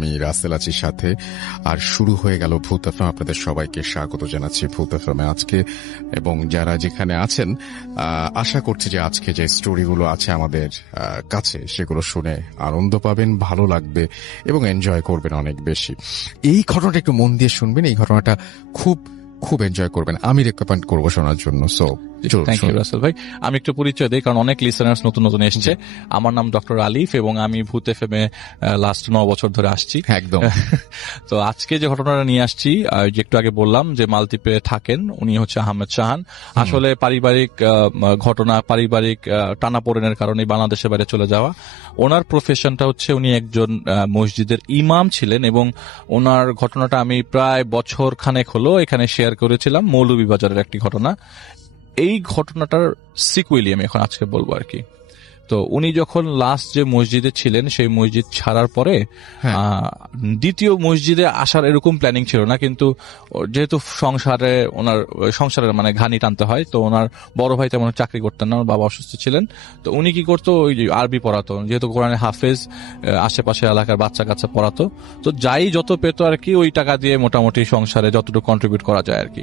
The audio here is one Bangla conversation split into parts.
আমি রাসেল আছি সাথে। আর শুরু হয়ে গেল ভূত এফএম। আপনাদের সবাইকে স্বাগত জানাচ্ছি ভূত এফএমে আজকে, এবং যারা যেখানে আছেন আশা করছি যে আজকে যে স্টোরিগুলো আছে আমাদের কাছে সেগুলো শুনে আনন্দ পাবেন, ভালো লাগবে এবং এনজয় করবেন অনেক বেশি। এই ঘটনাটা একটু মন দিয়ে শুনবেন, এই ঘটনাটা খুব খুব এনজয় করবেন, আমি রেকমেন্ড করবো শোনার জন্য। সো থ্যাংক ইউ রাসেল ভাই। আমি একটু পরিচয় দিই, কারণ অনেক লিসেনার্স নতুন নতুন এসছে। আমার নাম ডক্টর আলিফ এবং আমি ভূত এফএম এ লাস্ট 9 বছর ধরে আসছি। একদম। তো আজকে যে ঘটনাটা নিয়ে আসছি, যে একটু আগে বললাম যে মালদ্বীপে থাকেন, উনি হচ্ছে আহমেদ শাহান। আসলে পারিবারিক ঘটনা, পারিবারিক টানাপোড়েনের কারণে বাংলাদেশের বাইরে চলে যাওয়া। ওনার প্রফেশনটা হচ্ছে উনি একজন মসজিদের ইমাম ছিলেন, এবং ওনার ঘটনাটা আমি প্রায় বছর খানেক হলো এখানে শেয়ার করেছিলাম, মৌলভীবাজারের একটি ঘটনা। এই ঘটনাটার সিকুয়েলি আমি এখন আজকে বলবো আর কি। তো উনি যখন লাস্ট যে মসজিদে ছিলেন সেই মসজিদ ছাড়ার পরে দ্বিতীয় মসজিদে আসার এরকম প্ল্যানিং ছিল না, কিন্তু যেহেতু সংসারের মানে ঘানি টানতে হয়, তো ওনার বড় ভাই তেমন চাকরি করতেন না, বাবা অসুস্থ ছিলেন। তো উনি কি করতো, ওই আরবি পড়াতো, যেহেতু কোরআনে হাফেজ, আশেপাশে এলাকার বাচ্চা কাচ্চা পড়াতো। তো যাই যত পেত আর কি, ওই টাকা দিয়ে মোটামুটি সংসারে যতটুকু কন্ট্রিবিউট করা যায় আর কি।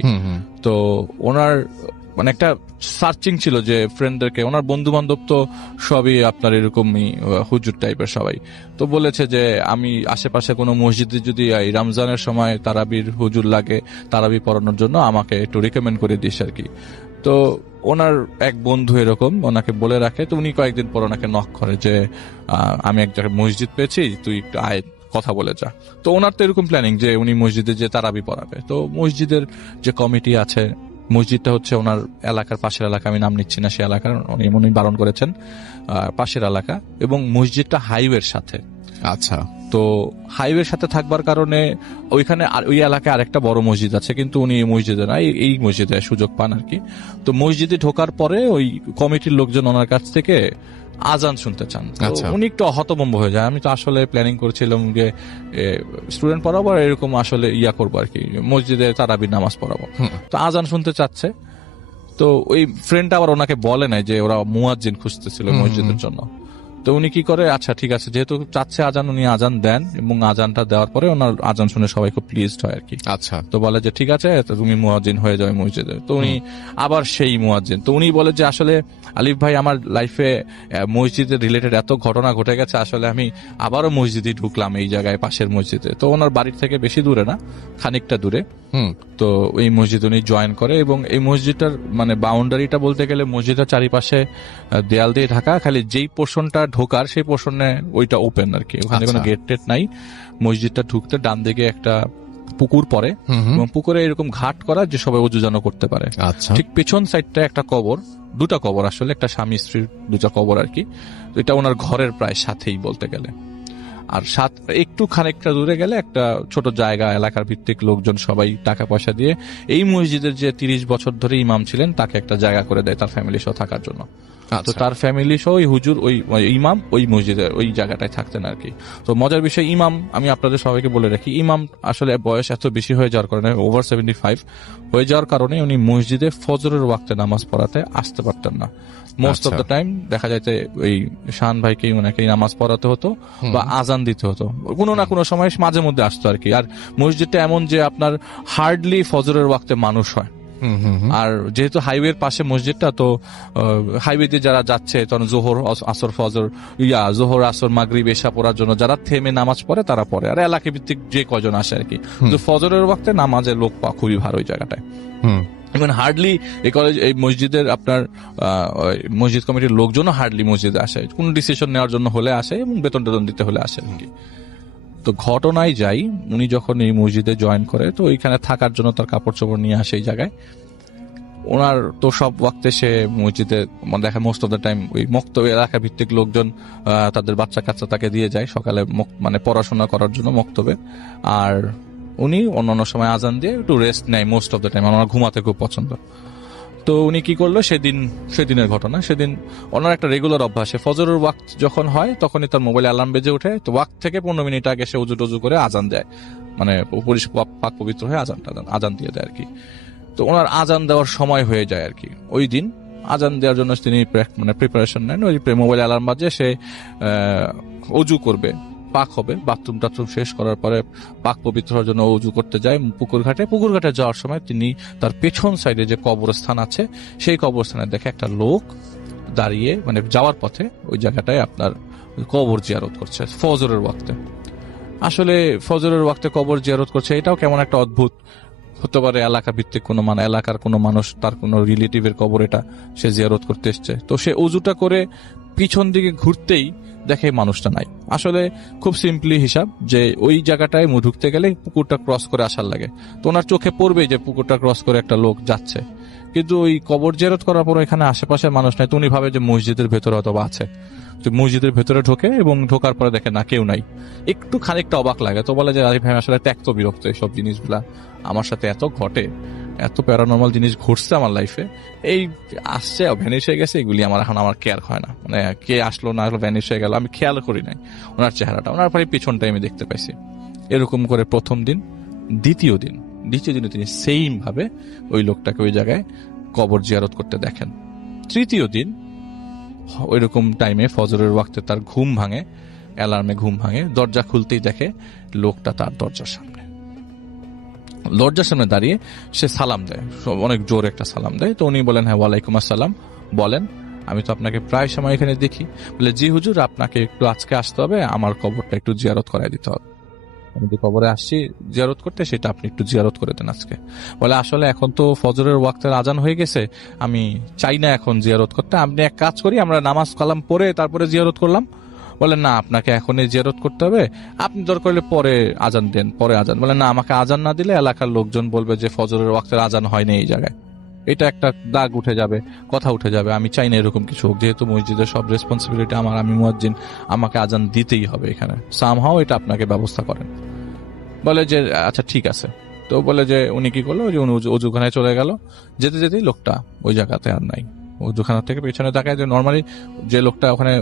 তো ওনার মানে একটা সার্চিং ছিল যে ফ্রেন্ডদেরকে, ওনার বন্ধু বান্ধব তো সবই আপনার এরকমই হুজুর টাইপের সবাই। তো বলেছে যে আমি আশেপাশে কোনো মসজিদে যদি এই রমজানের সময় তারাবির হুজুর লাগে, তারাবি পড়ানোর জন্য আমাকে একটু রিকমেন্ড করে দিস আর কি। তো ওনার এক বন্ধু এরকম ওনাকে বলে রাখে। তো উনি কয়েকদিন পর ওনাকে নক করে যে আমি এক জায়গায় মসজিদ পেয়েছি, তুই একটু আয়, কথা বলে যা। তো ওনার তো এরকম প্ল্যানিং যে উনি মসজিদে যে তারাবি পড়াবে। তো মসজিদের যে কমিটি আছে, মসজিদটা হচ্ছে ওনার এলাকার পাশের এলাকা, আমি নাম নিচ্ছি না সে এলাকার, উনি বারণ করেছেন, পাশের এলাকা, এবং মসজিদটা হাইওয়ের সাথে। আচ্ছা। তো হাইওয়ের সাথে থাকবার কারণে ওইখানে ওই এলাকায় আরেকটা বড় মসজিদ আছে, কিন্তু উনি মসজিদে না, এই মসজিদে সুযোগ পান আর কি। তো মসজিদে ঢোকার পরে ওই কমিটির লোকজন ওনার কাছ থেকে আজান শুনতে চান। উনি একটু হতভম্ব হয়ে যায়। আমি তো আসলে প্ল্যানিং করেছিলাম যে স্টুডেন্ট পড়াবো, আর এরকম আসলে ইয়া করবো আর কি, মসজিদে তারাবির নামাজ পড়াবো। তো আজান শুনতে চাচ্ছে। তো ওই ফ্রেন্ডটা আবার ওনাকে বলে নাই যে ওরা মুয়াজ্জিন খুঁজতেছিল মসজিদের জন্য। তো উনি কি করে, আচ্ছা ঠিক আছে, যেহেতু চাচ্ছে আজান, উনি আজান দেন, এবং আজানটা দেওয়ার পরে ওনার আজান শুনে সবাই খুব প্লিজড হয় আর কি। আচ্ছা। তো বলে যে ঠিক আছে, তুমি মুয়াজ্জিন হয়ে যাবে মসজিদে। তো উনি আবার সেই মুয়াজ্জিন। তো উনি বলে যে আসলে আলিফ ভাই, আমার লাইফে মসজিদের রিলেটেড এত ঘটনা ঘটে গেছে, আসলে আমি আবারও মসজিদে ঢুকলাম এই জায়গায়, পাশের মসজিদে। তো ওনার বাড়ির থেকে বেশি দূরে না, খানিকটা দূরে। তো এই মসজিদ উনি জয়েন করে, এবং এই মসজিদটার মানে বাউন্ডারিটা বলতে গেলে মসজিদটার চারিপাশে দেয়াল দিয়ে ঢাকা, খালি যেই পোর্শনটা ঢোকার সেই পোর্শনে ওইটা ওপেন আর কি, ওখানে কোনো গেট টেট নাই। মসজিদটা ঢুকতে ডান দিকে একটা পুকুর পড়ে, এবং পুকুরে এরকম ঘাট করা যে সবাই উজু যেন করতে পারে। ঠিক পেছন সাইডটা একটা কবর, দুটা কবর আসলে, একটা স্বামী স্ত্রীর দুটা কবর আর কি। এটা ওনার ঘরের প্রায় সাথেই বলতে গেলে। আর একটু খানিকটা দূরে গেলে একটা ছোট জায়গা, এলাকার ভিত্তিক লোকজন সবাই টাকা পয়সা দিয়ে এই মসজিদের যে 30 বছর ধরে ইমাম ছিলেন তাকে একটা জায়গা করে দেয় তার ফ্যামিলি সহ থাকার জন্য। তো তার ফ্যামিলি সহ ওই হুজুর, ওই ইমাম ওই মসজিদের ওই জায়গাটায় থাকতেন আর কি। তো মজার বিষয়, ইমাম, আমি আপনাদের সবাইকে বলে রাখি, ইমাম আসলে বয়স এত বেশি হয়ে যাওয়ার কারণে, ওভার 75 হয়ে যাওয়ার কারণে উনি মসজিদে ফজরের ওয়াক্তে নামাজ পড়াতে আসতে পারতেন না। মোস্ট অফ দ্য টাইম দেখা যাইতে ওই শাহান ভাইকে ওনাকে নামাজ পড়াতে হতো বা আজান দিতে হতো, কোনো না কোনো সময় মাঝে মধ্যে আসতো আর কি। আর মসজিদটা এমন যে আপনার হার্ডলি ফজরের ওয়াক্তে মানুষ হয়। আর যেহেতু হাইওয়ের পাশে মসজিদটা, তো হাইওয়ে দিয়ে যারা যাচ্ছে তখন জোহর আসর ফজর জোহর আসর মাগরিব এশা পড়ার জন্য যারা থেমে নামাজ পড়ে তারা পড়ে, আর এলাকা ভিত্তিক যে কজন আসে আর কি। তো ফজরের ওয়াক্তে নামাজের লোক পাওয়া খুবই ভালো ওই জায়গাটায়। ইভেন হার্ডলি এই মসজিদের আপনার মসজিদ কমিটির লোকজনও হার্ডলি মসজিদে আসে, কোন ডিসিশন নেওয়ার জন্য হলে আসে, এবং বেতন টেতন দিতে হলে আসে আর কি। তো ঘটনায় যাই, উনি যখন এই মসজিদে জয়েন করে, তো ওইখানে থাকার জন্য তার কাপড় চোপড় নিয়ে আসে এই জায়গায়। ওনার তো সব ওয়াক্তে সে মসজিদে দেখা, মোস্ট অফ দ্য টাইম ওই মক্তবে এলাকা ভিত্তিক লোকজন তাদের বাচ্চা কাচ্চা তাকে দিয়ে যায় সকালে মানে পড়াশোনা করার জন্য মক্তবে। আর উনি অন্যান্য সময় আজান দিয়ে একটু রেস্ট নেয় মোস্ট অফ দ্য টাইম, ওনার ঘুমাতে খুব পছন্দ। তো উনি কি করলো, সেদিনের ঘটনা, সেদিন ওনার একটা রেগুলার অভ্যাসে ফজরের ওয়াক্ত যখন হয় তখনই তার মোবাইলে অ্যালার্ম বেজে ওঠে। তো ওয়াক্ত থেকে 15 মিনিট আগে সে উজু টজু করে আজান দেয়, মানে পাক পবিত্র হয়ে আজান দিয়ে দেয় আর কি। তো ওনার আজান দেওয়ার সময় হয়ে যায় আর কি। ওই দিন আজান দেওয়ার জন্য তিনি মানে প্রিপারেশন নেন, ওই মোবাইলে অ্যালার্ম বাজে, সে অজু করবে। পাক হবে, বাথরুম টাথরুম শেষ করার পরে পাক পবিত্র হওয়ার জন্য উজু করতে যায় পুকুর ঘাটে যাওয়ার সময় তিনি তার পেছন সাইডে যে কবরস্থান আছে সেই কবরস্থানে দেখে একটা লোক দাঁড়িয়ে, মানে যাওয়ার পথে ওই জায়গাটায় আপনার কবর জিয়ারত করছে ফজরের ওয়াক্তে। আসলে ফজরের ওয়াক্তে কবর জিয়ারত করছে, এটাও কেমন একটা অদ্ভুত। হতে পারে এলাকা ভিত্তিক কোনো এলাকার কোনো মানুষ, তার কোনো রিলেটিভের কবর এটা সে জিয়ারত করতে এসছে। তো সে উজুটা করে পিছন দিকে ঘুরতেই দেখে মানুষটা নাই। আসলে খুব সিম্পলি হিসাব যে ওই জায়গাটায় ঢুকতে গেলে পুকুরটা ক্রস করে আসার লাগে, তো ওনার চোখে পড়বে যে পুকুরটা ক্রস করে একটা লোক যাচ্ছে। কিন্তু ওই কবর জিয়ারত করার পর এখানে আশেপাশে মানুষ নাই, তো উনি ভাবে যে মসজিদের ভেতরে অথবা আছে। তো মসজিদের ভেতরে ঢোকে এবং ঢোকার পরে দেখে না, কেউ নাই। একটু খানিকটা অবাক লাগে, তো বলে যে আরিফ ভাই আসলে ত্যক্ত বিরক্ত, এইসব জিনিসগুলা আমার সাথে এত ঘটে, এত প্যারানর্মাল জিনিস ঘটছে আমার লাইফে, এই আসছে ভ্যানিশ হয়ে গেছে, এগুলি আমার কেয়ার হয় না। মানে কে আসলো না আসলো, ভ্যানিশ হয়ে গেল, আমি খেয়াল করি নাই ওনার চেহারাটা। ওনার পরে পিছনটাই আমি দেখতে পাইছি। এরকম করে প্রথম দিন, দ্বিতীয় দিনে তিনি সেইম ভাবে ওই লোকটাকে ওই জায়গায় কবর জিয়ারত করতে দেখেন। তৃতীয় দিন ওই রকম টাইমে ফজরের ওয়াক্তে তার ঘুম ভাঙে, অ্যালার্মে ঘুম ভাঙে, দরজা খুলতেই দেখে লোকটা তার দরজার সামনে দাঁড়িয়ে সে সালাম দেয়, অনেক জোর একটা সালাম দেয়। তো উনি বলেন, হ্যাঁ ওয়ালাইকুম আসসালাম, বলেন আমি তো আপনাকে প্রায় সময় এখানে দেখি। বলে, জি হুজুর, আপনাকে একটু আজকে আসতে হবে, আমার কবরটা একটু জিয়ারত করাই দিতে হবে। আমি যে কবরে আসছি জিয়ারত করতে, সেটা আপনি একটু জিয়ারত করে দেন আজকে। বলে, আসলে এখন তো ফজরের ওয়াক্তের আজান হয়ে গেছে, আমি চাই না এখন জিয়ারত করতে, আপনি এক কাজ করি, আমরা নামাজ কালাম পড়ে তারপরে জিয়ারত করলাম। বলে, না আপনাকে এখনই জিয়ারত করতে হবে, আপনি দরকার হলে পরে আজান দেন, পরে আজান। বলে, না আমাকে আজান না দিলে এলাকার লোকজন বলবে যে ফজরের ওয়াক্তের আজান হয়নি এই জায়গায়, এটা একটা দাগ উঠে যাবে, কথা উঠে যাবে, আমি চাই না এরকম কিছু হোক। যেহেতু মসজিদের সব রেসপন্সিবিলিটি আমার, আমি মুয়াজ্জিন, আমাকে আজান দিতেই হবে এখানে, সামহাও এটা আপনাকে ব্যবস্থা করেন। বলে যে আচ্ছা ঠিক আছে। তো বলে যে উনি কি করলো, যে উনি অজুখানায় চলে গেল, যেতে যেতেই লোকটা ওই জায়গাতে আর নাই। অজুখানা থেকে পেছনে তাকায়, যে নর্মালি যে লোকটা ওখানে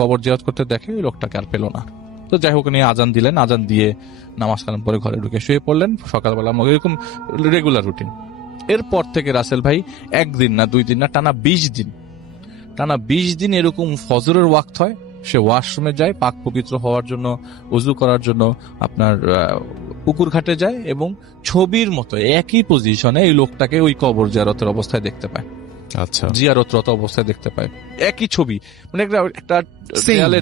কবর জিয়ারত করতে দেখে, ওই লোকটাকে আর পেল না। তো যাই হোক, উনি আজান দিলেন, আজান দিয়ে নামাজ কালাম পরে ঘরে ঢুকে শুয়ে পড়লেন। সকালবেলা এরকম রেগুলার রুটিন। এরপর থেকে রাসেল ভাই একদিন না, 2 দিন না, টানা 20 দিন এরকম ফজরের ওয়াক্ত হয়, সে ওয়াশরুমে যায়, পাক পবিত্র হওয়ার জন্য, উজু করার জন্য আপনার পুকুর ঘাটে যায়, এবং ছবির মতো একই পজিশনে এই লোকটাকে ওই কবর জিয়ারতের অবস্থায় দেখতে পায়। আচ্ছা, জিয়ারতরত অবস্থায় দেখতে পায়, একই ছবি, মানে একটা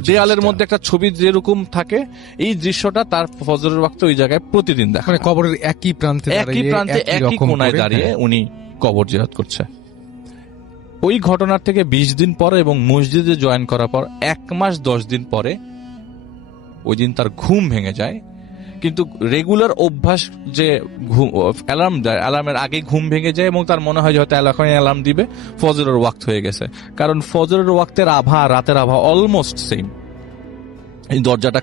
দেয়ালের মধ্যে একটা ছবি যেরকম থাকে, এই দৃশ্যটা তার ফজরের ওয়াক্তে ওই জায়গায় প্রতিদিন দেখা, মানে কবরের একই প্রান্তে একই কোণায় দাঁড়িয়ে উনি কবর জিয়ারত করছে। ওই ঘটনার থেকে 20 দিন পরে এবং মসজিদে জয়েন করার পর 1 মাস 10 দিন পরে ওই দিন তার ঘুম ভেঙে যায়। কিন্তু রেগুলার অভ্যাস যে অ্যালার্ম দেয়, অ্যালার্মের আগে ঘুম ভেঙে যায় এবং তার মনে হয় যে হয়তো অ্যালার্ম দিবে, ফজরের ওয়াক্ত হয়ে গেছে। কারণ ফজরের ওয়াক্তের আভা, রাতের আভা অলমোস্ট সেম। এই দরজাটা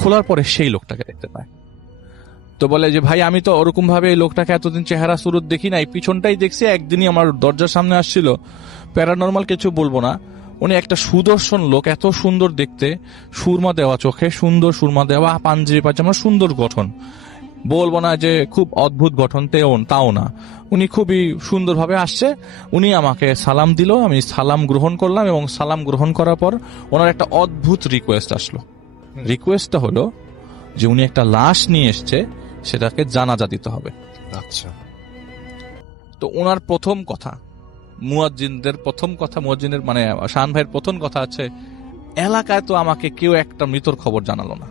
খোলার পরে সেই লোকটাকে দেখতে পায়। তো বলে যে ভাই, আমি তো ওরকম ভাবে এই লোকটাকে এতদিন চেহারা সুরত দেখি নাই, পিছনটাই দেখছি, একদিনই আমার দরজার সামনে আসছিল। প্যারানর্মাল কিছু বলবো না, উনি একটা সুদর্শন লোক, এত সুন্দর দেখতে, সুরমা দেওয়া চোখে, সুন্দর সুরমা দেওয়া পাঞ্জাবি পাজামা, সুন্দর গঠন। বলবো না যে খুব অদ্ভুত গঠন, তাও না, উনি খুবই সুন্দরভাবে আসছে। উনি আমাকে সালাম দিল, আমি সালাম গ্রহণ করলাম, এবং সালাম গ্রহণ করার পর ওনার একটা অদ্ভুত রিকোয়েস্ট আসলো। রিকোয়েস্টটা হলো যে উনি একটা লাশ নিয়ে এসছে, সেটাকে জানাজা দিতে হবে। আচ্ছা। তো ওনার প্রথম কথা, মুয়াজ্জিনদের মানে শাহান ভাইয়ের প্রথম কথা আছে, এলাকায় তো আমাকে কেউ একটা মৃতর খবর জানালো না।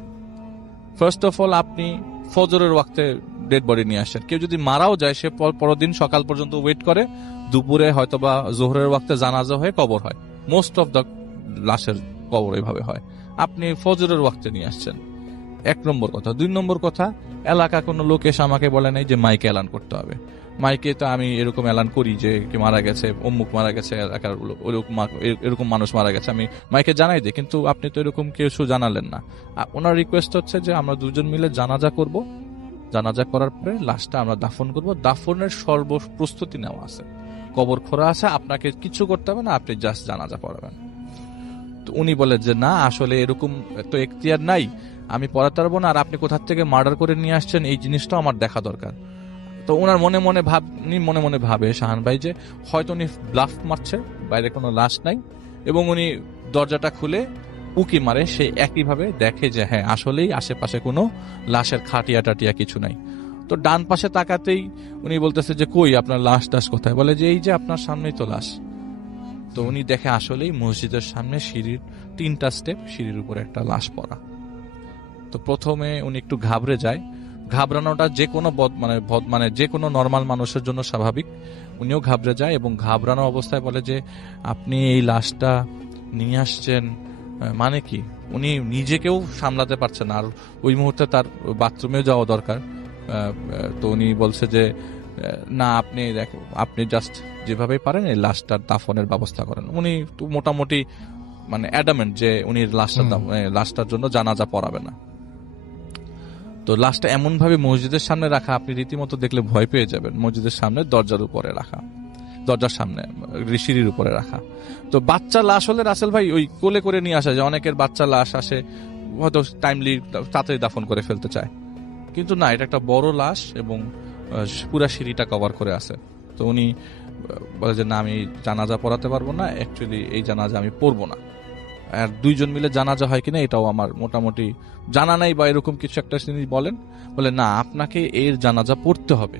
ফার্স্ট অফ অল, আপনি ফজরের ওয়াক্তে ডেড বডি নিয়ে আসেন, কেউ যদি মারাও যায় সে পরদিন সকাল পর্যন্ত ওয়েট করে, দুপুরে হয়তোবা জোহরের ওয়াক্তে জানাজা হয়ে কবর হয়, মোস্ট অফ দ্য লাশের কবর এইভাবে হয়। আপনি ফজরের ওয়াক্তে নিয়ে আসছেন, 1 নম্বর কথা। 2 নম্বর কথা, এলাকা কোনো লোক এসে আমাকে বলে নাই যে মাইকে এলান করতে হবে। মাইকে তো আমি এরকম এলান করি যে কে মারা গেছে, অমুক মারা গেছে, এলাকার এরকম মানুষ মারা গেছে, আমি মাইকে জানাই দিই। কিন্তু আপনি তো এরকম কিছু জানালেন না। ওনার রিকোয়েস্ট হচ্ছে যে আমরা 2 জন মিলে জানাজা করব, জানাজা করার পরে লাশটা আমরা দাফন করব, দাফনের সর্ব প্রস্তুতি নেওয়া আছে, কবর খোঁড়া আছে, আপনাকে কিছু করতে হবে না, আপনি জাস্ট জানাজা পড়াবেন। তো উনি বলে যে না, আসলে এরকম তো এখতিয়ার নাই, আমি পড়াতে পারবো না, আর আপনি কোথা থেকে মার্ডার করে নিয়ে আসছেন এই জিনিসটাও আমার দেখা দরকার। তো ওনার মনে মনে ভাবে শাহান ভাই যে হয়তো উনি ব্লাফ মারছে, বাইরে কোনো লাশ নাই, এবং উনি দরজাটা খুলে উকি মারে, সে একইভাবে দেখে যে হ্যাঁ আসলেই আশেপাশে কোনো লাশের খাটিয়া টাটিয়া কিছু নাই। তো ডান পাশে তাকাতেই উনি বলতেছে যে কই আপনার লাশ টাশ কোথায়? বলে যে এই যে আপনার সামনেই তো লাশ। তো উনি দেখে আসলেই মসজিদের সামনে সিঁড়ির 3টা স্টেপ, সিঁড়ির উপরে একটা লাশ পড়া। তো প্রথমে উনি একটু ঘাবড়ে যায়। ঘাবড়ানোটা যে কোনো মানে যে কোনো নর্মাল মানুষের জন্য স্বাভাবিক। উনিও ঘাবড়ে যায় এবং ঘাবড়ানো অবস্থায় বলে যে আপনি এই লাশটা নিয়ে আসছেন মানে কি? উনি নিজেকেও সামলাতে পারছেন না, আর ওই মুহূর্তে তার বাথরুমে যাওয়া দরকার। তো উনি বলছে যে না আপনি জাস্ট যেভাবেই পারেন এই লাশটার দাফনের ব্যবস্থা করেন। উনি তো মোটামুটি মানে অ্যাডামেন্ট যে উনি লাশটার জন্য জানাজা পড়াবে না। তো লাশটা এমন ভাবে মসজিদের সামনে রাখা, আপনি রীতিমতো দেখলে ভয় পেয়ে যাবেন। মসজিদের সামনে দরজার উপরে রাখা, দরজার সামনে সিঁড়ির উপরে রাখা। তো বাচ্চা লাশ হলে রাসেল ভাই ওই কোলে করে নিয়ে আসা যায়, অনেকের বাচ্চা লাশ আসে হয়তো টাইমলি তাড়াতাড়ি দাফন করে ফেলতে চায়, কিন্তু না, এটা একটা বড় লাশ এবং পুরা সিঁড়িটা কভার করে আছে। তো উনি বলে যে না, আমি জানাজা পড়াতে পারবো না, অ্যাকচুয়ালি এই জানাজা আমি পড়বো না। আর 2 জন মিলে জানাজা হয় কিনা এটাও আমার মোটামুটি জানা নাই, বা এরকম কিছু একটা জিনিস বলে না, আপনাকে এর জানাজা পড়তে হবে।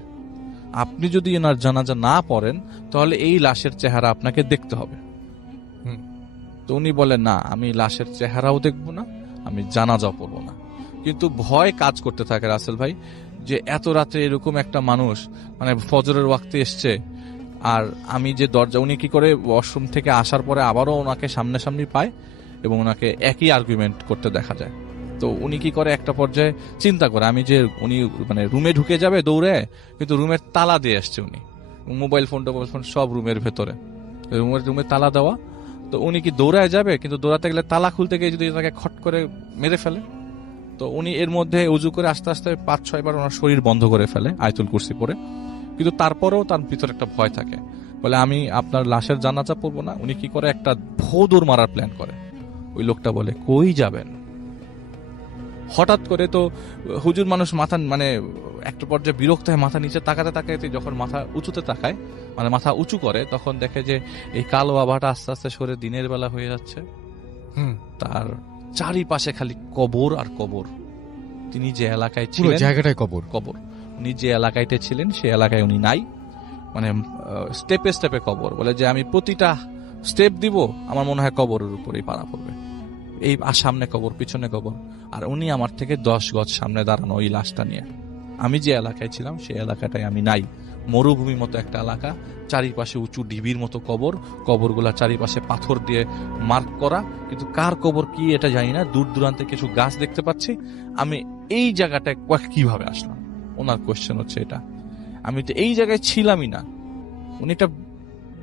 আপনি যদি এনার জানাজা না পড়েন তাহলে এই লাশের চেহারা আপনাকে দেখতে হবে। তো উনি বলে না, আমি লাশের চেহারাও দেখবো না, আমি জানাজাও পড়বো না। কিন্তু ভয় কাজ করতে থাকে রাসেল ভাই, যে এত রাতে এরকম একটা মানুষ মানে ফজরের ওয়াক্তে এসছে, আর আমি যে দরজা, উনি কি করে ওয়াশরুম থেকে আসার পরে আবারও ওনাকে সামনাসামনি পায় এবং ওনাকে একই আর্গুমেন্ট করতে দেখা যায়। তো উনি কি করে, একটা পর্যায়ে চিন্তা করে আমি যে উনি মানে রুমে ঢুকে যাবে দৌড়ে, কিন্তু রুমের তালা দিয়ে আসছে উনি, মোবাইল ফোন সব রুমের ভেতরে, রুমের তালা দেওয়া। তো উনি কি দৌড়ায় যাবে, কিন্তু দৌড়াতে গেলে তালা খুলতে গিয়ে যদি তাকে খট করে মেরে ফেলে। তো উনি এর মধ্যে উজু করে আস্তে আস্তে 5-6 বার ওনার শরীর বন্ধ করে ফেলে আয়াতুল কুরসি পড়ে। কিন্তু তারপরেও তার ভিতরে একটা ভয় থাকে, বলে আমি আপনার লাশের জানাজা পড়বো না। উনি কি করে, একটা ভোদৌড় মারার প্ল্যান করে। ওই লোকটা বলে কই যাবেন? হঠাৎ করে তো হুজুর মানুষ মাথা মানে একটা পর্যায়ে বিরক্ত হয়ে মাথা নিচে তাকাতে তাকাতে যখন মাথা উঁচুতে তাকায়, মানে মাথা উঁচু করে, তখন দেখে যে এই কালো আভাটা আস্তে আস্তে সরে দিনের বেলা হয়ে যাচ্ছে। তার চারিপাশে খালি কবর আর কবর। তিনি যে এলাকায় ছিলেন, জায়গাটায় কবর কবর। উনি যে এলাকায় ছিলেন সে এলাকায় উনি নাই, মানে স্টেপে স্টেপে কবর। বলে যে আমি প্রতিটা স্টেপ দিব, আমার মনে হয় কবরের উপরেই পাড়া পড়বে। এই সামনে কবর, পিছনে কবর, আর উনি আমার থেকে 10 গজ সামনে দাঁড়ানো ওই লাশটা নিয়ে। আমি যে এলাকায় ছিলাম সেই এলাকাটায় আমি নাই, মরুভূমির মতো একটা এলাকা, চারিপাশে উঁচু ডিবির মতো কবর, কবরগুলা চারিপাশে পাথর দিয়ে মার্ক করা, কিন্তু কার কবর কি এটা জানি না। দূর দূরান্তে কিছু গাছ দেখতে পাচ্ছি। আমি এই জায়গাটায় কিভাবে আসলাম? ওনার কোয়েশ্চেন হচ্ছে এটা। আমি তো এই জায়গায় ছিলামই না। উনি এটা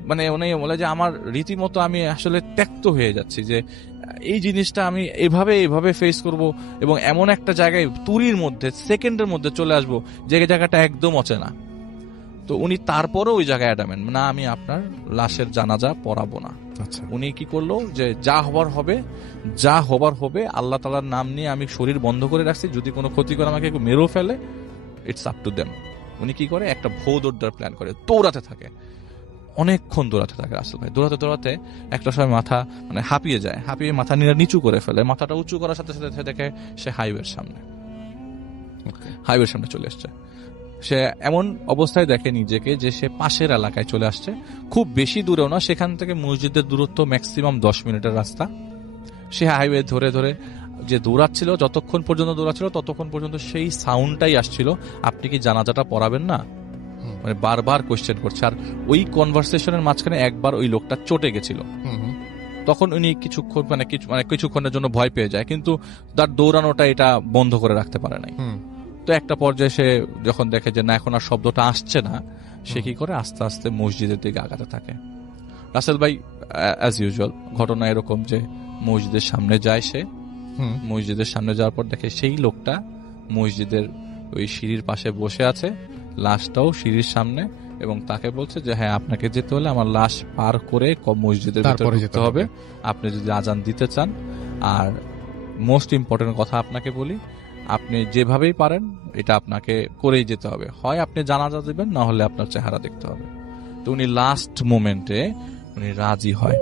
মানে উনি বলে যে আমার রীতিমতো আমি আসলে ত্যক্ত হয়ে যাচ্ছি, যে এই জিনিসটা আমি এভাবে ফেস করব এবং এমন একটা জায়গায় তুরির মধ্যে সেকেন্ডের মধ্যে চলে আসবো যে জায়গাটা একদম অচেনা। তো উনি তারপরও ওই জায়গায় অ্যাডামেন্ট, না আমি আপনার লাশের জানাজা পড়াবো না। উনি কি করলো, যে যা হবার হবে, আল্লাহ তাআলার নাম নিয়ে আমি শরীর বন্ধ করে রাখছি, যদি কোনো ক্ষতি করে আমাকে মেরেও ফেলে, ইটস আপ টু দেম। উনি কি করে, একটা ভোদৌড়ার প্ল্যান করে, দৌড়াতে থাকে, অনেকক্ষণ দৌড়াতে থাকে রাসেল ভাই। দৌড়াতে একটা সময় মাথা মানে হাঁপিয়ে যায়, হাঁপিয়ে মাথা নিচু করে ফেলে। মাথাটা উঁচু করার সাথে সাথে দেখে সে হাইওয়ের সামনে চলে আসছে। সে এমন অবস্থায় দেখে নিজেকে যে সে পাশের এলাকায় চলে আসছে, খুব বেশি দূরেও না, সেখান থেকে মসজিদের দূরত্ব ম্যাক্সিমাম 10 মিনিটের রাস্তা। সে হাইওয়ে ধরে যে দৌড়াচ্ছিল, যতক্ষণ পর্যন্ত দৌড়াচ্ছিল ততক্ষণ পর্যন্ত সেই সাউন্ডটাই আসছিল, আপনি কি জানাজাটা পড়াবেন না? মানে বারবার কোয়েশ্চেন করছে। আর ওই কনভারসেশনের মাঝখানে একবার ওই লোকটা চটে গেছিল, তখন উনি কিছুক্ষণের জন্য ভয় পেয়ে যায়, কিন্তু তার দৌড়ানোটা এটা বন্ধ করে রাখতে পারে নাই। তো একটা পর্যায়ে সে যখন দেখে যে না, এখন আর শব্দটা আসছে না, সে কি করে আস্তে আস্তে মসজিদের দিকে আগাতে থাকে। রাসেল ভাই অ্যাজ ইউজুয়াল ঘটনা এরকম যে মসজিদের সামনে যায় সে, মসজিদের সামনে যাওয়ার পর দেখে সেই লোকটা মসজিদের ওই সিঁড়ির পাশে বসে আছে, লাশটাও সিঁড়ির সামনে, এবং তাকে বলছে যে হ্যাঁ, আপনাকে যেতে হলে আমার লাশ পার করে মসজিদের ভিতরে যেতে হবে, আপনি যদি আজান দিতে চান। আর মোস্ট ইম্পর্টেন্ট কথা আপনাকে বলি, আপনি যেভাবেই পারেন এটা আপনাকে করেই যেতে হবে, হয় আপনি জানাজা দিবেন, না হলে আপনার চেহারা দেখতে হবে। তো উনি লাস্ট মোমেন্টে উনি রাজি হয়,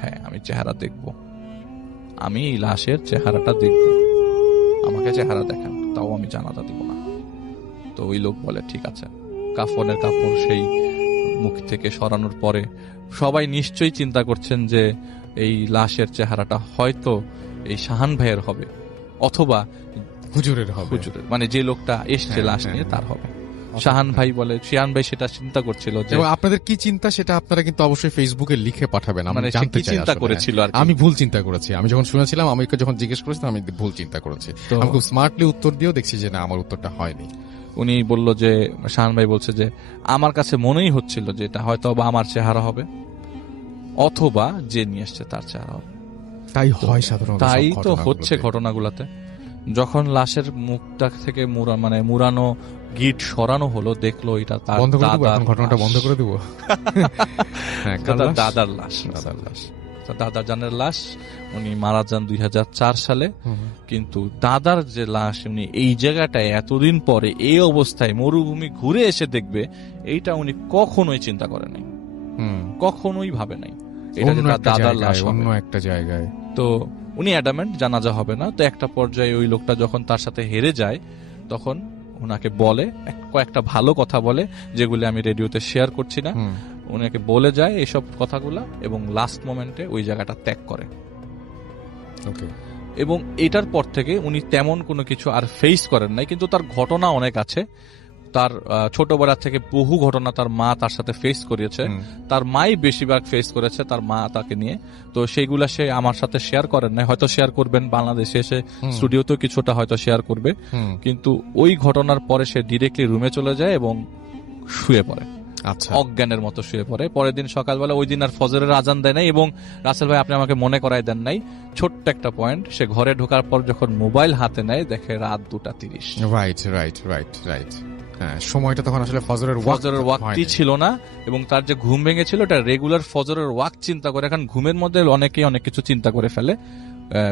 হ্যাঁ আমি চেহারা দেখব। আমি এই লাশের চেহারাটা দেখব, আমাকে চেহারা দেখান, তাও আমি জানাজা দিব না। তো ওই লোক বলে ঠিক আছে। কাফনের কাপড় সেই মুখ থেকে সরানোর পরে সবাই নিশ্চয়ই চিন্তা করছেন যে এই লাশের চেহারাটা হয়তো এই শাহান ভাইয়ের হবে অথবা হুজুরের হবে, হুজুরের, মানে যে লোকটা এসছে লাশ নিয়ে তার হবে। শাহান ভাই বলে, শাহান ভাই সেটা চিন্তা করছিল যে, এবং আপনাদের কি চিন্তা সেটা আপনারা কিন্তু অবশ্যই ফেসবুকে লিখে পাঠাবেন, আমি মানে সে জানতে কি চাই চিন্তা আসলে। করেছিল আর কি। আমি ভুল চিন্তা করেছি, আমি যখন শুনেছিলাম, আমি যখন জিজ্ঞেস করেছিলাম, আমি ভুল চিন্তা করেছি। তো আমি খুব স্মার্টলি উত্তর দিয়েও দেখছি যে না, আমার উত্তরটা হয়নি। উনি বলল যে, শাহান ভাই বলছে যে আমার কাছে মনেই হচ্ছিল যে এটা হয়তো বা আমার চেহারা হবে অথবা যে নিয়ে এসছে তার চেহারা হবে। তাই হয় সাধারণত, তাই সব তো ঘটনাগুলোতে। হচ্ছে ঘটনাগুলাতে। যখন লাশের মুখটা থেকে মুরানো গিট সরানো হলো, দেখলো এটা তার বন্ধ করে দিব, দাদার এখন ঘটনাটা লাশ। বন্ধ করে দিব। হ্যাঁ, কার তার লাশ? দাদার লাশ, দাদার লাশ। তার দাদার জানের লাশ। উনি মারা যান 2004 সালে। হুম। কিন্তু দাদার যে লাশ উনি এই জায়গাটায় এতদিন পরে এই অবস্থায় মরুভূমি ঘুরে এসে দেখবে, এইটা উনি কখনোই চিন্তা করে নাই, হুম। কখনোই ভাবে নাই এটা যে অন্য তার একটা দাদার লাশ জায়গায়, হবে। অন্য একটা জায়গায়। তো উনি অ্যাডামেন্ট জানাজা হবে না। তো একটা পর্যায়ে ওই লোকটা যখন তার সাথে হেরে যায়, তখন ওনাকে বলে, কয়েকটা ভালো কথা বলে, যেগুলি আমি রেডিওতে শেয়ার করছি না। হুম। ওনাকে বলে যায় এইসব কথাগুলা এবং লাস্ট মোমেন্টে ওই জায়গাটা ত্যাগ করে। ওকে। এবং এটার পর থেকে উনি তেমন কোনো কিছু আর ফেস করেন নাই, কিন্তু তার ঘটনা অনেক আছে। তার ছোটবেলা থেকে বহু ঘটনা তার মা তার সাথে ফেস করিয়েছে। তার মাই বেশিরভাগ ফেস করেছে তার মা তাকে নিয়ে। তো সেইগুলা সে আমার সাথে শেয়ার করেন নাই, হয়তো শেয়ার করবেন বাংলাদেশে এসে স্টুডিওতেও কিছুটা হয়তো শেয়ার করবে। কিন্তু ওই ঘটনার পরে সে ডিরেক্টলি রুমে চলে যায় এবং শুয়ে পড়ে, আচ্ছা, অজ্ঞানের মতো শুয়ে পড়ে। পরের দিন সকালবেলা, ওই দিন আর ফজরের আজান দেয় নাই। এবং রাসেল ভাই, আপনি আমাকে মনে করাই দেন নাই ছোট্ট একটা পয়েন্ট, সে ঘরে ঢোকার পর যখন মোবাইল হাতে নেয়, দেখে রাত 2:30। Right right right right. হ্যাঁ, সময়টা তখন আসলে ফজরের ওয়াক্তই ছিল না। এবং তার যে ঘুম ভেঙেছিল, এটা রেগুলার ফজরের ওয়াক্ত চিন্তা করে। এখন ঘুমের মধ্যে অনেকেই অনেক কিছু চিন্তা করে ফেলে।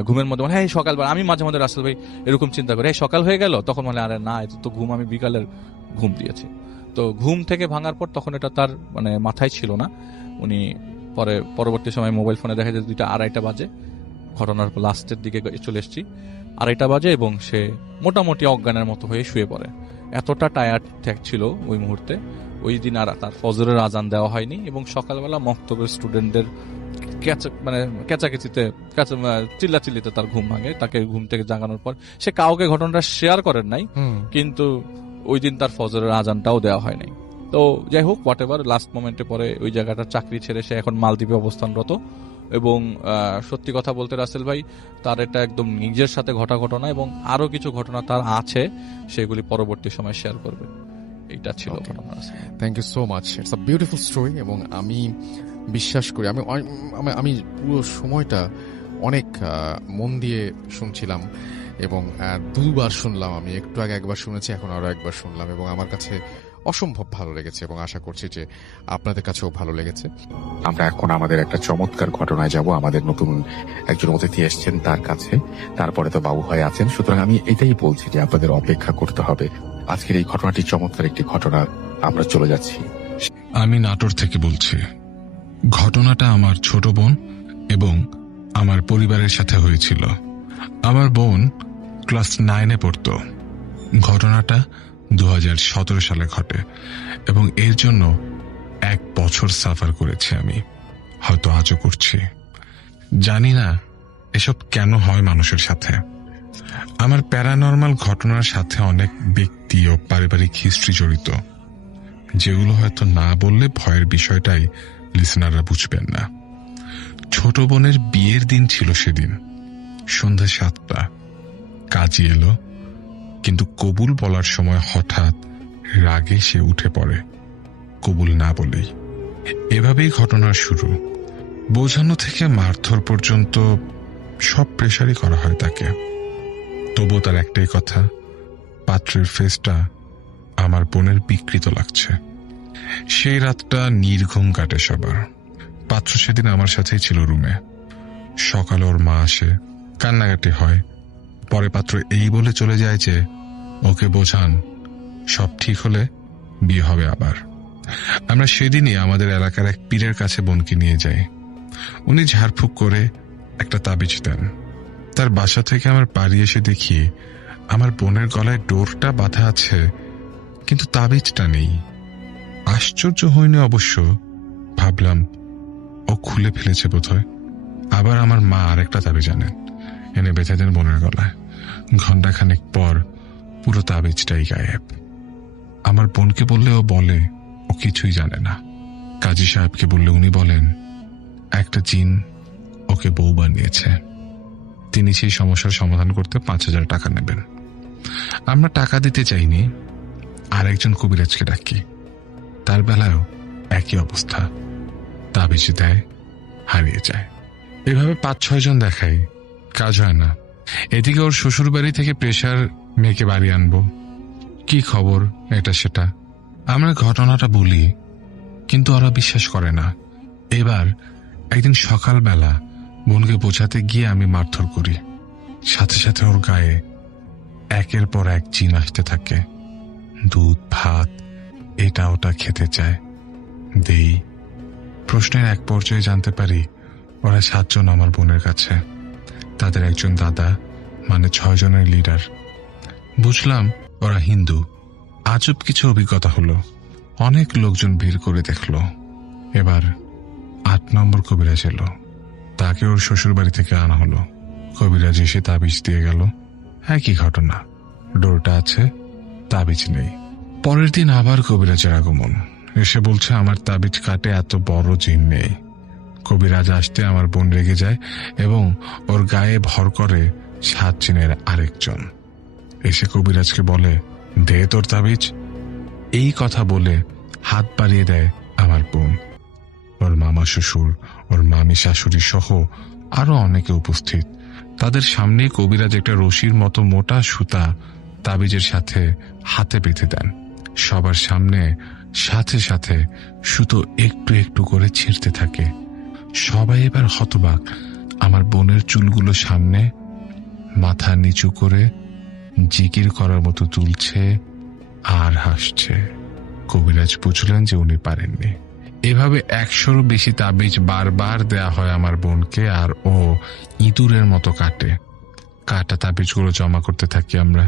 ঘুমের মধ্যে মানে, হ্যাঁ সকালবেলা, আমি মাঝে মাঝে রাসেল ভাই এরকম চিন্তা করি, হ্যাঁ সকাল হয়ে গেল, তখন বলে আরে না, এটা তো ঘুম, আমি বিকালের ঘুম দিয়েছি। তো ঘুম থেকে ভাঙার পর তখন এটা তার মানে মাথায় ছিল না। উনি পরবর্তী সময় মোবাইল ফোনে দেখা যায় 2:30 বাজে, ঘটনার লাস্টের দিকে চলে এসেছি, 2:30 বাজে, এবং সে মোটামুটি অজ্ঞানের মতো হয়ে শুয়ে পড়ে। এতটা টায়ার্ড ছিল ওই মুহূর্তে। ওই দিন আর তার ফজরের আজান দেওয়া হয়নি। এবং সকালবেলা মক্তবের স্টুডেন্টদের কেচাকেচিতে চিল্লাচিল্লিতে তার ঘুম ভাঙে। তাকে ঘুম থেকে জাগানোর পর সে কাউকে ঘটনাটা শেয়ার করেন নাই, কিন্তু ওই দিন তার ফজরের আজানটাও দেওয়া হয় নাই। তো যাই হোক, হোয়াট এভার, লাস্ট মোমেন্টে পরে ওই জায়গাটা চাকরি ছেড়ে সে এখন মালদ্বীপে অবস্থানরত। এবং সত্যি কথা বলতে রাসেল ভাই, তার এটা একদম নিজের সাথে ঘটা ঘটনা, এবং আরো কিছু ঘটনা তার আছে, সেগুলি পরবর্তী সময় শেয়ার করবে। এটা ছিল ঘটনা। Thank you so much, it's a beautiful story. এবং আমি বিশ্বাস করি, আমি পুরো সময়টা অনেক মন দিয়ে শুনছিলাম এবং দুবার শুনলাম। আমি একটু আগে একবার শুনেছি, এখন আরো একবার শুনলাম, এবং আমার কাছে অসম্ভব ভালো লেগেছে, এবং আশা করছি যে আপনাদের কাছেও ভালো লেগেছে। আমরা এখন আমাদের একটা চমৎকার ঘটনায় যাব। আমাদের নতুন একজন অতিথি এসছেন তার কাছে, তারপরে তো বাবু ভাই আছেন। সুতরাং আমি এটাই বলছি যে আপনাদের অপেক্ষা করতে হবে। আজকের এই ঘটনাটি চমৎকার একটি ঘটনা, আমরা চলে যাচ্ছি। আমি নাটোর থেকে বলছি। ঘটনাটা আমার ছোট বোন এবং আমার পরিবারের সাথে হয়েছিল। আমার বোন ক্লাস 9-এ পড়তো। ঘটনাটা 2017 সালে ঘটে এবং এর জন্য 1 বছর সাফার করেছি আমি, হয়তো আজও করছি। জানি না এসব কেন হয় মানুষের সাথে। আমার প্যারানর্মাল ঘটনার সাথে অনেক ব্যক্তি ও পারিবারিক হিস্ট্রি জড়িত, যেগুলো হয়তো না বললে ভয়ের বিষয়টাই লিসনাররা বুঝবেন না। ছোট বোনের বিয়ের দিন ছিল সেদিন, সন্ধ্যা 7টা। কাজী এলো, কিন্তু কবুল বলার সময় হঠাৎ রাগে সে উঠে পড়ে, কবুল না বলেই। এভাবেই ঘটনার শুরু। বোঝানো থেকে মারধর পর্যন্ত সব প্রেশারই করা হয় তাকে। তবুও তার একটাই কথা, পাত্রের ফেসটা আমার বোনের বিকৃত লাগছে। সেই রাতটা নির্ঘুম কাটে সবার। পাত্র সেদিন আমার সাথেই ছিল রুমে। সকালে ওর মা আসে, কান্নাকাটি হয়। পরে পাত্র এই বলে চলে যায় যে ওকে বোঝান সব ঠিক হলে বিয়ে হবে আবার। আমরা সেদিনই আমাদের এলাকার এক পীরের কাছে বোনকে নিয়ে যাই। উনি ঝাড়ফুঁক করে একটা তাবিজ দেন, তার বাসা থেকে আমার বাড়ি এসে দেখি আমার বোনের গলায় ডোরটা বাঁধা আছে, কিন্তু তাবিজটা নেই। আশ্চর্য হয়নি অবশ্য, ভাবলাম ও খুলে ফেলেছে বোধহয়। আবার আমার মা আরেকটা তাবিজ আনেন, এনে বেঁধে দেন বোনের গলায়। ঘণ্টাখানেক পর পুরো তাবিজটাই গায়েব। আমার বোনকে বললে ও বলে ও কিছুই জানে না। কাজী সাহেবকে বললে উনি বলেন একটা জিন ওকে বউ বানিয়েছে, তিনি সেই সমস্যার সমাধান করতে 5,000 টাকা নেবেন। আমরা টাকা দিতে চাইনি, আর একজন কবিরাজকে ডাকি, তার বেলায়ও একই অবস্থা, তাবিজ দেয়, হারিয়ে যায়। এভাবে 5-6 জন দেখাই, কাজ হয় না। এদিকে ওর শ্বশুর বাড়ি থেকে প্রেশার, মেয়েকে বাড়ি আনবো, কি খবর এটা সেটা। আমরা ঘটনাটা বলি, কিন্তু ওরা বিশ্বাস করে না। এবার একদিন সকালবেলা বোনকে বোঝাতে গিয়ে আমি মারধর করি, সাথে সাথে ওর গায়ে একের পর এক জিন আসতে থাকে। দুধ ভাত এটা ওটা খেতে চায়, দেই। প্রশ্নের এক পর্যায়ে জানতে পারি ওরা 7 জন আমার বোনের কাছে, তাদের একজন দাদা, মানে 6 জনের লিডার। বুঝলাম ওরা হিন্দু। আজব কিছু অভিজ্ঞতা হলো, অনেক লোকজন ভিড় করে দেখলো। এবার 8 নম্বর কবিরাজ এলো, তাকে ওর শ্বশুর বাড়ি থেকে আনা হলো। কবিরাজ এসে তাবিজ দিয়ে গেল, একই ঘটনা, ডোরটা আছে, তাবিজ নেই। পরের দিন আবার কবিরাজের আগমন, এসে বলছে আমার তাবিজ কাটে এত বড় জিন নেই। কবিরাজ আসতে আমার বোন রেগে যায় এবং ওর গায়ে ভর করে 7 জিনের আরেকজন। এসে কবিরাজকে বলে দে তোর তাবিজ। এই কথা বলে হাত বাড়িয়ে দেয় আমার বোন। ওর মামা শ্বশুর, ওর মামি শাশুড়ি সহ আরো অনেকে উপস্থিত। তাদের সামনে কবিরাজ একটা রশির মতো মোটা সুতা তাবিজের সাথে হাতে বেঁধে দেন। সবার সামনে সাথে সাথে সুতো একটু একটু করে ছিঁড়তে থাকে। সবাই এবার হতবাক। আমার বোনের চুলগুলো সামনে, মাথা নিচু করে জিকির করার মতো তুলছে আর হাসছে। কবিরাজ বুঝলেন যে উনি পারেননি। এভাবে 100-ও বেশি তাবিজ বারবার দেয়া হয় আমার বোনকে, আর ও ইঁদুরের মতো কাটে। কাটা তাবিজগুলো জমা করতে থাকি আমরা।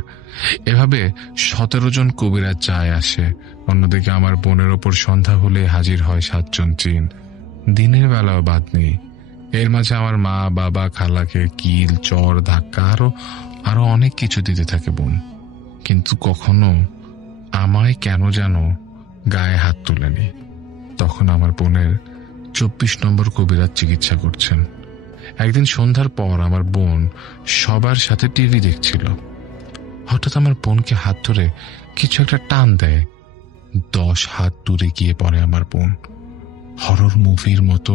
এভাবে 17 জন কবিরাজ যায় আসে। অন্যদিকে আমার বোনের ওপর সন্ধ্যা হলে হাজির হয় 7 জন জিন, দিনের বেলাও বাদ নেই। এর মাঝে আমার মা, বাবা, খালাকে কিল, চর, ধাক্কা আরো অনেক কিছু দিতে থাকে বোন। কিন্তু কখনো আমায় কেন যেন গায়ে হাত তোলেনি। তখন আমার বোনের 24 নম্বর কবিরাজ চিকিৎসা করছেন। একদিন সন্ধ্যার পর আমার বোন সবার সাথে টিভি দেখছিল। হঠাৎ আমার বোনকে হাত ধরে কিছু একটা টান দেয়। 10 হাত দূরে গিয়ে পড়ে আমার বোন। হরর মুভির মতো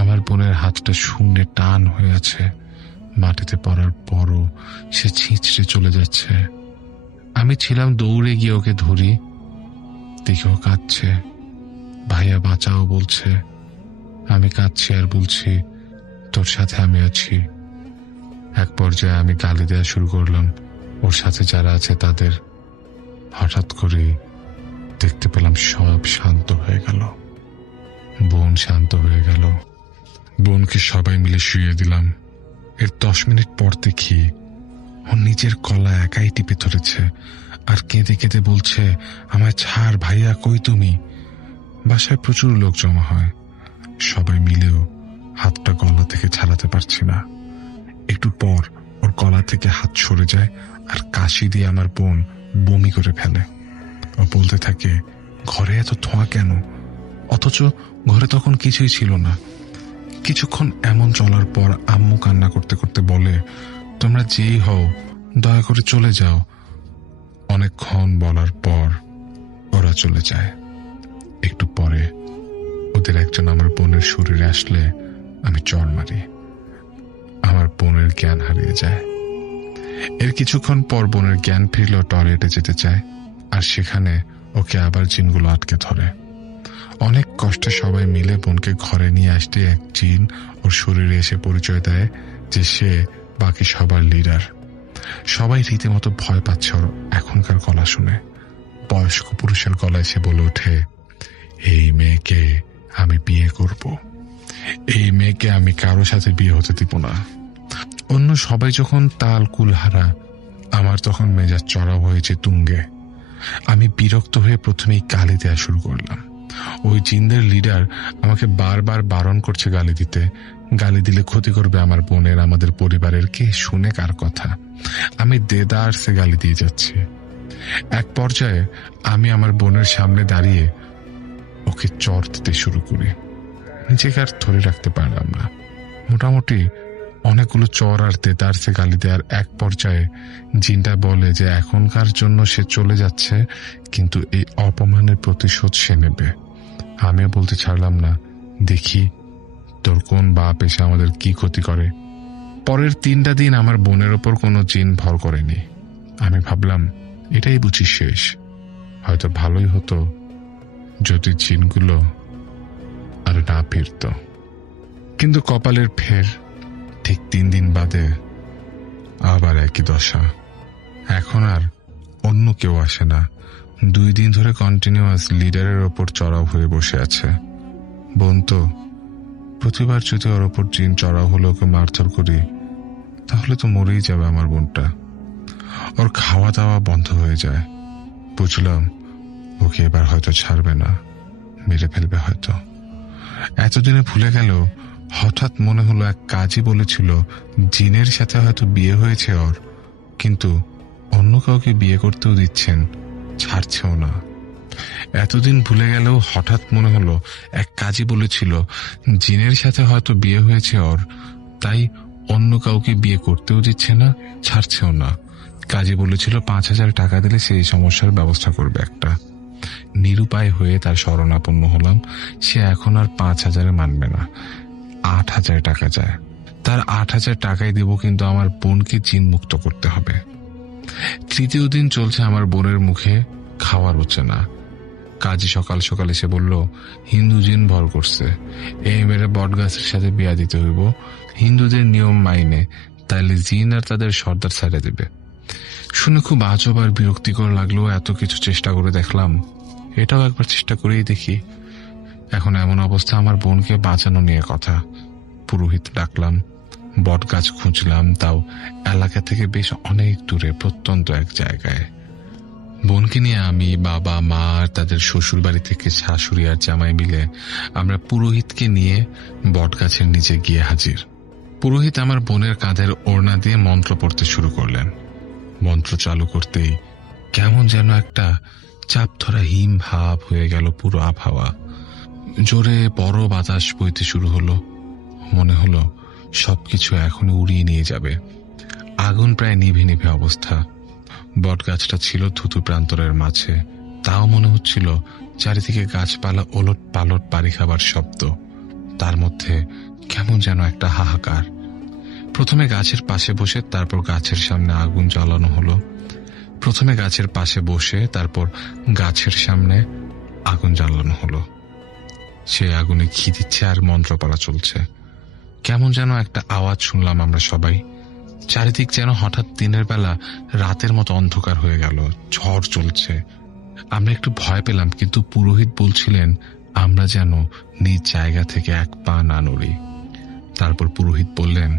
আমার বোনের হাতটা শূন্যে টান হয়ে আছে। মাটিতে পড়ার পরও সে ছিঁচড়ে চলে যাচ্ছে। আমি ছিলাম, দৌড়ে গিয়ে ওকে ধরি, দেখেও কাঁদছে। ভাইয়া বাঁচাও বলছে। আমি কাঁদছি আর বলছি তোর সাথে আমি আছি। এক পর্যায়ে আমি গালি দেওয়া শুরু করলাম ওর সাথে যারা আছে তাদের। হঠাৎ করে দেখতে পেলাম সব শান্ত হয়ে গেল, বোন শান্ত হয়ে গেল। বোনকে সবাই মিলে শুয়ে দিলাম। এর 10 মিনিট পর দেখি ও নিজের গলা একাই টিপে ধরেছে আর কেঁদে কেঁদে বলছে আমায় ছাড় ভাইয়া, কই তুমি। বাসায় প্রচুর লোক জমা হয়, সবাই মিলেও হাতটা গলা থেকে ছাড়াতে পারছি না। একটু পর ওর গলা থেকে হাত সরে যায় আর কাশি দিয়ে আমার বোন বমি করে ফেলে। ও বলতে থাকে ঘরে এত ধোঁয়া কেন, অথচ ঘরে তখন কিছুই ছিল না। কিছুক্ষণ এমন চলার পর আম্মু কান্না করতে করতে বলে তোমরা যেই হও দয়া করে চলে যাও। অনেকক্ষণ বলার পর ওরা চলে যায়। একটু পরে ওদের একজন আমার বোনের শরীরে আসলে আমি চড় মারি। আমার বোনের জ্ঞান হারিয়ে যায়। এর কিছুক্ষণ পর বোনের জ্ঞান ফিরলেও টয়লেটে যেতে চায়, আর সেখানে ওকে আবার জিনগুলো আটকে ধরে। অনেক কষ্টে সবাই মিলে বোনকে ঘরে নিয়ে আসতে এক জিন ওর শরীরে এসে পরিচয় দেয় যে সে বাকি সবার লিডার। সবাই রীতিমতো ভয় পাচ্ছে ওর এখনকার গলা শুনে। বয়স্ক পুরুষের গলায় সে বলে ওঠে এই মেয়েকে আমি বিয়ে করব, এই মেয়েকে আমি কারো সাথে বিয়ে হতে দিব না। অন্য সবাই যখন তাল কুলহারা, আমার তখন মেজাজ চড়াও হয়েছে তুঙ্গে। আমি বিরক্ত হয়ে প্রথমেই গালি দেওয়া শুরু করলাম। ওই জিনদের লিডার আমাকে বারবার বারণ করছে গালি দিতে। গালি দিলে ক্ষতি করবে আমার বোনের, আমাদের পরিবারের। কে শুনে কার কথা? আমি দেদারসে গালি দিয়ে যাচ্ছি। এক পর্যায়ে আমি আমার বোনের সামনে দাঁড়িয়ে ওকে চর দিতে শুরু করি। নিজেকে আর ধরে রাখতে পারলাম না। মোটামুটি অনেকগুলো চর আর দেদারসে গালি দেওয়ার এক পর্যায়ে জিনটা বলে যে এখনকার জন্য সে চলে যাচ্ছে, কিন্তু এই অপমানের প্রতিশোধ সে নেবে। আমিও বলতে ছাড়লাম না, দেখি তোর কোন বাপ এসে আমাদের কি ক্ষতি করে। পরের 3টা দিন আমার বোনের ওপর কোনো জিন ভর করেনি। আমি ভাবলাম এটাই বুঝি শেষ। হয়তো ভালোই হতো যদি জিনগুলো আর না ফিরত। কিন্তু কপালের ফের, ঠিক 3 দিন বাদে আবার একই দশা। এখন আর অন্য কেউ আসে না। 2 দিন ধরে কন্টিনিউয়াস লিডারের ওপর চড়াও হয়ে বসে আছে। বোন তো প্রতিবার যদি ওর ওপর জিন চড়াও হলে ওকে মারধর করি, তাহলে তো মরেই যাবে আমার বোনটা। ওর খাওয়া দাওয়া বন্ধ হয়ে যায়। বুঝলাম ওকে এবার হয়তো ছাড়বে না, মেরে ফেলবে হয়তো। এতদিনে ভুলে গেল, হঠাৎ মনে হলো এক কাজী বলেছিল জিনের সাথে হয়তো বিয়ে হয়েছে ওর, কিন্তু অন্য কাউকে বিয়ে করতেও দিচ্ছেন, ছাড়ছেও না। এতদিন ভুলে গেলেও হঠাৎ মনে হলো এক কাজী বলেছিল জিনের সাথে হয়তো বিয়ে হয়েছে ওর, তাই অন্য কাউকে বিয়ে করতেও দিচ্ছে না, ছাড়ছেও না। কাজী বলেছিল 5,000 টাকা দিলে সেই সমস্যার ব্যবস্থা করবে একটা। নিরুপায় হয়ে তার শরণাপন্ন হলাম। সে এখন আর 5,000 মানবে না, 8,000 টাকা চায়। তার 8,000 টাকাই দেব, কিন্তু আমার বোনকে জিন মুক্ত করতে হবে। 3য় দিন চলছে, আমার বোনের মুখে খাওয়ার হচ্ছে না। কাজী সকাল সকাল এসে বলল হিন্দু জিন ভর করছে, এই মেরে বট গাছের সাথে বিয়া দিতে হইব হিন্দুদের নিয়ম মাইনে, তাইলে জিন আর তাদের সর্দার ছেড়ে দেবে। শুনে খুব আজব আর বিরক্তিকর লাগলো। এত কিছু চেষ্টা করে দেখলাম, এটাও একবার চেষ্টা করেই দেখি। এখন এমন অবস্থা, আমার বোনকে বাঁচানো নিয়ে কথা। পুরোহিত ডাকলাম, বট গাছ খুঁজলাম, তাও এলাকা থেকে বেশ অনেক দূরে, প্রত্যন্ত এক জায়গায়। বোনকে নিয়ে আমি, বাবা, মা আর তাদের শ্বশুর বাড়ি থেকে শাশুড়ি আর জামাই মিলে আমরা পুরোহিতকে নিয়ে বট গাছের নিচে গিয়ে হাজির। পুরোহিত আমার বোনের কাঁধের ওড়না দিয়ে মন্ত্র পড়তে শুরু করলেন। মন্ত্র চালু করতেই কেমন যেন একটা চাপ ধরা হিম ভাব হয়ে গেল পুরো আবহাওয়া। জোরে বড় বাতাস বইতে শুরু হলো। মনে হলো সবকিছু এখনই উড়িয়ে নিয়ে যাবে। আগুন প্রায় নিভে নিভে অবস্থা। বট গাছটা ছিল থুতু প্রান্তরের মাঝে, তাও মনে হচ্ছিল চারিদিকে গাছপালা ওলট পালট বাড়ি খাবার শব্দ। তার মধ্যে কেমন যেন একটা হাহাকার। প্রথমে গাছের পাশে বসে, তারপর গাছের সামনে আগুন জ্বালানো হলো। প্রথমে গাছের পাশে বসে, তারপর গাছের সামনে আগুন জ্বালানো হলো। সেই আগুনে ঘি দিচ্ছে আর মন্ত্র পড়া চলছে। কেমন যেন একটা আওয়াজ শুনলাম আমরা সবাই। চারিদিক যেন হঠাৎ দিনের বেলা রাতের মতো অন্ধকার হয়ে গেল। ঝড় চলছে। আমরা একটু ভয় পেলাম, কিন্তু পুরোহিত বলছিলেন আমরা যেন নিজ জায়গা থেকে এক পা না নড়ি। তারপর পুরোহিত বললেন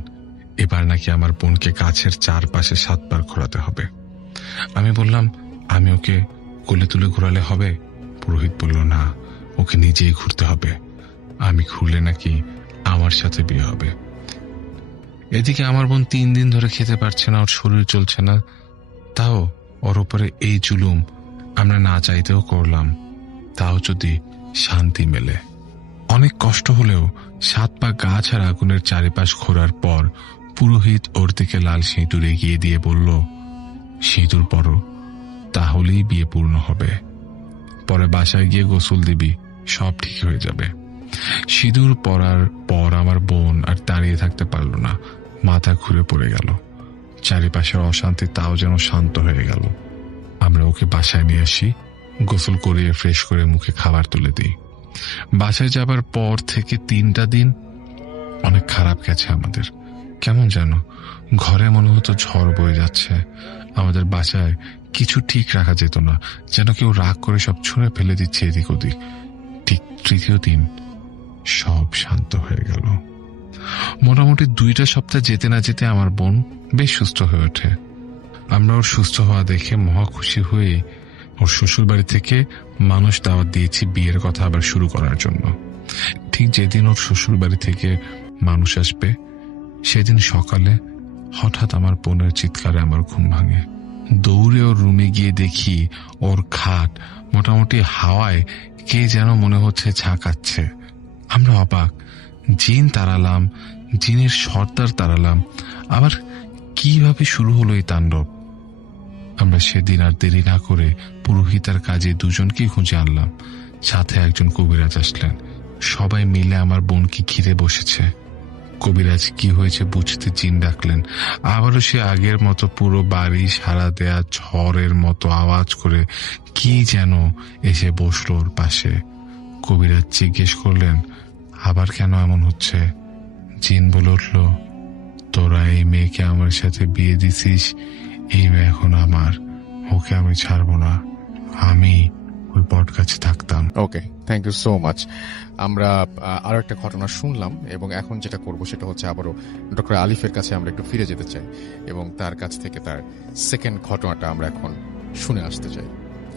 এবার নাকি আমার বোনকে গাছের চারপাশে 7 বার ঘোরাতে হবে। আমি বললাম আমি ওকে কোলে তুলে ঘোরালে হবে? পুরোহিত বলল না, ওকে নিজেই ঘুরতে হবে। আমি ঘুরলে নাকি আমার সাথে বিয়ে হবে। এদিকে আমার বোন 3 দিন ধরে খেতে পারছে না, ওর শরীর চলছে না, তাও ওর উপরে এই জুলুম আমরা না চাইতেও করলাম। তাও যদি শান্তি মেলে। অনেক কষ্ট হলেও 7 পা গাছ আর আগুনের চারিপাশ ঘোরার পর পুরোহিত ওর দিকে লাল সিঁদুর এগিয়ে দিয়ে বলল সিঁদুর পরো, তাহলেই বিয়ে পূর্ণ হবে। পরে বাসায় গিয়ে গোসল দিবি, সব ঠিক হয়ে যাবে। সিঁদুর পরার পর আমার বোন আর দাঁড়িয়ে থাকতে পারল না, মাথা ঘুরে পড়ে গেল। চারিপাশের অশান্তি তাও যেন শান্ত হয়ে গেল। আমরা ওকে বাসায় নিয়ে আসি, গোসল করিয়ে ফ্রেশ করে মুখে খাবার তুলে দিই। বাসায় যাবার পর থেকে 3টা দিন অনেক খারাপ গেছে আমাদের। কেমন যেন ঘরে মনে হতো ঝড় বয়ে যাচ্ছে। আমাদের বাসায় কিছু ঠিক রাখা যেত না, যেন কেউ রাগ করে সব ছুঁড়ে ফেলে দিচ্ছে এদিক ওদিক। ঠিক 3য় দিন সব শান্ত হয়ে গেল। মোটামুটি 2টা সপ্তাহ যেতে না যেতে আমার বোন বেশ সুস্থ হয়ে ওঠে। আমরা ওর সুস্থ হওয়া দেখে মহা খুশি হয়ে ওর শ্বশুর বাড়ি থেকে মানুষ দাওয়াত দিয়েছি বিয়ের কথা আবার শুরু করার জন্য। ঠিক যেদিন ওর শ্বশুর বাড়ি থেকে মানুষ আসবে সেদিন সকালে হঠাৎ আমার বোনের চিৎকারে আমার ঘুম ভাঙে। দৌড়ে ওর রুমে গিয়ে দেখি ওর খাট মোটামুটি হাওয়ায় কে যেন মনে হচ্ছে ঝাঁকাচ্ছে। আমরা অবাক, জিন তাড়ালাম, জিনের সর্দার তাড়ালাম, আবার কিভাবে শুরু হলো এই তাণ্ডব। আমরা সেদিন আর দেরি না করে পুরোহিতার কাজে দুজনকেই খুঁজে আনলাম, সাথে একজন কবিরাজ আসলেন। সবাই মিলে আমার বোনকে ঘিরে বসেছে। কবিরাজ কি হয়েছে বুঝতে জিন ডাকলেন। আবারও সে আগের মতো পুরো বাড়ি সারা দেয়া ঝড়ের মতো আওয়াজ করে কি যেন এসে বসলো ওর পাশে। কবিরাজ জিজ্ঞেস করলেন, আবার কেন এমন হচ্ছে? জিন বলে উঠল, তোরা এই মেয়েকে আমার সাথে বিয়ে দিছিস, এই মেয়ে এখন আমার, ওকে আমি ছাড়বো না, আমি ওই বট গাছে থাকতাম। ওকে, থ্যাংক ইউ সো মাচ। আমরা আরো একটা ঘটনা শুনলাম এবং এখন যেটা করব সেটা হচ্ছে আবারও ডক্টর আলিফের কাছে আমরা একটু ফিরে যেতে চাই এবং তার কাছ থেকে তার সেকেন্ড ঘটনাটা আমরা এখন শুনে আসতে চাই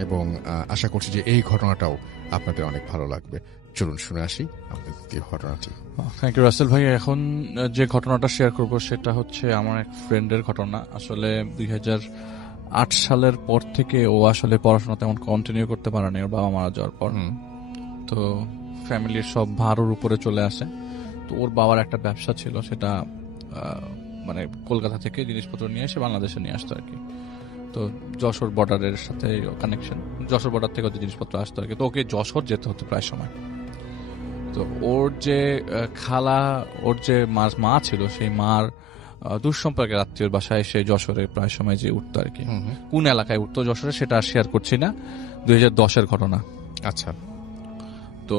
এবং আশা করছি যে এই ঘটনাটাও আপনাদের অনেক ভালো লাগবে। চলুন শুনে আসি আপনাদের দ্বিতীয় ঘটনাটি। থ্যাংক ইউ রাসেল ভাই। এখন যে ঘটনাটা শেয়ার করব সেটা হচ্ছে আমার এক ফ্রেন্ডের ঘটনা। আসলে 2008 সালের পর থেকে ও আসলে পড়াশোনা তেমন কন্টিনিউ করতে পারেনি ওর বাবা মারা যাওয়ার পর। তো ফ্যামিলির সব ভার ওর উপরে চলে আসে। তো ওর বাবার একটা ব্যবসা ছিল, সেটা মানে কলকাতা থেকে জিনিসপত্র নিয়ে এসে বাংলাদেশে নিয়ে আসতো আর কি। তো যশোর বর্ডারের সাথে কানেকশন, যশোর বর্ডার থেকে ওদের জিনিসপত্র আসতো আর কি। তো ওকে যশোর যেতে হতো প্রায় সময়। তো ওর যে খালা, ওর যে মা ছিল, সেই মার দুঃসম্পর্কের আত্মীয়র বাসায় এসে যশোরে প্রায় সময় যে উঠতো আর কি। কোন এলাকায় উঠতো যশোরে সেটা শেয়ার করছি না, 2010-এর ঘটনা। আচ্ছা। তো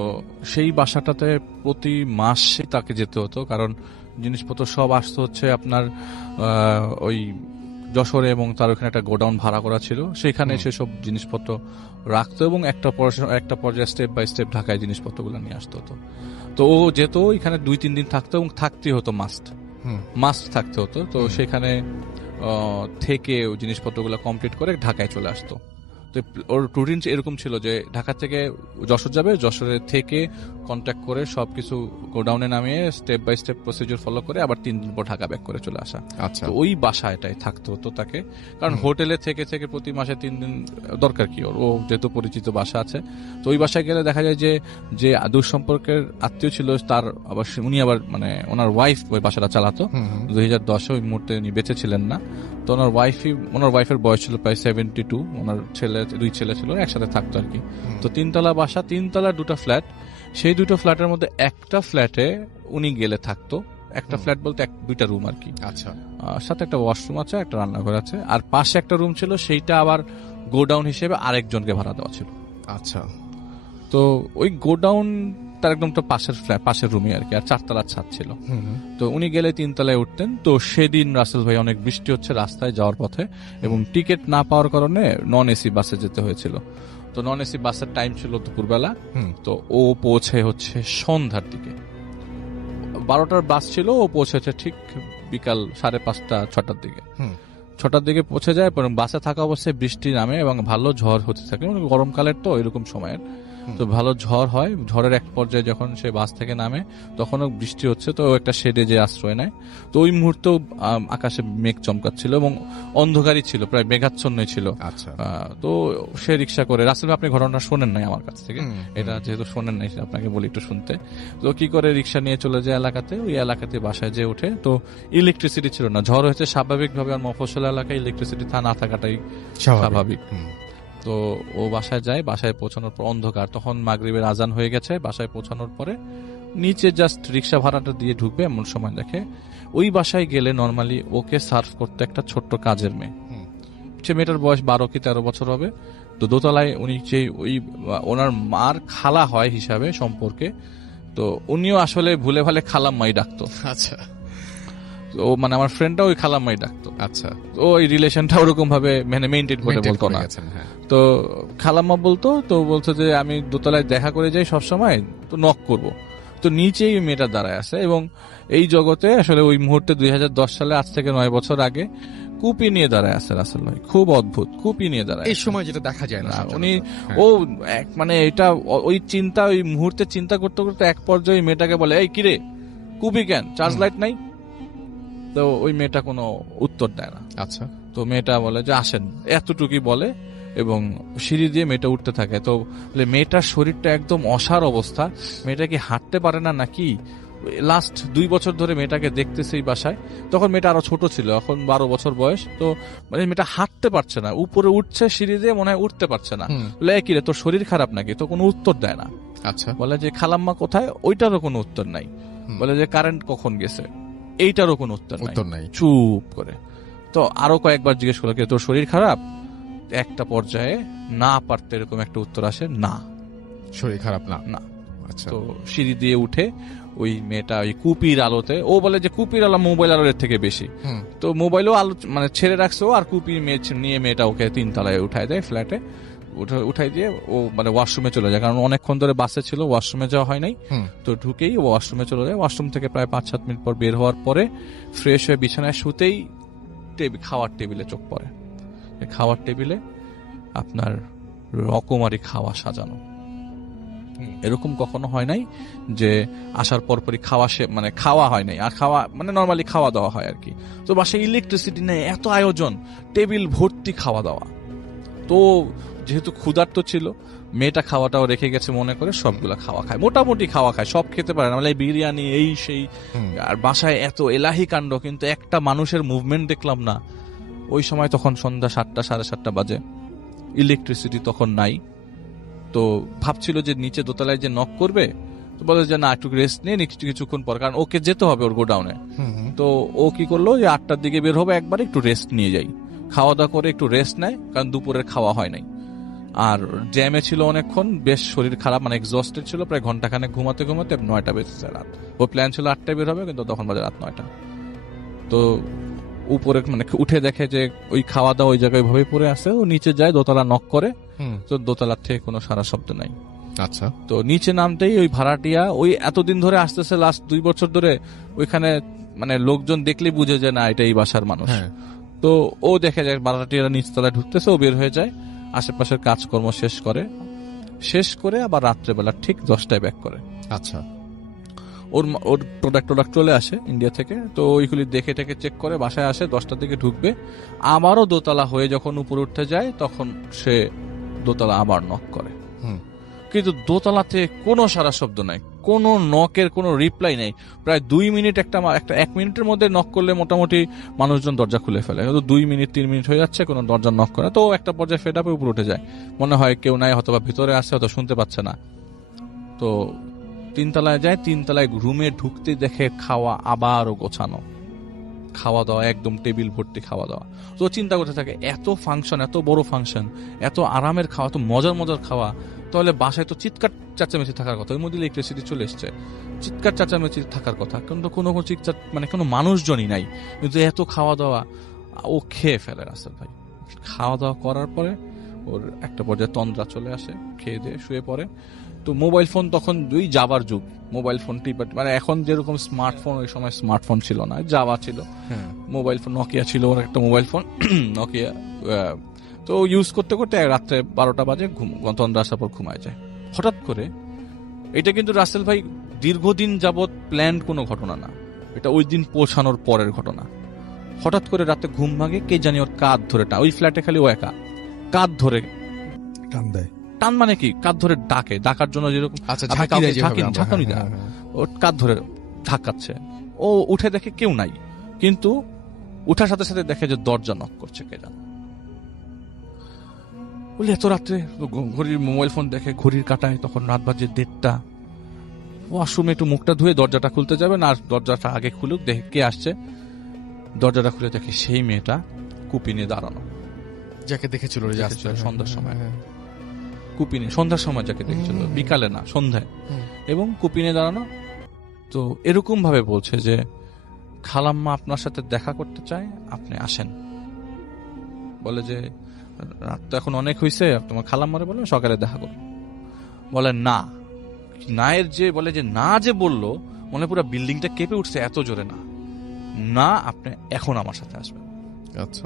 সেই বাসাটাতে প্রতি মাসে তাকে যেতে হতো, কারণ জিনিসপত্র সব আসতো হচ্ছে আপনার ওই যশোরে, এবং তার ওখানে একটা গোডাউন ভাড়া করা ছিল, সেখানে সেসব জিনিসপত্র রাখতো এবং একটা পর্যায়ে স্টেপ বাই স্টেপ ঢাকায় জিনিসপত্রগুলো নিয়ে আসতো হতো। তো ও যেত, এখানে 2-3 দিন থাকতো এবং থাকতেই হতো, মাস্ট থাকতে হতো। তো সেখানে থেকে ওই জিনিসপত্রগুলো কমপ্লিট করে ঢাকায় চলে আসতো। তো ওর রুটিন এরকম ছিল যে ঢাকা থেকে যশোর যাবে, যশোরে থেকে কন্ট্যাক্ট করে সবকিছু গোডাউনে নামিয়ে step by step procedure follow করে আবার 3 দিন পর ঢাকা ব্যাক করে চলে আসা। আচ্ছা। তো ওই বাসাটাই থাকতে হতো তাকে, কারণ হোটেলে থেকে থেকে প্রতি মাসে 3 দিন দরকার কি ওর, ও যেহেতু পরিচিত বাসা আছে। তো ওই বাসায় গেলে দেখা যায় যে দুঃসম্পর্কের আত্মীয় ছিল তার আবার উনি আবার মানে ওনার ওয়াইফ ওই বাসাটা চালাতো। 2010-এ ওই মুহূর্তে উনি বেঁচে ছিলেন না। তো ওনার ওয়াইফের বয়স ছিল প্রায় 72, ওনার 2 ছেলে ছিল, একসাথে থাকতো আর কি। তো 3তলা বাসা, 3তলার 2টা ফ্ল্যাট, সেই 2টো ফ্ল্যাটের মধ্যে একটা ফ্ল্যাটে উনি গেলে থাকতো। একটা ফ্ল্যাট বলতে 2টা রুম আর কি। আচ্ছা। সাথে একটা ওয়াশরুম আছে, একটা রান্নাঘর আছে, আর পাশে একটা রুম ছিল, সেইটা আবার গোডাউন হিসেবে আরেকজনকে ভাড়া দেওয়া ছিল। আচ্ছা। তো ওই গোডাউন তার একদম তো পাশের রুমে আর কি, আর 4তলার ছাদ ছিল। তো উনি গেলে 3তলায় উঠতেন। তো সেদিন রাসেল ভাই অনেক বৃষ্টি হচ্ছে রাস্তায় যাওয়ার পথে, এবং টিকিট না পাওয়ার কারণে নন এসি বাসে যেতে হয়েছিল। তো নন এসি বাসের টাইম ছিল দুপুরবেলা। তো ও পৌঁছে হচ্ছে সন্ধ্যার দিকে, 12টার বাস ছিল, ও পৌঁছেছে ঠিক বিকাল 5:30-6টার দিকে। 6টার দিকে পৌঁছে যায়, এবং বাসে থাকা অবস্থায় বৃষ্টি নামে এবং ভালো ঝড় হতে থাকে, মানে গরমকালের তো এরকম সময়ের। তো ভালো ঝড় হয়, ঝড়ের এক পর্যায়ে যখন সে বাস থেকে নামে তখনও বৃষ্টি হচ্ছে। তো একটা শেডে যে আশ্রয় নেয়। তো ওই মুহূর্তে আকাশে মেঘ চমকাচ্ছিল এবং অন্ধকারই ছিল, প্রায় মেঘাচ্ছন্নই ছিল। আচ্ছা। তো সে রিক্সা করে, রাসেল আপনি ঘটনা শোনেন নাই আমার কাছ থেকে, এটা যেহেতু শোনেন নাই আপনাকে বলি একটু শুনতে। তো কি করে রিক্সা নিয়ে চলে যায় এলাকাতে, ওই এলাকাতে বাসায় যে ওঠে। তো ইলেকট্রিসিটি ছিল না, ঝড় হয়েছে স্বাভাবিকভাবে, আর মফস্বল এলাকায় ইলেকট্রিসিটি না থাকাটাই স্বাভাবিক। তো ও বাসায় যায়, বাসায় পৌঁছানোর পর অন্ধকার, তখন মাগরিবের আজান হয়ে গেছে। বাসায় পৌঁছানোর পরে নিচে জাস্ট রিক্সা ভাড়াটা দিয়ে ঢুকবে, এমন সময় দেখে ওই বাসায় গেলে নর্মালি ওকে সার্ভ করতে একটা ছোট্ট কাজের মেয়ে। সে মেয়েটার বয়স 12 কি 13 বছর হবে। তো দোতলায় উনি যে ওই ওনার মার খালা হয় হিসাবে সম্পর্কে, তো উনিও আসলে ভুলে ভালে খালাম্মাই ডাকতো। আচ্ছা। ও মানে আমার ফ্রেন্ডটা ওই খালাম্মাই ডাকতো। আচ্ছা। ও এই রিলেশনটা ওরকম ভাবে মেইনটেইন করে বলতো না। তো খালাম্মা বলতো, তো বলতো যে আমি দোতলায় দেখা করে যাই সব সময়, তো নক করব। তো নিচেই ওই মেয়েটা দাঁড়ায় আছে। এবং এই জগতে আসলে ওই মুহূর্তে 2010 সালে, আজ থেকে 9 বছর আগে, কুপি নিয়ে দাঁড়ায় আছে রাসেল ভাই। খুব অদ্ভুত, কুপি নিয়ে দাঁড়ায় এই সময় যেটা দেখা যায় না না, সচরাচর। উনি হ্যাঁ। ও মানে এটা ওই চিন্তা, ওই মুহূর্তে চিন্তা করতে করতে এক পর্যায়ে ওই মেয়েটাকে বলে, এই কিরে কুপি কেন, চার্জ লাইট নাই? তো ওই মেয়েটা কোনো উত্তর দেয় না। আচ্ছা, তো মেয়েটা বলে যে আসেন, এতটুকুই বলে এবং সিঁড়ি দিয়ে মেয়েটা উঠতে থাকে। তো মেয়েটার শরীরটা একদম অসার অবস্থা, মেয়েটা কি হাঁটতে পারে না নাকি। লাস্ট 2 বছর ধরে মেয়েটাকে দেখতেছে এই বাসায়। তখন মেয়েটা আরো ছোট ছিল, এখন 12 বছর বয়স। তো মানে মেয়েটা হাঁটতে পারছে না, উপরে উঠছে সিঁড়ি দিয়ে, মনে হয় উঠতে পারছে না। বলে কি রে, তোর শরীর খারাপ নাকি? তো কোনো উত্তর দেয় না। আচ্ছা, বলে যে খালাম্মা কোথায়, ওইটারও কোনো উত্তর নাই। বলে যে কারেন্ট কখন গেছে, এইটারও কোনো উত্তর নাই। উত্তর নাই। চুপ করে। তো আরো কয়েকবার জিজ্ঞেস করলো, তোর শরীর খারাপ? একটা পর্যায়ে না পারতে এরকম একটা উত্তর আসে, না, শরীর খারাপ না। না। আচ্ছা, তো সিঁড়ি দিয়ে উঠে ওই মেয়েটা ওই কুপির আলোতে, ও বলে যে কুপির আলো মোবাইল আলোর থেকে বেশি, তো মোবাইলও আলো মানে ছেড়ে রাখছে ও, আর কুপির নিয়ে মেয়েটা ওকে 3 তলায় উঠায় দেয়, ফ্ল্যাটে উঠাই দিয়ে ও মানে ওয়াশরুমে চলে যায়, কারণ অনেকক্ষণ ধরে বাসে ছিল, ওয়াশরুমে যাওয়া হয় নাই। তো ঢুকেই ওয়াশরুমে চলে যায়। ওয়াশরুম থেকে প্রায় 5-7 মিনিট পর বের হওয়ার পরে ফ্রেশ হয়ে বিছানায় শুতেই খাওয়ার টেবিলে চোখ পড়ে। খাওয়ার টেবিলে আপনার রকমারি খাওয়া সাজানো। এরকম কখনো হয় নাই যে আসার পরপরই মানে খাওয়া হয় নাই, আর খাওয়া মানে নর্মালি খাওয়া দাওয়া হয় আর কি। তো বাসায় ইলেকট্রিসিটি নেই, এত আয়োজন, টেবিল ভর্তি খাওয়া দাওয়া। তো যেহেতু ক্ষুধার্ত ছিল, মেয়েটা খাওয়াটাও রেখে গেছে মনে করে সবগুলা খাওয়া খায়, মোটামুটি খাওয়া খায়, সব খেতে পারে না, মানে বিরিয়ানি এই সেই। আর বাসায় এত এলাহি কাণ্ড, কিন্তু একটা মানুষের মুভমেন্ট দেখলাম না। ওই সময় তখন সন্ধ্যা 7টা 7:30 বাজে, ইলেকট্রিসিটি তখন নাই। তো ভাবছিল যে নিচে দোতলায় যে নক করবে, তো বলে যে না, একটু রেস্ট নিয়ে কিছুক্ষণ পর, কারণ ওকে যেতে হবে ওর গোডাউনে। তো ও কি করলো, যে 8টার দিকে বের হবে, একবার একটু রেস্ট নিয়ে যাই, খাওয়া দাওয়া করে একটু রেস্ট নেয়, কারণ দুপুরের খাওয়া হয় নাই। আর জ্যামে ছিল অনেকক্ষণ, বেশ শরীর খারাপ, মানে এক্সস্টেড ছিল, প্রায় ঘন্টাখানেক ঘুমাতে ঘুমাতে 9টা বেজেছে রাত। ও প্ল্যান ছিল 8টায় বের হবে, কিন্তু তখন বাজে রাত 9টা। তো উপরে মানে উঠে দেখে যে ওই খাওয়া দাওয়া ওই জায়গায় ভাবে পড়ে আছে। ও নিচে যায়, দোতলা নক করে, তো দোতলার থেকে কোনো সারা শব্দ নাই। আচ্ছা, তো নিচে নামতেই ওই ভাড়াটিয়া, ওই এতদিন ধরে আসতেছে, লাস্ট 2 বছর ধরে ওইখানে, মানে লোকজন দেখলেই বুঝে যায় না এটা এই বাসার মানুষ। তো ও দেখে যায় ভাড়াটিয়ারা নিচতলায় ঢুকতেছে, ও বের হয়ে যায়, আশেপাশের কাজকর্ম শেষ করে আবার রাত্রেবেলা ঠিক 10টায় ব্যাক করে। আচ্ছা, ওর প্রোডাক্ট চলে আসে ইন্ডিয়া থেকে। তো ওইগুলি দেখে চেক করে বাসায় আসে, 10টার দিকে ঢুকবে। আবারও দোতলা হয়ে যখন উপরে উঠতে যায়, তখন সে দোতলা আবার নক করে, কিন্তু দোতলাতে কোনো সারা শব্দ নাই, কোনো নকের কোনো রিপ্লাই নেই। প্রায় 2 মিনিট, 1 মিনিটের মধ্যে নক করলে মোটামুটি মানুষজন দরজা খুলে ফেলে, কিন্তু 2 মিনিট 3 মিনিট হয়ে যাচ্ছে, কোনো দরজা নক করে। তো একটা পর্যায়ে ফেড আপে উপরে উঠে যায়, মনে হয় কেউ নাই, হয়তো বা ভিতরে আসে, হয়তো শুনতে পাচ্ছে না। তো 3 তলায় যায়, 3 তলায় রুমে ঢুকতে দেখে খাওয়া আবারও গোছানো, খাওয়া দাওয়া একদম টেবিল ভর্তি খাওয়া দাওয়া। তো চিন্তা করতে থাকে, এত ফাংশন, এত বড় ফাংশন, এত আরামের খাওয়া, এত মজার খাওয়া, তাহলে বাসায় তো চিৎকার চাচামেচি থাকার কথা। ওই মধ্যে ইলেকট্রিসিটি চলে এসছে, চিৎকার চাচামেচি থাকার কথা, কিন্তু কোনো চিৎকার মানে কোনো মানুষজনই নাই, কিন্তু এত খাওয়া দাওয়া। ও খেয়ে ফেলে রাসেল ভাই। খাওয়া দাওয়া করার পরে ওর একটা পর্যায়ে তন্দ্রা চলে আসে, খেয়ে দিয়ে শুয়ে পড়ে। তো মোবাইল ফোন তখন যাবার যুগ, মোবাইল ফোন মানে এখন যেরকম স্মার্টফোন, ওই সময় স্মার্টফোন ছিল না, যাওয়া ছিল মোবাইল ফোন। নকিয়া ছিল ওর একটা মোবাইল ফোন, নকিয়া। তো ইউজ করতে করতে রাত্রে 12টা বাজে, তন্দ্রা আসার পর ঘুমায় যায়। হঠাৎ করে, এটা কিন্তু রাসেল ভাই দীর্ঘদিন যাবৎ প্ল্যান্ড কোনো ঘটনা না, এটা ওই দিন পৌঁছানোর পরের ঘটনা। হঠাৎ করে রাতে ঘুম ভাঙে, কে জানি ওর কাঁধ ধরে, ওই ফ্ল্যাটে খালি ও একা, কাঁধ ধরে টান দেয়। টান মানে কি, কাঁধ ধরে ডাকার জন্য যেরকম ঝাঁকানি দেয়, ওর কাঁধ ধরে ধাক্কাচ্ছে। ও উঠে দেখে কেউ নাই, কিন্তু উঠার সাথে সাথে দেখে যে দরজা নক করছে কে জানে। বলে এত রাত্রে, ঘড়ির মোবাইল ফোন দেখে, ঘড়ির কাটায় তখন রাত বাজে 1:30। ওয়াশরুমে একটু মুখটা ধুয়ে দরজাটা খুলতে যাবেন, আর দরজাটা আগে খুলুক, দেখে কে আসছে। দরজাটা খুলে দেখে সেই মেয়েটা কুপি নিয়ে দাঁড়ানো, যাকে দেখেছিল সন্ধ্যার সময়। কুপিনে সন্ধ্যার সময় যাকে দেখছিল, বিকালে না, সন্ধ্যায়, এবং কুপিনে দাঁড়ানো। তো এরকম ভাবে বলছে যে খালাম্মা আপনার সাথে দেখা করতে চায়, আপনি আসেন। বলে যে রাত তো এখন অনেক হয়েছে, তোমার খালাম্মারে বলে সকালে দেখা করো। বলে না, নায়ের যে বলে যে না যে বললো, মনে পুরো বিল্ডিংটা কেঁপে উঠছে, এত জোরে না, না আপনি এখন আমার সাথে আসবেন। আচ্ছা,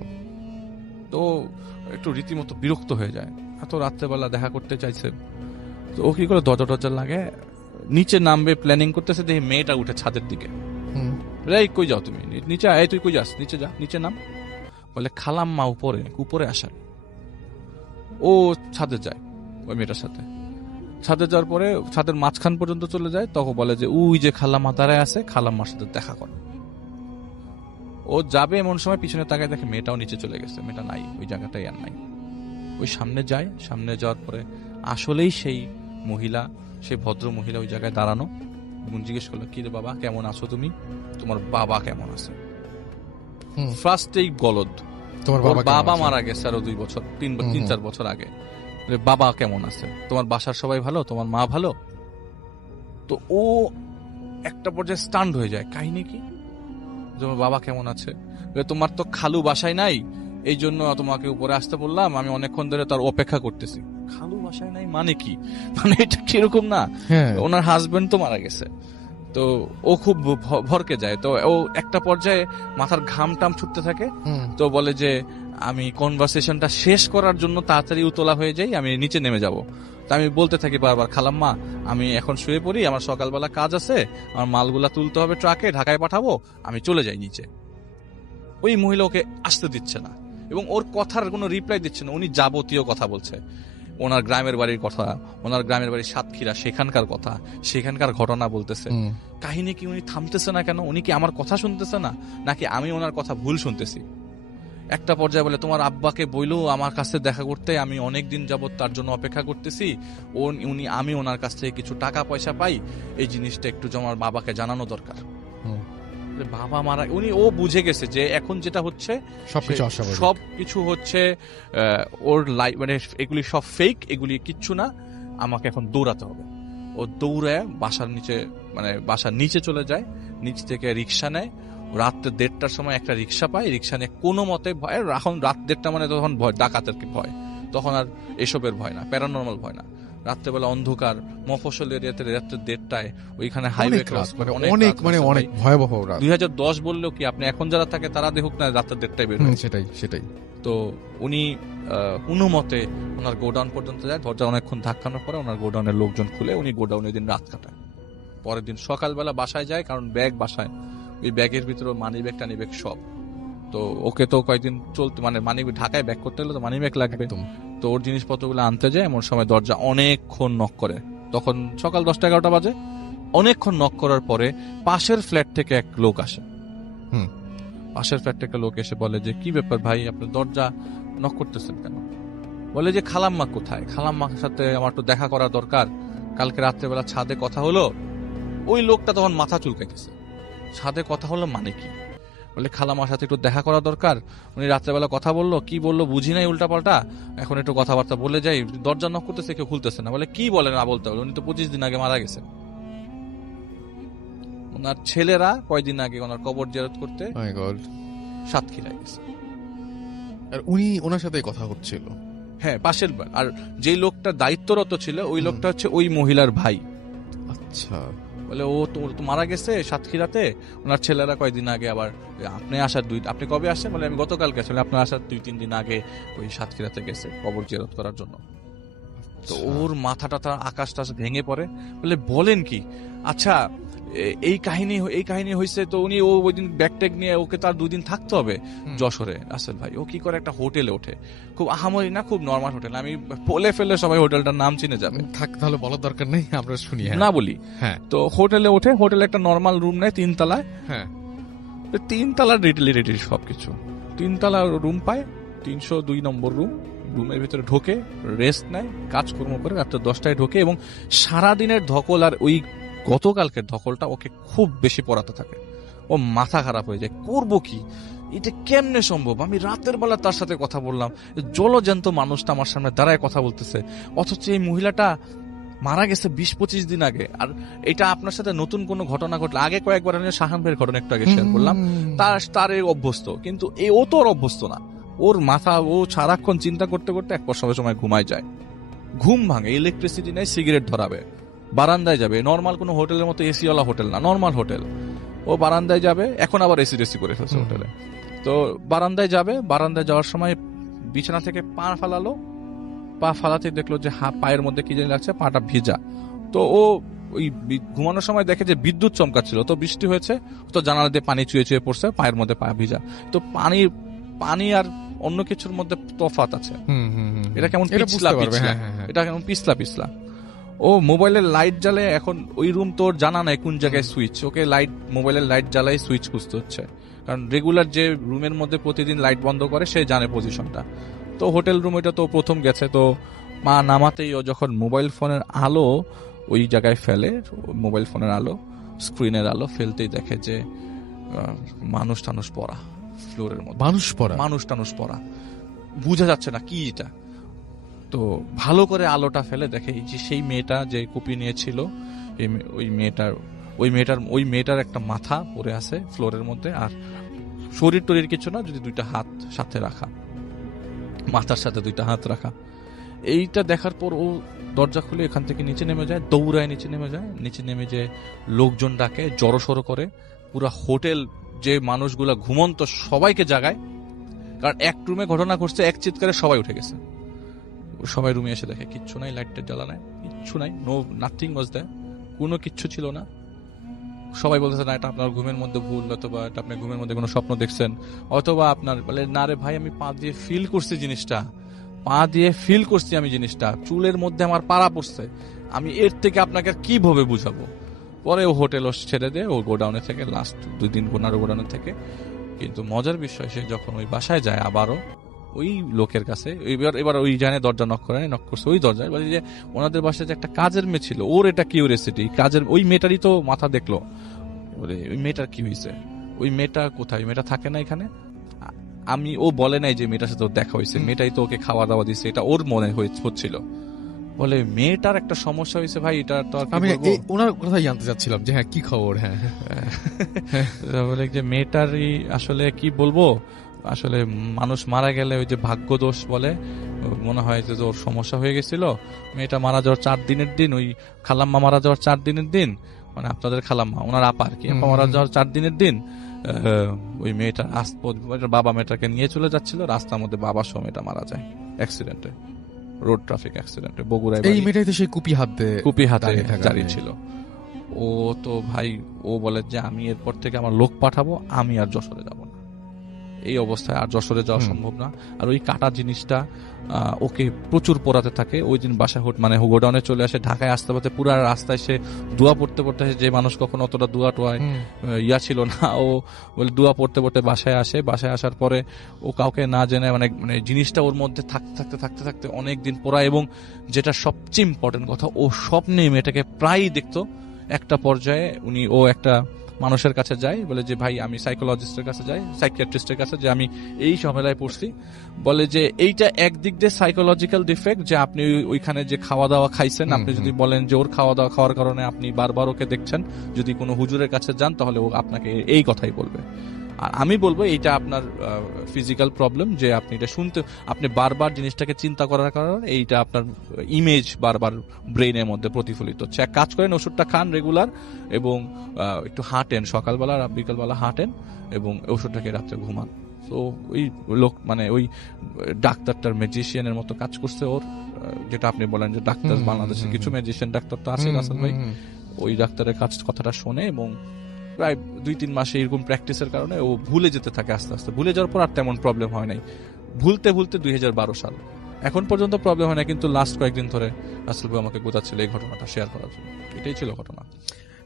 তো একটু রীতিমতো বিরক্ত হয়ে যায়, এত রাত্রেবেলা দেখা করতে চাইছে। তো ও কি করে দরজা টরজা লাগে, নিচে নামবে প্ল্যানিং করতেছে, দেখি মেয়েটা উঠে ছাদের দিকে। হুম, এই কই যাও তুমি, নিচে আয়, তুই কই যাস, নিচে যা, নিচে নাম। বলে খালাম্মা উপরে, উপরে আসেন। ও ছাদে যায় ওই মেয়েটার সাথে, ছাদে যাওয়ার পরে ছাদের মাঝখান পর্যন্ত চলে যায়, তখন বলে যে ওই যে খালাম্মা দাঁড়ায় আছে, খালাম্মার সাথে দেখা করো। ও যাবে এমন সময় পিছনে তাকায় দেখে মেয়েটাও নিচে চলে গেছে, মেয়েটা নাই ওই জায়গাটাই, আর নাই। ওই সামনে যায়, সামনে যাওয়ার পরে আসলেই সেই মহিলা, সেই ভদ্র মহিলা ওই জায়গায় দাঁড়ানো। জিজ্ঞেস করলো, কি রে বাবা কেমন আছো তুমি, তোমার বাবা কেমন আছে? হুম। ফার্স্টেই গলদ, তোমার ওর বাবা বাবা মারা গেছে আরো 2 বছর, 3-4 বছর আগে। বলে, বাবা কেমন আছে, তোমার বাসার সবাই ভালো, তোমার মা ভালো? তো ও একটা পর্যায়ে স্টান্ড হয়ে যায়, কাহিনী কি, তোমার বাবা কেমন আছে? বলে, তোমার তো খালু বাসায় নাই, এই জন্য তোমাকে উপরে আসতে বললাম, আমি অনেকক্ষণ ধরে তার অপেক্ষা করতেছি। খালু বাসায় নাই মানে কি, মানে এটা কিরকম না, হ্যাঁ, ওনার হাজবেন্ড তো মারা গেছে। তো ও খুব ভরকে যায়, তো ও একটা পর্যায়ে মাথার ঘাম টাম ছুটতে থাকে। হুম, তো বলে যে আমি কনভারসেশনটা শেষ করার জন্য তাড়াতাড়ি উতলা হয়ে যাই, আমি নিচে নেমে যাব। তা আমি বলতে থাকি বারবার, খালাম্মা আমি এখন শুয়ে পড়ি, আমার সকালবেলা কাজ আছে, আমার মালগুলা তুলতে হবে ট্রাকে, ঢাকায় পাঠাবো, আমি চলে যাই নিচে। ওই মহিলা ওকে আসতে দিচ্ছে না এবং ওর কথার কোনো রিপ্লাই দিচ্ছে না, উনি যাবতীয় কথা বলছে, ওনার গ্রামের বাড়ির কথা, ওনার গ্রামের বাড়ির সাতক্ষীরা, সেখানকার কথা, সেখানকার ঘটনা বলতেছে। হুম। কাহিনী কি উনি থামতেছে না কেন, উনি কি আমার কথা শুনতেছে না, নাকি আমি ওনার কথা ভুল শুনতেছি? একটা পর্যায়ে বলে, তোমার আব্বাকে বইলো আমার কাছে দেখা করতে, আমি অনেকদিন যাবত তার জন্য অপেক্ষা করতেছি, আমি ওনার কাছ থেকে কিছু টাকা পয়সা পাই, এই জিনিসটা একটু আমার বাবাকে জানানো দরকার। হুম। বাবা মারা, ও বুঝে গেছে যে এখন যেটা হচ্ছে সবকিছু অস্বাভাবিক। সবকিছু হচ্ছে ওর লাইফ, মানে এগুলি সব ফেক, এগুলি কিচ্ছু না, আমাকে এখন দৌড়াতে হবে। ও দৌড়ায় বাসার নিচে, মানে বাসার নিচে চলে যায়, নিচ থেকে রিক্সা নেয়, রাত্রে 1:30টার সময় একটা রিক্সা পায়, রিক্সা নিয়ে কোনো মতে ভয়, এখন রাত 1:30 মানে তখন ভয়, ডাকাতের ভয়, তখন আর এসবের ভয় না, প্যারানর্মাল ভয় না, রাত্রেবেলা অন্ধকার মফস্বল এরিয়াতে রাত্রে 1:30টায় ওইখানে হাইওয়ে ক্রস করে, অনেক ভয়াবহ রাত। 2010 বললেও কি, আপনি এখন যারা থাকে তারা দেখুক না, রাত্রে 1:30টায় বের হয়। সেটাই। তো উনি কোনো মতে ওনার গোডাউন পর্যন্ত যায়, দরজা অনেকক্ষণ ধাক্কানোর পরে ওনার গোডাউনের লোকজন খুলে, উনি গোডাউনে দিন রাত কাটায়। পরের দিন সকালবেলা বাসায় যায়, কারণ ব্যাগ বাসায়, ওই ব্যাগের ভিতরে মানি ব্যাগ টানি ব্যাগ সব। তো ওকে তো কয়েকদিন চলতে, মানে মানি ঢাকায় ব্যাগ করতে হলে তো মানি ব্যাগ লাগবে। তো ওর জিনিসপত্রগুলো আনতে যায়, এমন সময় দরজা অনেকক্ষণ নক করে, তখন সকাল 10টা-11টা বাজে। অনেকক্ষণ নক করার পরে পাশের ফ্ল্যাট থেকে এক লোক আসে। পাশের ফ্ল্যাট থেকে লোক এসে বলে যে, কি ব্যাপার ভাই, আপনি দরজা নক করতেছেন কেন? বলে যে, খালাম্মা কোথায়, খালাম্মার সাথে আমার তো দেখা করা দরকার, কালকে রাত্রেবেলা ছাদে কথা হলো। ওই লোকটা তখন মাথা চুলকাইতেছে, ছাদে কথা হলো মানে কি? বলে, খালাম্মার সাথে একটু দেখা করা দরকার, উনি রাত্রেবেলা কথা বললো, কি বললো বুঝি নাই, উল্টাপাল্টা, এখন একটু কথাবার্তা বলে যাই, দরজা নক করতেছে, কেউ খুলতেছে না। বলে, কি বলে না বলতে হবে, উনি তো 25 দিন আগে মারা গেছে। ওনার ছেলেরা কয়দিন আগে ওনার কবর জিয়ারত করতে সাতক্ষীরায় গেছে, আর উনি ওনার সাথে কথা হচ্ছিল। হ্যাঁ, পাশের বার। আর যেই লোকটা দায়িত্বরত ছিল ওই লোকটা হচ্ছে ওই মহিলার ভাই। আচ্ছা, বলে, ও তো মারা গেছে সাতক্ষীরাতে, ওনার ছেলেরা কয়দিন আগে আবার, আপনি আসার আপনি কবে আসছেন? বলে, আমি গতকাল গেছি। আপনার আসার 2-3 দিন আগে ওই সাতক্ষীরাতে গেছে কবর জিয়ারত করার জন্য। তো ওর মাথাটা আকাশটা ভেঙে পড়ে। বলে, বলেন কি? আচ্ছা, এই কাহিনী হয়েছে। তো উনি ওই দিন ব্যাগ ট্যাগ নিয়ে, ওকে তার 2 দিন থাকতে হবে যশোরে। আসল ভাই ও কি করে একটা হোটেলে ওঠে, খুব আহামরি না, খুব নর্মাল হোটেল, আমি বলে ফেলে সবাই হোটেলটার নাম চিনে যাবে। থাক, তাহলে বলার দরকার নেই, আমরা শুনি। না বলি। হ্যাঁ। তো হোটেলে ওঠে, হোটেলে একটা নর্মাল রুম নেয় 3 তলায়। হ্যাঁ, 3 তলার রেডি সবকিছু, 3 তলা রুম পায়, 302 নম্বর রুম। রুমের ভিতরে ঢোকে, রেস্ট নেয়, কাজকর্ম করে, রাত্রে 10টায় ঢোকে, এবং সারাদিনের ধকল আর ওই গতকালকের ধকলটা ওকে খুব বেশি পড়াতে থাকে। ও মাথা খারাপ হয়ে যায়, করবো কি, এটা কেমনে সম্ভব, আমি রাতের বেলা তার সাথে কথা বললাম, জলজ্যান্ত মানুষটা আমার সামনে দাঁড়ায় কথা বলতেছে, অথচ এই মহিলাটা মারা গেছে 20-25 দিন আগে। আর এটা আপনার সাথে নতুন কোনো ঘটনা ঘটলে, আগে কয়েকবার আমি শাহান ভাইয়ের ঘটনা একটু আগে শেয়ার করলাম, তার এই অভ্যস্ত, কিন্তু ও তো অভ্যস্ত না। ওর মাথা, ও সারাক্ষণ চিন্তা করতে করতে এক সময় ঘুমায় যায়, ঘুম ভাঙে, ইলেকট্রিসিটি নেই, সিগারেট ধরাবে, বারান্দায় যাবে, নর্মাল কোনো হোটেলের মতো এসিওয়ালা হোটেল না, নর্মাল হোটেল। ও বারান্দায় যাবে, এখন আবার এসি করে ফেলছে হোটেলে। তো বারান্দায় যাবে, বারান্দায় যাওয়ার সময় বিছানা থেকে পা ফালালো, পা ফালাতে দেখলো যে পায়ের মধ্যে কি জানি লাগছে, পাটা ভিজা। তো ও ওই ঘুমানোর সময় দেখে যে বিদ্যুৎ চমকাচ্ছিল, তো বৃষ্টি হয়েছে, তো জানালা দিয়ে পানি চুয়ে চুয়ে পড়ছে, পায়ের মধ্যে পা ভিজা। তো পানি আর অন্য কিছুর মধ্যে তফাৎ আছে। এটা কেমন পিছলা পিছলা, এটা কেমন পিছলা পিছলা। ও মোবাইলের লাইট জ্বালে, এখন ওই রুম তোর জানা নাই কোন জায়গায় সুইচ, ওকে মোবাইলের লাইট জ্বালাই সুইচ খুঁজতে হচ্ছে, কারণ রেগুলার যে রুমের মধ্যে প্রতিদিন লাইট বন্ধ করে সে জানে পজিশনটা। তো হোটেল রুম এটা তো প্রথম গেছে, তো মা নামাতেই ও যখন মোবাইল ফোনের আলো ওই জায়গায় ফেলে, মোবাইল ফোনের আলো, স্ক্রিনের আলো ফেলতেই দেখে যে মানুষ টানুষ পড়া ফ্লোরের মধ্যে, মানুষ টানুষ পড়া, বোঝা যাচ্ছে না কি এটা। তো ভালো করে আলোটা ফেলে দেখে যে সেই মেয়েটা যে কপি নিয়েছিল, ওই মেয়েটার একটা মাথা পড়ে আছে ফ্লোরের মধ্যে, আর শরীর টরীর কিছু না, যদি দুইটা হাত সাথে রাখা, মাথার সাথে দুইটা হাত রাখা। এইটা দেখার পর ও দরজা খুলে এখান থেকে নিচে নেমে যায়, দৌড়ায় নিচে নেমে যে লোকজন ডাকে, জড়সড়ো করে পুরা হোটেল, যে মানুষগুলা ঘুমন্ত সবাইকে জাগায়, কারণ এক রুমে ঘটনা ঘটছে, এক চিৎকারে সবাই উঠে গেছে। সবাই রুমে এসে দেখে কিচ্ছু নাই, লাইটটা জ্বালা নাই, কিচ্ছু নাই, নাথিং ওয়াজ দেয়ার, কোনো কিচ্ছু ছিল না। সবাই বলতেছে না এটা আপনার ঘুমের মধ্যে ভুল, অথবা এটা আপনি ঘুমের মধ্যে কোনো স্বপ্ন দেখছেন, অথবা আপনার বলে না রে ভাই আমি পা দিয়ে ফিল করছি জিনিসটা, চুলের মধ্যে আমার পাড়া পড়ছে, আমি এর থেকে আপনাকে আর কিভাবে বুঝাবো। পরে ও হোটেল ছেড়ে দেয়, ও গোডাউনে থেকে লাস্ট 2 দিন গোডাউনে থেকে। কিন্তু মজার বিষয়, সে যখন ওই বাসায় যায় আবারও ওই লোকের কাছে, এবার ওই জানে দরজা নক করছে ওই দরজায়, বলে যে ওনাদের বাসায় যে একটা কাজের মেয়ে ছিল, ওর এটা কিউরিওসিটি, কাজের ওই মেয়েটারই তো মাথা দেখলো, বলে ওই মেয়েটার কি হয়েছে, ওই মেয়েটা কোথায়, মেয়েটা থাকে না এখানে। ও বলে নাই যে মেয়েটার সাথে দেখা হয়েছে, মেয়েটাই তো ওকে খাওয়া দাওয়া দিচ্ছে, এটা ওর মনে হচ্ছিল। বলে মেয়েটার একটা সমস্যা হয়েছে ভাই, এটা তো আমি ওনার কথাই জানতে চাচ্ছিলাম যে হ্যাঁ কি খবর। হ্যাঁ বলে যে মেয়েটারই আসলে কি বলবো, আসলে মানুষ মারা গেলে ওই যে ভাগ্য দোষ বলে, মনে হয় যে ওর সমস্যা হয়ে গেছিল। মেয়েটা মারা যাওয়ার 4 দিনের দিন, ওই খালাম্মা মারা যাওয়ার 4 দিনের দিন, মানে আপনাদের খালাম্মা, ওনার আপা আর কি, আপা মারা যাওয়ার 4 দিনের দিন ওই মেয়েটার বাবা মেয়েটাকে নিয়ে চলে যাচ্ছিল, রাস্তার মধ্যে বাবার সহ মেয়েটা মারা যায় অ্যাক্সিডেন্টে, রোড ট্রাফিক অ্যাক্সিডেন্টে বগুড়ায়। এই মেয়েটাই তো সেই কুপি হাতে দাঁড়িয়ে ছিল। ও তো ভাই ও বলে যে আমি এরপর থেকে আমার লোক পাঠাবো, আমি আর যশোরে যাব না, এই অবস্থায় আর যশোরে যাওয়া সম্ভব না। আর ওই কাটা জিনিসটা ওকে প্রচুর পড়াতে থাকে। ওই দিন বাসায় মানে গোডাউনে চলে আসে, ঢাকায় আসতে পারতে পুরো রাস্তায় সে দোয়া পড়তে আসে, যে মানুষ কখনো অতটা দোয়া টোয়ায় ছিল না, ও বলে দোয়া পড়তে বাসায় আসে। বাসায় আসার পরে ও কাউকে না জেনে মানে জিনিসটা ওর মধ্যে থাকতে থাকতে অনেক দিন পড়া, এবং যেটা সবচেয়ে ইম্পর্টেন্ট কথা, ও স্বপ্নে মেয়েটাকে প্রায়ই দেখতো। একটা পর্যায়ে ও একটা মানুষের কাছে যায়, বলে যে ভাই আমি সাইকোলজিস্টের কাছে যাই, সাইকিয়াট্রিস্টের কাছে, যে আমি এই ঝামেলায় পড়ছি। বলে যে এইটা একদিক দিয়ে সাইকোলজিক্যাল ডিফেক্ট, যে আপনি ওইখানে যে খাওয়া দাওয়া খাইছেন, আপনি যদি বলেন যে ওর খাওয়া দাওয়া খাওয়ার কারণে আপনি বারবার ওকে দেখছেন, যদি কোনো হুজুরের কাছে যান তাহলে ও আপনাকে এই কথাই বলবে। আর আমি বলবো এইটা আপনার ফিজিক্যাল প্রবলেম, যে আপনি এটা আপনি বারবার জিনিসটাকে চিন্তা করার কারণে এইটা আপনার ইমেজ বারবার ব্রেইনের মধ্যে প্রতিফলিত হচ্ছে। এক কাজ করেন, ওষুধটা খান রেগুলার, এবং একটু হাঁটেন সকালবেলা আর বিকালবেলা হাঁটেন, এবং ওষুধটাকে রাত্রে ঘুমান। তো ওই লোক মানে ওই ডাক্তারটার ম্যাজিশিয়ানের মতো কাজ করছে ওর, যেটা আপনি বলেন যে ডাক্তার বাংলাদেশের কিছু ম্যাজিশিয়ান ডাক্তার তো আছে রাসেল ভাই, ওই ডাক্তারের কথাটা শোনে, এবং প্রায় 2-3 মাসে এরকম প্র্যাকটিসের কারণে ও ভুলে যেতে থাকে। আস্তে আস্তে ভুলে যাওয়ার পর আর তেমন প্রবলেম হয় নাই, ভুলতে 2012 সাল এখন পর্যন্ত প্রবলেম হয় না। কিন্তু লাস্ট কয়েকদিন ধরে রাসেল ভাই আমাকে গোতাচ্ছিল এই ঘটনাটা শেয়ার করার জন্য। এটাই ছিল ঘটনা।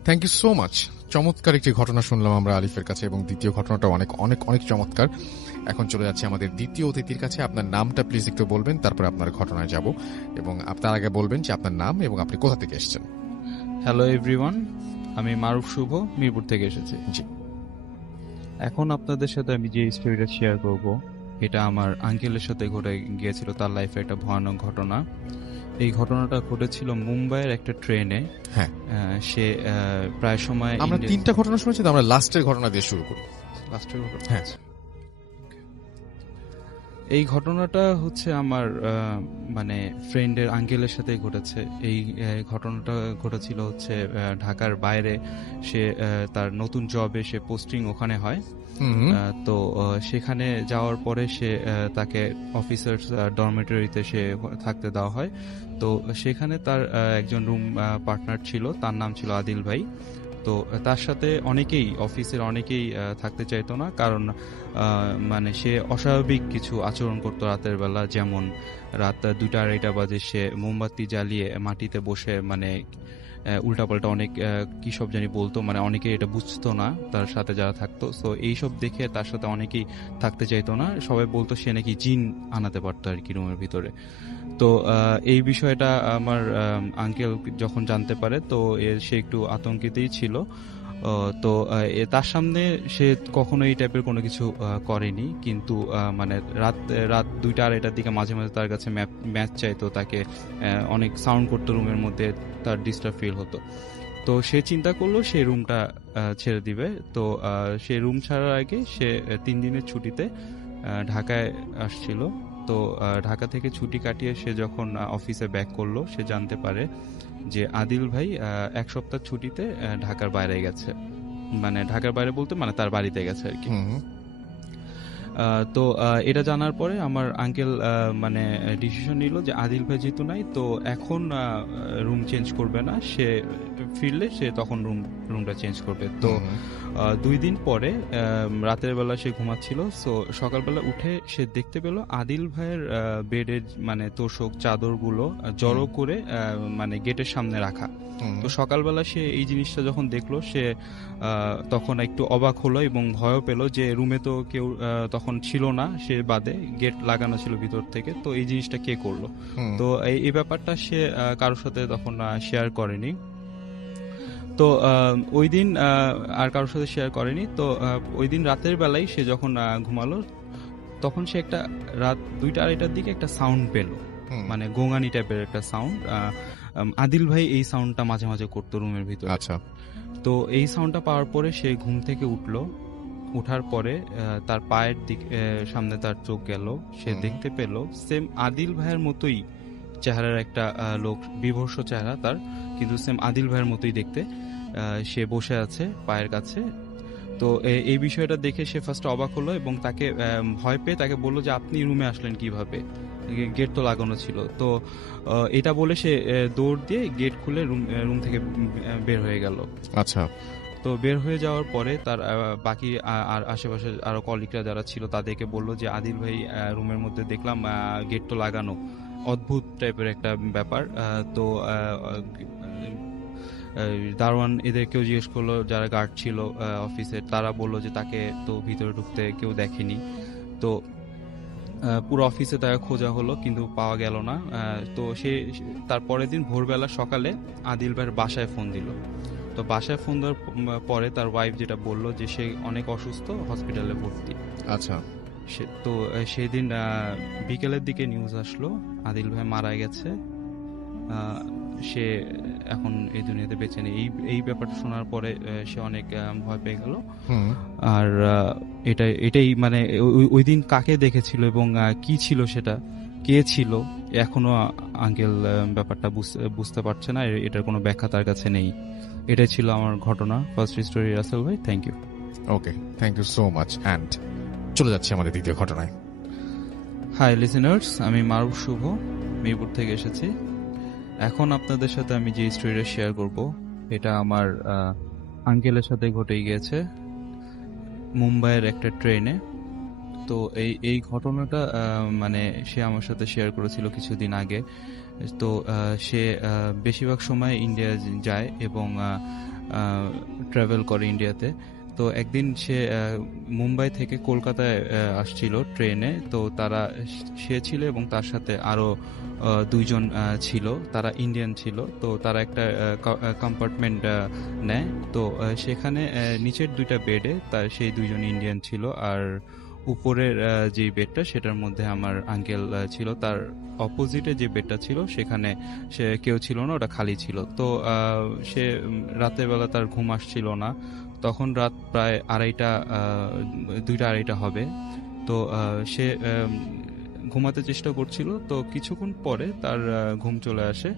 Thank you so much. চমৎকার একটি ঘটনা শুনলাম আমরা আলিফের কাছে, এবং দ্বিতীয় ঘটনাটা অনেক অনেক অনেক চমৎকার। এখন চলে যাচ্ছে আমাদের দ্বিতীয় অতিথির কাছে। আপনার নামটা প্লিজ একটু বলবেন, তারপরে আপনার ঘটনায় যাব, এবং আপনার আগে বলবেন যে আপনার নাম এবং আপনি কোথা থেকে এসেছেন। হ্যালো এভরিওয়ান, আমি মারুফ শুভ, মিরপুর থেকে এসেছি। জি, এখন আপনাদের সাথে আমি যে স্টোরিটা শেয়ার করব, এটা আমার আঙ্কেলের সাথে ঘটে গিয়েছিল, তার লাইফে একটা ভয়ানক ঘটনা। এই ঘটনাটা ঘটেছিল মুম্বাইয়ের একটা ট্রেনে। হ্যাঁ, সে প্রায় সময় আমরা 3টা ঘটনা শুনেছি, তো আমরা লাস্টের ঘটনা দিয়ে শুরু করি। লাস্টের ঘটনা, হ্যাঁ। এই ঘটনাটা হচ্ছে আমার মানে ফ্রেন্ডের আঙ্কেলের সাথে ঘটেছে। এই ঘটনাটা ঘটেছিল হচ্ছে ঢাকার বাইরে। সে তার নতুন জবে সে পোস্টিং ওখানে হয়। তো সেখানে যাওয়ার পরে সে তাকে অফিসার্স ডরমেটরিতে সে থাকতে দেওয়া হয়। তো সেখানে তার একজন রুম পার্টনার ছিল, তার নাম ছিল আদিল ভাই। তো তার সাথে অফিসের অনেকেই থাকতে চাইতো না, কারণ মানে সে অস্বাভাবিক কিছু আচরণ করতো রাতের বেলা। যেমন রাত 2টা-2:30 বাজে সে মোমবাতি জ্বালিয়ে মাটিতে বসে মানে উল্টাপাল্টা অনেক কি সব জানি বলতো, মানে অনেকে এটা বুঝতো না তার সাথে যারা থাকতো। সো এইসব দেখে তার সাথে অনেকেই থাকতে চাইতো না, সবাই বলতো সে নাকি জিন আনাতে পারতো আর কি রুমের ভিতরে। তো এই বিষয়টা আমার আঙ্কেল যখন জানতে পারে, তো সে একটু আতঙ্কিতই ছিল। তো তার সামনে সে কখনো এই টাইপের কোনো কিছু করেনি, কিন্তু মানে রাত 2টা-2:30 দিকে মাঝে মাঝে তার কাছে ম্যাচ চাইতো, তাকে অনেক সাউন্ড করতো রুমের মধ্যে, তার ডিস্টার্ব ফিল হতো। তো সে চিন্তা করলো সে রুমটা ছেড়ে দিবে। তো সে রুম ছাড়ার আগে সে 3 দিনের ছুটিতে ঢাকায় আসছিল। তো ঢাকা থেকে ছুটি কাটিয়ে সে যখন অফিসে ব্যাক করলো, সে জানতে পারে যে আদিল ভাই 1 সপ্তাহ ছুটিতে ঢাকার বাইরে গেছে। মানে ঢাকার বাইরে বলতে মানে তার বাড়িতে গেছে আর কি। তো এটা জানার পরে আমার আঙ্কেল মানে ডিসিশন নিল যে আদিল ভাই যেহেতু নাই, তো এখন রুম চেঞ্জ করবে না, সে ফিরলে সে তখন রুমটা চেঞ্জ করবে। তো 2 দিন পরে রাতের বেলা সে ঘুমাচ্ছিল। সো সকালবেলা উঠে সে দেখতে পেল আদিল ভাইয়ের বেডের মানে তোষক চাদরগুলো জড়ো করে মানে গেটের সামনে রাখা। তো সকালবেলা সে এই জিনিসটা যখন দেখলো, সে তখন একটু অবাক হলো এবং ভয়ও পেল যে রুমে তো কেউ তখন ছিল না, সে বাদে গেট লাগানো ছিল ভিতর থেকে। তো এই জিনিসটা কে করলো? তো এই ব্যাপারটা সে কারোর সাথে তখন শেয়ার করেনি। তো ওই দিন আর কারোর সাথে শেয়ার করেনি। তো ওই দিন রাতের বেলায় সে যখন ঘুমালো, তখন সে একটা রাত 2টা-2:30 দিকে একটা সাউন্ড পেল, মানে গোঙানি টাইপের একটা সাউন্ড। আদিল ভাই এই সাউন্ডটা মাঝে মাঝে করতো রুমের ভিতরে। আচ্ছা। তো এই সাউন্ডটা পাওয়ার পরে সে ঘুম থেকে উঠলো। ওঠার পরে তার পায়ের দিকে সামনে তার চোখ গেল, সে দেখতে পেল সেম আদিল ভাইয়ের মতোই চেহারার একটা লোক, বিভৎস চেহারা তার, কিন্তু সেম আদিল ভাইয়ের মতোই দেখতে। সে বসে আছে পায়ের কাছে। তো এই বিষয়টা দেখে সে ফার্স্ট অবাক হলো এবং তাকে ভয় পেয়ে তাকে বললো যে আপনি রুমে আসলেন কিভাবে, গেট তো লাগানো ছিল। তো এটা বলে সে দৌড় দিয়ে গেট খুলে রুম থেকে বের হয়ে গেল। আচ্ছা। তো বের হয়ে যাওয়ার পরে তার বাকি আর আশেপাশে আরো কলিগরা যারা ছিল তাদেরকে বলল যে আদিল ভাই রুমের মধ্যে দেখলাম গেট তো লাগানো, অদ্ভুত টাইপের একটা ব্যাপার। তো দারোয়ান এদেরকেও জিজ্ঞেস করলো, যারা গার্ড ছিল অফিসের, তারা বললো যে তাকে তো ভিতরে ঢুকতে কেউ দেখেনি। তো পুরো অফিসে তাকে খোঁজা হলো কিন্তু পাওয়া গেল না। তো সে তার পরের দিন ভোরবেলা সকালে আদিল ভাইয়ের বাসায় ফোন দিল। তো বাসায় ফোন দেওয়ার পরে তার ওয়াইফ যেটা বললো যে সে অনেক অসুস্থ, হসপিটালে ভর্তি। আচ্ছা। তো সেদিন বিকেলের দিকে নিউজ আসলো আদিল ভাই মারা গেছে। সে এখন এই দুনিয়াতে বেঁচে নেই। এই ব্যাপারটা শোনার পরে সে অনেক ভয় পেয়ে গেল। আর এটাই মানে ওই দিন কাকে দেখেছিল এবং কি ছিল সেটা, কে ছিল, এখনো আঙ্কেল ব্যাপারটা বুঝতে পারছে না। এটার কোনো ব্যাখ্যা তার কাছে নেই। এটাই ছিল আমার ঘটনা, ফার্স্ট স্টোরি। রাসেল ভাই, thank you. Okay, thank you so much. And চলে যাচ্ছি আমাদের দ্বিতীয় ঘটনায়। হাই লিসেনার্স, আমি মারুফ শুভ, মিরপুর থেকে এসেছি। এখন আপনাদের সাথে আমি যে স্টোরিটা শেয়ার করব, এটা আমার আঙ্কেলের সাথে ঘটে গিয়েছে মুম্বাইয়ের একটা ট্রেনে। তো এই ঘটনাটা মানে সে আমার সাথে শেয়ার করেছিল কিছুদিন আগে। তো সে বেশিরভাগ সময় ইন্ডিয়া যায় এবং ট্রাভেল করে ইন্ডিয়াতে। তো একদিন সে মুম্বাই থেকে কলকাতায় আসছিল ট্রেনে। তো সে ছিল এবং তার সাথে আরো 2 জন ছিল, তারা ইন্ডিয়ান ছিল। তো তারা একটা কম্পার্টমেন্ট নেয়। তো সেখানে নিচের 2টা বেডে সেই 2 জন ইন্ডিয়ান ছিল, আর উপরের যে বেডটা সেটার মধ্যে আমার আঙ্কেল ছিল। তার অপোজিটে যে বেডটা ছিল সেখানে সে কেউ ছিল না, ওটা খালি ছিল। তো সে রাতের বেলা তার ঘুম আসছিল না। তখন রাত প্রায় 2:30 হবে। তো সে ঘুমাতে চেষ্টা করছিল, তো কিছুক্ষণ পরে তার ঘুম চলে আসে,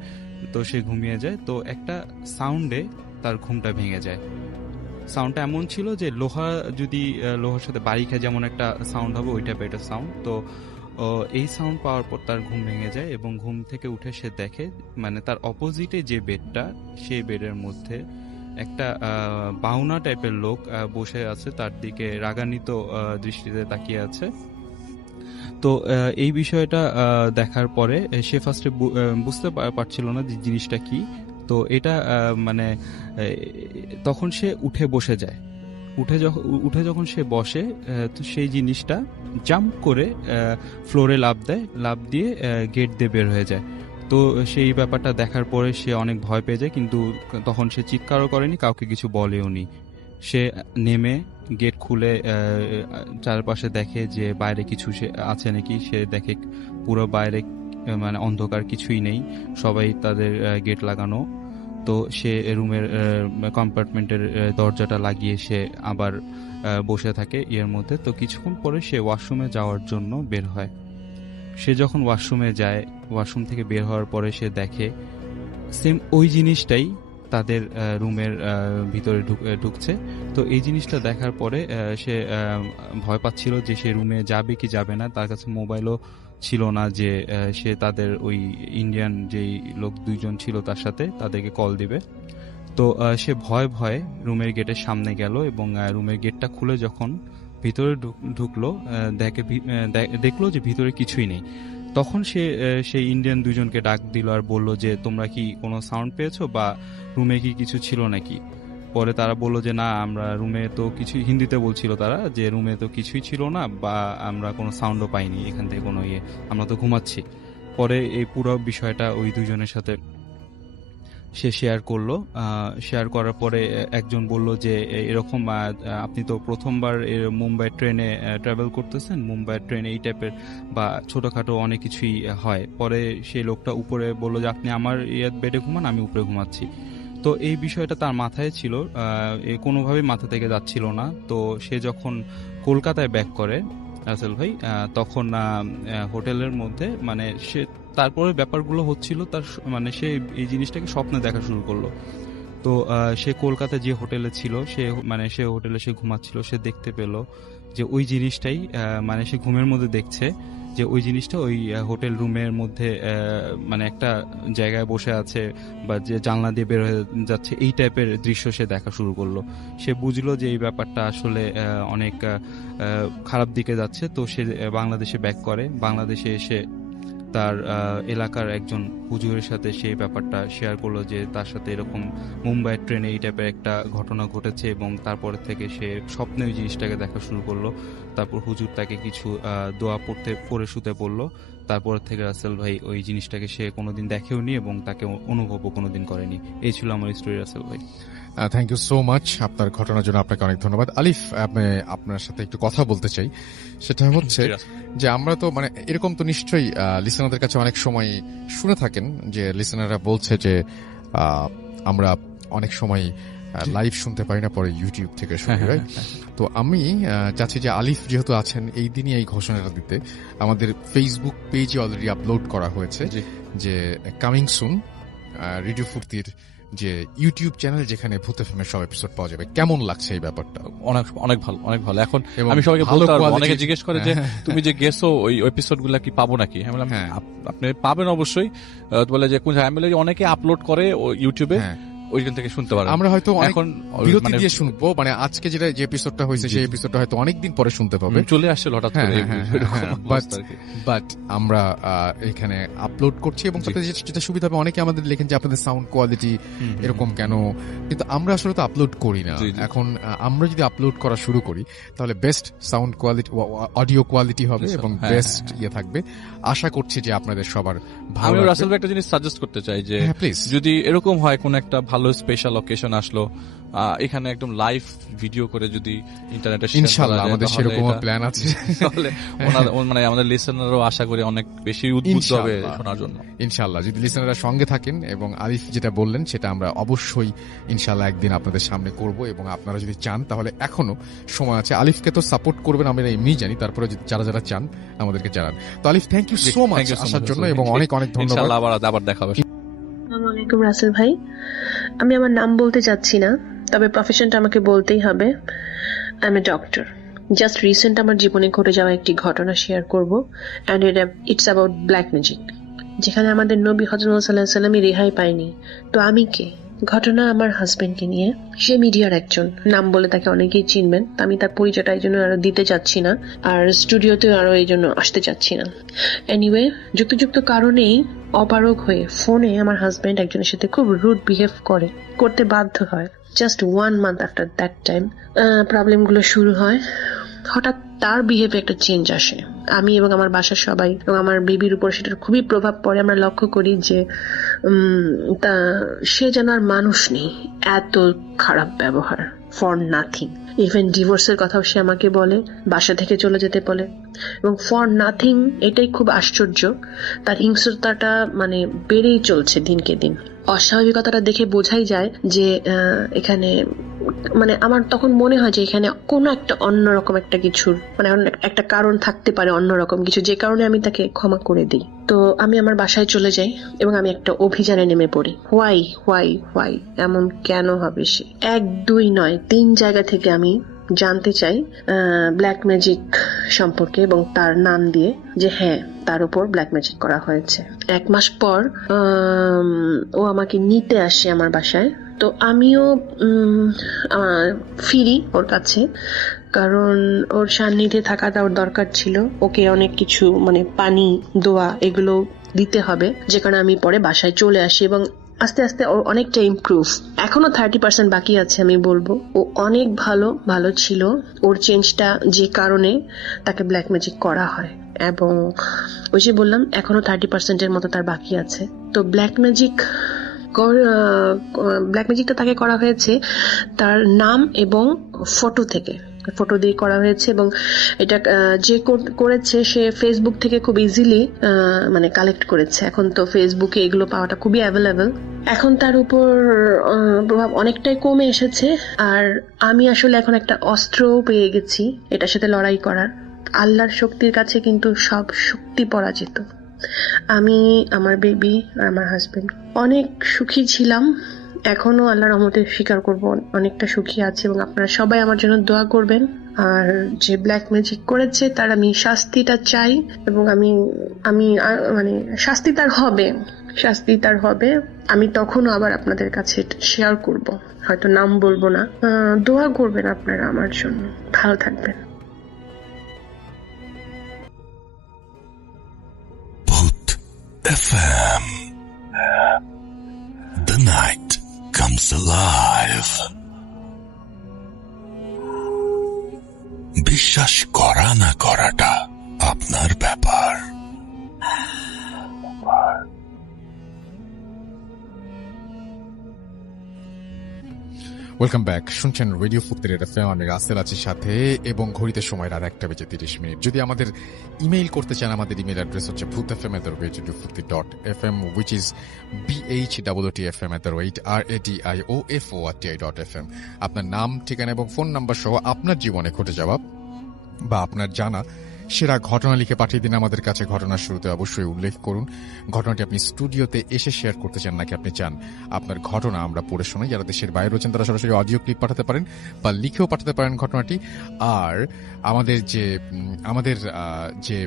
তো সে ঘুমিয়ে যায়। তো একটা সাউন্ডে তার ঘুমটা ভেঙে যায়। সাউন্ডটা এমন ছিল যে লোহা যদি লোহার সাথে বাড়ি খায় যেমন একটা সাউন্ড হবে, ওই টাইপের একটা সাউন্ড। তো এই সাউন্ড পাওয়ার পর তার ঘুম ভেঙে যায় এবং ঘুম থেকে উঠে সে দেখে মানে তার অপোজিটে যে বেডটা, সেই বেডের মধ্যে একটা বাউনা টাইপের লোক বসে আছে, তার দিকে রাগান্বিত দৃষ্টিতে তাকিয়ে আছে। তো এই বিষয়টা দেখার পরে সে ফার্স্টে বুঝতে পারছিল না যে জিনিসটা কি। তো এটা মানে তখন সে উঠে বসে যায়। উঠে যখন সে বসে, তো সেই জিনিসটা জাম্প করে ফ্লোরে লাফ দেয়, লাফ দিয়ে গেট দিয়ে বের হয়ে যায়। তো সেই ব্যাপারটা দেখার পরে সে অনেক ভয় পেয়ে যায়, কিন্তু তখন সে চিৎকারও করেনি, কাউকে কিছু বলেও নি। সে নেমে গেট খুলে চারপাশে দেখে যে বাইরে কিছু সে আছে নাকি। সে দেখে পুরো বাইরে মানে অন্ধকার, কিছুই নেই, সবাই তাদের গেট লাগানো। তো সে রুমের কম্পার্টমেন্টের দরজাটা লাগিয়ে সে আবার বসে থাকে এর মধ্যে। তো কিছুক্ষণ পরে সে ওয়াশরুমে যাওয়ার জন্য বের হয়। সে যখন ওয়াশরুমে যায়, ওয়াশরুম থেকে বের হওয়ার পরে সে দেখে সেম ওই জিনিসটাই তাদের রুমের ভিতরে ঢুকছে। তো এই জিনিসটা দেখার পরে সে ভয় পাচ্ছিল যে সে রুমে যাবে কি যাবে না। তার কাছে মোবাইলও ছিল না যে সে তাদের ওই ইন্ডিয়ান যেই লোক দুইজন ছিল তার সাথে তাদেরকে কল দিবে। তো সে ভয়ে ভয়ে রুমের গেটের সামনে গেল এবং রুমের গেটটা খুলে যখন ভিতরে ঢুকলো, দেখলো যে ভিতরে কিছুই নেই। তখন সে সেই ইন্ডিয়ান দুইজনকে ডাক দিল আর বলল যে তোমরা কি কোনো সাউন্ড পেয়েছো বা রুমে কি কিছু ছিল নাকি। পরে তারা বলল যে না, আমরা রুমে তো কিছু, হিন্দিতে বলছিল তারা যে রুমে তো কিছুই ছিল না বা আমরা কোনো সাউন্ডও পাইনি এখান থেকে কোনো আমরা তো ঘুমাচ্ছি। পরে এই পুরো বিষয়টা ওই দুইজনের সাথে সে শেয়ার করলো। শেয়ার করার পরে একজন বলল যে এরকম আপনি তো প্রথমবার মুম্বাই ট্রেনে ট্রাভেল করতেছেন, মুম্বাই ট্রেনে এই টাইপের বা ছোটখাটো অনেক কিছুই হয়। পরে সেই লোকটা উপরে বলল যে আপনি আমার বেডে ঘুমান, আমি উপরে ঘুমাচ্ছি। তো এই বিষয়টা তার মাথায় ছিল, কোনোভাবেই মাথা থেকে যাচ্ছিল না। তো সে যখন কলকাতায় ব্যাক করে রাসেল ভাই, তখন হোটেলের মধ্যে মানে সে তারপরে ব্যাপারগুলো হচ্ছিল তার মানে সে এই জিনিসটাকে স্বপ্নে দেখা শুরু করলো। তো সে কলকাতা যে হোটেলে ছিল, সে হোটেলে সে ঘুমাচ্ছিল, সে দেখতে পেল যে ওই জিনিসটাই মানে সে ঘুমের মধ্যে দেখছে যে ওই জিনিসটা ওই হোটেল রুমের মধ্যে মানে একটা জায়গায় বসে আছে বা যে জানলা দিয়ে বের হয়ে যাচ্ছে, এই টাইপের দৃশ্য সে দেখা শুরু করলো। সে বুঝলো যে এই ব্যাপারটা আসলে অনেক খারাপ দিকে যাচ্ছে। তো সে বাংলাদেশে ব্যাক করে। বাংলাদেশে এসে তার এলাকার একজন হুজুরের সাথে সেই ব্যাপারটা শেয়ার করলো যে তার সাথে এরকম মুম্বাই ট্রেনে এই টাইপের একটা ঘটনা ঘটেছে এবং তারপরে থেকে সে স্বপ্নে ওই জিনিসটাকে দেখা শুরু করলো। তারপর হুজুর তাকে কিছু দোয়া পড়ে শুতে বললো। তারপর থেকে রাসেল ভাই ওই জিনিসটাকে সে কোনোদিন দেখেও নি এবং তাকে অনুভবও কোনোদিন করেনি। এই ছিল আমার স্টোরি রাসেল ভাই। থ্যাংক ইউ সো মাচ আপনার ঘটনার জন্য, আপনাকে অনেক ধন্যবাদ। আলিফ, আপনার সাথে একটু কথা বলতে চাই। সেটা হচ্ছে যে আমরা তো মানে এরকম তো নিশ্চয়ই লিসেনারদের কাছে অনেক সময় শুনে থাকেন যে লিসেনাররা বলছে যে আমরা অনেক সময় লাইভ শুনতে পারি না, পরে ইউটিউব থেকে শুনি, রাইট? তো আমি চাচ্ছি যে আলিফ যেহেতু আছেন এই দিনই এই ঘোষণাটা দিতে। আমাদের ফেসবুক পেজে অলরেডি আপলোড করা হয়েছে যে কামিং সুন রেডিও ফুর্তির যে ইউটিউব চ্যানেল, যেখানে ভূত এফএমের সব এপিসোড পাওয়া যাবে। কেমন লাগছে এই ব্যাপারটা? অনেক ভালো। এখন আমি সবাইকে বলতে পারবো, অনেকে জিজ্ঞেস করে যে তুমি যে গেছো ওই এপিসোড গুলা কি পাবো নাকি? আমি বললাম আপনি পাবেন অবশ্যই। বলে যে আমি বলে অনেকে আপলোড করে ইউটিউবে, ওইখান থেকে শুনতে পারেন। আমরা হয়তো এখন বিরতি দিয়ে শুনবো, মানে আজকে যে এপিসোডটা হয়েছে সেই এপিসোডটা হয়তো অনেকদিন পরে শুনতে পাবে, চলে আসছে হঠাৎ করে। বাট আমরা এখানে আপলোড করছি এবং তাতে যেটা সুবিধা হবে, অনেকে আমাদের লেখেন যে আপনাদের সাউন্ড কোয়ালিটি এরকম কেন, কিন্তু আমরা আসলে তো আপলোড করি না। এখন আমরা যদি আপলোড করা শুরু করি তাহলে best sound quality, audio quality হবে এবং বেস্ট থাকবে। আশা করছি যে আপনাদের সবার ভালো লাগবে। আমি রাসেল ভাই একটা জিনিস সাজেস্ট করতে চাই যে যদি এরকম হয় কোন একটা ভালো ভালো স্পেশাল অকেশন আসলো, এখানে একদম লাইভ ভিডিও করে যদি ইন্টারনেটে ইনশাআল্লাহ আমাদের সেরকম প্ল্যান আছে। তাহলে মানে আমাদের লিসেনারও আশা করি অনেক বেশি উদ্বুদ্ধ হবে শোনার জন্য। ইনশাআল্লাহ যদি লিসেনাররা সঙ্গে থাকেন, এবং আলিফ যেটা বললেন সেটা আমরা অবশ্যই ইনশাআল্লাহ একদিন আপনাদের সামনে করব, এবং আপনারা যদি চান তাহলে এখনো সময় আছে। আলিফকে তো সাপোর্ট করবেন আমরা এমনি জানি, তারপরে যারা যারা চান আমাদেরকে জানান। তো আলিফ, থ্যাংক ইউ সো মাচ আসার জন্য, এবং অনেক অনেক ধন্যবাদ। ইনশাআল্লাহ আবার দেখা হবে। আসসালামু আলাইকুম রাসেল ভাই, আমি আমার নাম বলতে চাচ্ছি না, তবে প্রফেশনটা আমাকে বলতেই হবে। I M a doctor. Just recent আমার জীবনে ঘটে যাওয়া একটি ঘটনা শেয়ার করব, and it's about black magic, যেখানে আমাদের নবী হযরত মুহাম্মদ সাল্লাল্লাহু আলাইহি ওয়াসাল্লাম রেহাই পায়নি। তো আমি কে? ঘটনা আমার হাজবেন্ডকে নিয়ে। সে মিডিয়ার একজন, নাম বলে তাকে অনেকেই চিনবেন, আমি তার পরিচয়টা এই জন্য আরো দিতে চাচ্ছি না, আর স্টুডিওতে আরো এই জন্য আসতে চাচ্ছি না। এনিওয়ে, যুক্ত কারণেই অপারগ হয়ে ফোনে আমার হাজবেন্ড একজনের সাথে খুব রুড বিহেভ করতে বাধ্য হয়। Just 1 month after that time প্রবলেমগুলো শুরু হয়। হঠাৎ তার বিহেভে একটা চেঞ্জ আসে। আমি এবং আমার বাসার সবাই এবং আমার বেবির উপর সেটার খুবই প্রভাব পড়ে। আমরা লক্ষ্য করি যে সে যেন আর মানুষ নেই, এত খারাপ ব্যবহার, ফর নাথিং। ইভেন ডিভোর্সের কথাও সে আমাকে বলে, বাসা থেকে চলে যেতে বলে, এবং ফর নাথিং। এটাই খুব আশ্চর্য, তার হিংস্রতাটা মানে বেড়েই চলছে দিনকে দিন। অস্বাভাবিকতাটা দেখে বোঝাই যায় যে এখানে মানে আমার তখন মনে হয় যে এখানে কোনো একটা অন্যরকম একটা কিছুর মানে একটা কারণ থাকতে পারে, অন্যরকম কিছু, যে কারণে আমি তাকে ক্ষমা করে দিই। তো আমি আমার বাসায় চলে যাই এবং আমি একটা অভিযানে নেমে পড়ি। হোয়াই এমন কেন হবে সে? 1, 2 নয়, 3 জায়গা থেকে আমি জানতে চাই ব্ল্যাক ম্যাজিক সম্পর্কে, এবং তার নাম দিয়ে যে হ্যাঁ তার উপর ব্ল্যাক ম্যাজিক করা হয়েছে। 1 মাস পর ও আমাকে নিতে আসে আমার বাসায়। তো আমিও ফিরি ওর কাছে, কারণ ওর সান্নিধ্যে থাকাটা ওর দরকার ছিল। ওকে অনেক কিছু মানে পানি, দোয়া এগুলো দিতে হবে, যে কারণে আমি পরে বাসায় চলে আসি, এবং আস্তে আস্তে ওর অনেকটা ইমপ্রুভ। এখনো 30% বাকি আছে। আমি বলবো ও অনেক ভালো ছিল। ওর চেঞ্জটা যে কারণে তাকে ব্ল্যাক ম্যাজিক করা হয়, এবং ওই যে বললাম এখনো 30% মতো তার বাকি আছে। তো ব্ল্যাক ম্যাজিকটা তাকে করা হয়েছে তার নাম এবং ফটো দিয়ে করা হয়েছে, এবং এটা যে করেছে সে ফেসবুক থেকে খুব ইজিলি মানে কালেক্ট করেছে। এখন তো ফেসবুকে এগুলো পাওয়াটা খুবই অ্যাভেলেবল। এখন তার উপর প্রভাব অনেকটাই কমে এসেছে, আর আমি আসলে এখন একটা অস্ত্রও পেয়ে গেছি এটার সাথে লড়াই করার। আল্লাহর শক্তির কাছে কিন্তু সব শক্তি পরাজিত। আমি, আমার বেবি আর আমার হাজবেন্ড অনেক সুখী ছিলাম। এখনো আল্লাহর রহমতে স্বীকার করব অনেকটা সুখী আছে, এবং আপনারা সবাই আমার জন্য দোয়া করবেন। আর যে ব্ল্যাক ম্যাজিক করেছে তার আমি শাস্তিটা চাই, এবং আমি মানে শাস্তি তার হবে। আমি তখনও আবার আপনাদের কাছে শেয়ার করব, হয়তো নাম বলবো না। দোয়া করবেন আপনারা আমার জন্য। ভালো থাকবেন। FM. The night comes alive. বিশ্বাস করা না করাটা আপনার ব্যাপার। Welcome back. শুনছেন রেডিও ফুর্তি রেড এফএম। আমি রাসেল আছি সাথে, এবং ঘড়িতে সময় রাত 1:30। যদি আমাদের ইমেইল করতে চান, আমাদের ইমেইল অ্যাড্রেস হচ্ছে bhutfm@radiofurti.fm, which is bhutfm@radiofurti.fm। আপনার নাম, ঠিকানা এবং ফোন নাম্বার সহ আপনার জীবনে ঘটে যাওয়া বা আপনার জানা সেরা ঘটনা লিখে পাঠিয়ে দিন আমাদের কাছে। ঘটনার শুরুতে অবশ্যই উল্লেখ করুন ঘটনাটি আপনি স্টুডিওতে এসে শেয়ার করতে চান, নাকি আপনি চান আপনার ঘটনা আমরা পড়ে শোনাই। যারা দেশের বাইরে রয়েছেন তারা সরাসরি অডিও ক্লিপ পাঠাতে পারেন বা লিখেও পাঠাতে পারেন ঘটনাটি। আর আমাদের যে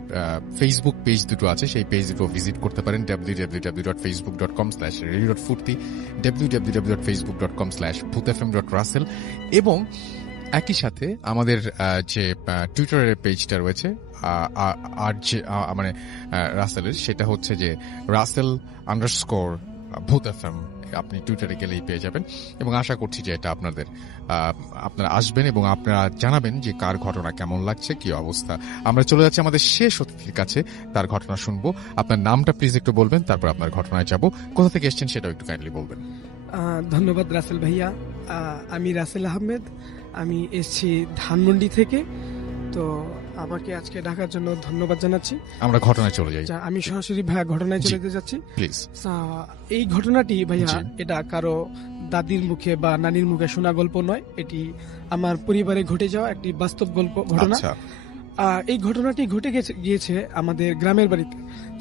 ফেসবুক পেজ দুটো আছে সেই পেজ দুটো ভিজিট করতে পারেন, www.facebook.com/radio.furti, www.facebook.com/bhutfm.russell, এবং একই সাথে আমাদের যে টুইটারের পেজটা রয়েছে আর যে মানে রাসেলের, সেটা হচ্ছে যে Russell_BhutFM। আপনি টুইটারে গেলেই পেয়ে যাবেন, এবং আশা করছি যে এটা আপনারা আসবেন এবং আপনারা জানাবেন যে কার ঘটনা কেমন লাগছে, কি অবস্থা। আমরা চলে যাচ্ছি আমাদের শেষ অতিথির কাছে, তার ঘটনা শুনবো। আপনার নামটা প্লিজ একটু বলবেন, তারপর আপনার ঘটনায় যাব। কোথা থেকে এসেছেন সেটাও একটু কাইন্ডলি বলবেন। ধন্যবাদ রাসেল ভাইয়া। আমি রাসেল আহমেদ, আমি এসেছি ধানমন্ডি থেকে। তো আমাকে আজকে ডাকার জন্য ধন্যবাদ জানাচ্ছি। আমরা ঘটনায় চলে যাই আমি সরাসরি ভাইয়া ঘটনায় চলে যেতে যাচ্ছি। প্লিজ। এই ঘটনাটি ভাইয়া জি। এটা কারো দাদির মুখে বা নানির মুখে শোনা গল্প নয়, এটি আমার পরিবারে ঘটে যাওয়া একটি বাস্তব ঘটনা। আচ্ছা, এই ঘটনাটি ঘটে গিয়েছে আমাদের গ্রামের বাড়িতে।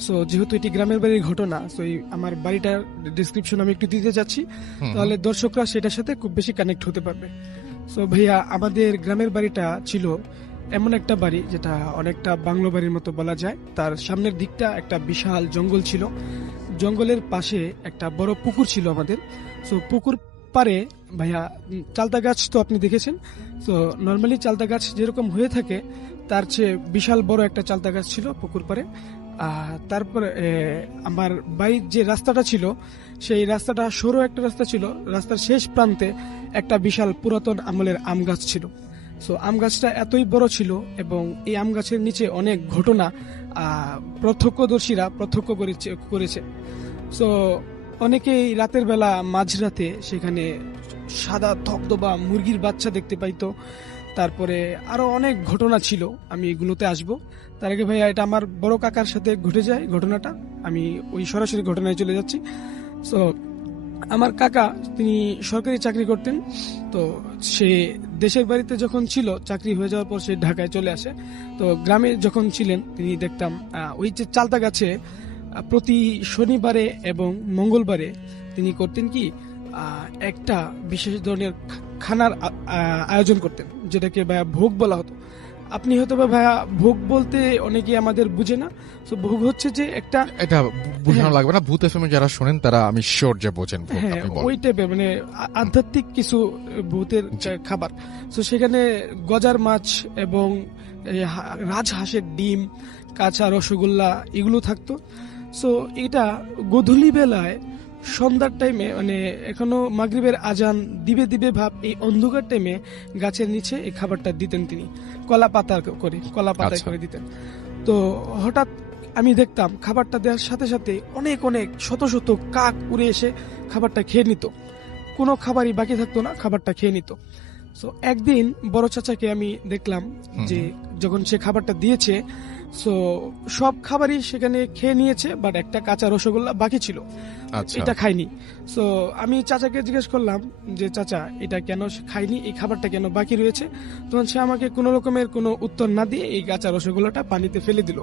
সো যেহেতু এটি গ্রামের বাড়ির ঘটনা, সো আমার বাড়িটার ডিসক্রিপশন আমি একটু দিতে যাচ্ছি, তাহলে দর্শকরা সেটার সাথে খুব বেশি কানেক্ট হতে পারবে। সো ভাইয়া, আমাদের গ্রামের বাড়িটা ছিল এমন একটা বাড়ি যেটা অনেকটা বাংলো বাড়ির মতো বলা যায়। তার সামনের দিকটা একটা বিশাল জঙ্গল ছিল, জঙ্গলের পাশে একটা বড় পুকুর ছিল আমাদের। সো পুকুর পারে ভাইয়া চালতা গাছ তো আপনি দেখেছেন। তো নর্মালি চালতা গাছ যেরকম হয়ে থাকে তার চেয়ে বিশাল বড় একটা চালতা গাছ ছিল পুকুর পারে। তারপরে আমার বাড়ির যে রাস্তাটা ছিল সেই রাস্তাটা সরু একটা রাস্তা ছিল, রাস্তার শেষ প্রান্তে একটা বিশাল পুরাতন আমলের আম গাছ ছিল। সো আম গাছটা এতই বড় ছিল এবং এই আম গাছের নিচে অনেক ঘটনা প্রত্যক্ষদর্শীরা প্রত্যক্ষ করেছে। সো অনেকেই রাতের বেলা মাঝরাতে সেখানে সাদা ধবধবা মুরগির বাচ্চা দেখতে পাইতো। তারপরে আরো অনেক ঘটনা ছিল, আমি এগুলোতে আসবো। তার আগে ভাইয়া, এটা আমার বড় কাকার সাথে ঘটে যায় ঘটনাটা, আমি ওই সরাসরি ঘটনায় চলে যাচ্ছি। সো আমার কাকা তিনি সরকারি চাকরি করতেন। তো সে দেশের বাড়িতে যখন ছিল, চাকরি হয়ে যাওয়ার পর সে ঢাকায় চলে আসে। তো গ্রামে যখন ছিলেন তিনি দেখতাম ওই যে চালতা গাছে প্রতি শনিবারে এবং মঙ্গলবারে তিনি করতেন কি একটা বিশেষ ধরনের খানার আয়োজন করতেন, যেটাকে ভাইয়া ভোগ বলা হতো। আপনি হয়তো বা ভাইয়া ভোগ বলতে অনেকে আমাদের বুঝে না। তো ভোগ হচ্ছে যে একটা, এটা বোঝানো লাগবে না, ভূত এফএম যারা শোনেন তারা আমি শিওর যে বোঝেন। হ্যাঁ, ওই টাইপের মানে আধ্যাত্মিক কিছু ভূতের খাবার। তো সেখানে গজার মাছ এবং রাজহাঁসের ডিম, কাঁচা রসগোল্লা এগুলো থাকতো। সো এটা গোধূলি বেলায় সন্ধ্যার টাইমে, মানে এখনো মাগরিবের আজান দিবে দিবে ভাব, এই অন্ধকার টাইমে গাছের নিচে এই খাবারটা দিতেন তিনি, কলা পাতায় করে দিতেন। তো হঠাৎ আমি দেখতাম খাবারটা দেওয়ার সাথে সাথে অনেক অনেক শত শত কাক উড়ে এসে খাবারটা খেয়ে নিত, কোনো খাবারই বাকি থাকতো না, খাবারটা খেয়ে নিত। সো একদিন বড় চাচাকে আমি দেখলাম যে যখন সে খাবারটা দিয়েছে, সো সব খাবারই সেখানে খেয়ে নিয়েছে, বাট একটা কাঁচা রসগোল্লা বাকি ছিল, এটা খাইনি। সো আমি চাচাকে জিজ্ঞেস করলাম যে চাচা, এটা কেন খাইনি, এই খাবারটা কেন বাকি রয়েছে? তখন সে আমাকে কোনো রকমের কোনো উত্তর না দিয়ে এই কাঁচা রসগোল্লাটা পানিতে ফেলে দিল।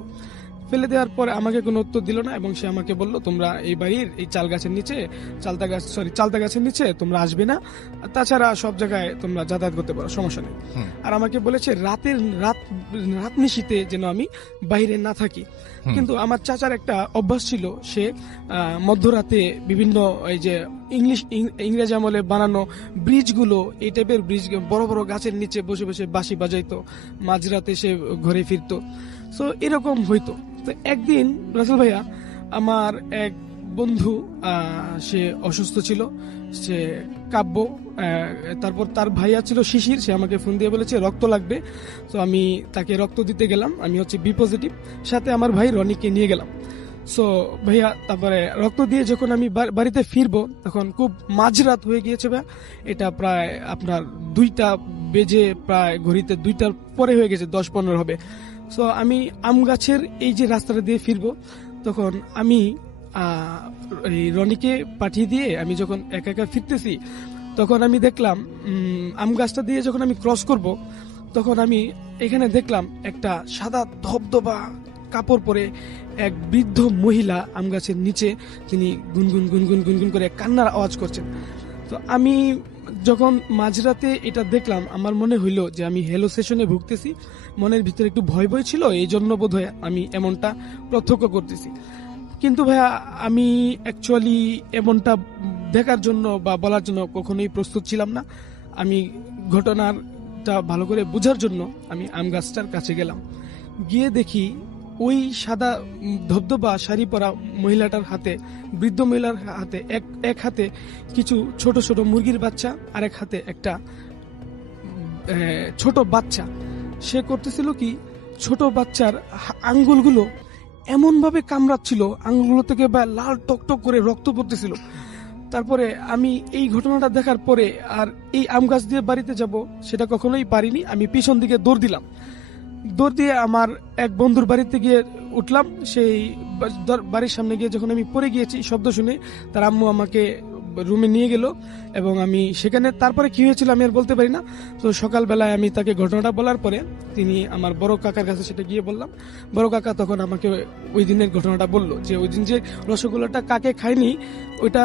ফেলে দেওয়ার পরে আমাকে কোনো উত্তর দিল না এবং সে আমাকে বলল, তোমরা এই বাড়ির এই চালতা গাছের নিচে তোমরা আসবে না, তাছাড়া সব জায়গায় তোমরা যাতায়াত করতে পারো, সমস্যা নেই। আর আমাকে বলেছে রাত নিশীতে যেন আমি বাইরে না থাকি। কিন্তু আমার চাচার একটা অভ্যাস ছিল, সে মধ্যরাতে বিভিন্ন এই যে ইংরেজ আমলে বানানো ব্রিজগুলো, এই টাইপের ব্রিজ, বড় বড় গাছের নিচে বসে বসে বাঁশি বাজাইতো, মাঝরাতে সে ঘরে ফিরতো। সো এরকম হইতো। তো একদিন রাসেল ভাইয়া, আমার এক বন্ধু সে অসুস্থ ছিল, সে কাব্য, তারপর তার ভাইয়া ছিল শিশির, সে আমাকে ফোন দিয়ে বলেছে রক্ত লাগবে। তো আমি তাকে রক্ত দিতে গেলাম, আমি হচ্ছে বি পজিটিভ, সাথে আমার ভাই রনিকে নিয়ে গেলাম। সো ভাইয়া, তারপরে রক্ত দিয়ে যখন আমি বাড়িতে ফিরবো তখন খুব মাঝরাত হয়ে গিয়েছে ভাইয়া, এটা প্রায় আপনার 2টা বেজে, প্রায় ঘড়িতে 2টার পরে হয়ে গেছে, 10-15 হবে। সো আমি আম গাছের এই যে রাস্তাটা দিয়ে ফিরবো, তখন আমি এই রনিকে পাঠিয়ে দিয়ে আমি যখন একা একা ফিরতেছি, তখন আমি দেখলাম আম গাছটা দিয়ে যখন আমি ক্রস করব, তখন আমি এখানে দেখলাম একটা সাদা ধবধবা কাপড় পরে এক বৃদ্ধ মহিলা আম গাছের নিচে, তিনি গুনগুন গুনগুন গুনগুন করে কান্নার আওয়াজ করছেন। তো আমি যখন মাঝরাতে এটা দেখলাম, আমার মনে হইল যে আমি হ্যালোসেশনে ভুগতেছি, মনের ভিতরে একটু ভয় ভয় ছিল, এই জন্য বোধহয় আমি এমনটা প্রত্যক্ষ করতেছি। কিন্তু ভাইয়া, আমি অ্যাকচুয়ালি এমনটা দেখার জন্য বা বলার জন্য কখনোই প্রস্তুত ছিলাম না। আমি ঘটনাটা ভালো করে বোঝার জন্য আমি আম গাছটার কাছে গেলাম, গিয়ে দেখি ওই সাদা ধবধবা শাড়ি পরা মহিলাটার হাতে, বৃদ্ধ মহিলার হাতে এক হাতে কিছু ছোট ছোট মুরগির বাচ্চা, আরেক হাতে একটা ছোট বাচ্চা। সে করতেছিল কি, ছোট বাচ্চার আঙ্গুলগুলো এমন ভাবে কামড়াচ্ছিল, আঙ্গুলগুলো থেকে লাল টকটক করে রক্ত পড়তেছিল। তারপরে আমি এই ঘটনাটা দেখার পরে আর এই আম গাছ দিয়ে বাড়িতে যাব সেটা কখনোই পারিনি। আমি পিছন দিকে দৌড় দিলাম, দৌড় দিয়ে আমার এক বন্ধুর বাড়িতে গিয়ে উঠলাম। সেই বাড়ির সামনে গিয়ে যখন আমি পড়ে গিয়েছি শব্দ শুনে, তার আম্মু আমাকে রুমে নিয়ে গেল এবং আমি সেখানে, তারপরে কি হয়েছিল আমি আর বলতে পারি না। তো সকালবেলায় আমি তাকে ঘটনাটা বলার পরে তিনি আমার বড় কাকার কাছে সেটা গিয়ে বললাম। বড় কাকা তখন আমাকে ওই দিনের ঘটনাটা বললো যে ওই দিন যে রসগোল্লাটা কাকে খায়নি, ওইটা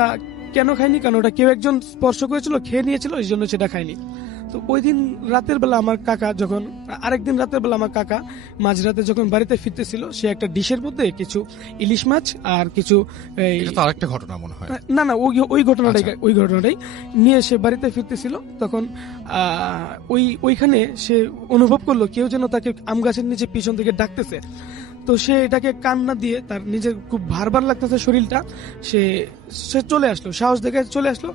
কেন খায়নি, কারণ ওটা কেউ একজন স্পর্শ করেছিল, খেয়ে নিয়েছিল, এই জন্য সেটা খায়নি। তো ওই দিন রাতের বেলা আমার কাকা যখন, আরেকদিন রাতের বেলা আমার কাকা মাঝরাতে যখন বাড়িতে ফিরতেছিল, সে একটা ডিশের মধ্যে কিছু ইলিশ মাছ আর কিছু এটা তো আরেকটা ঘটনা মনে হয়। না না ওই ঘটনাটাই নিয়ে সে বাড়িতে ফিরতেছিল। তখন ওইখানে সে অনুভব করলো কেউ যেন তাকে আম গাছের নিচে পিছন থেকে ডাকতেছে। তো সে এটাকে কান্না দিয়ে, তার নিজের খুব ভার লাগতেছে শরীরটা, সে চলে আসলো, সাহস দেখে চলে আসলো।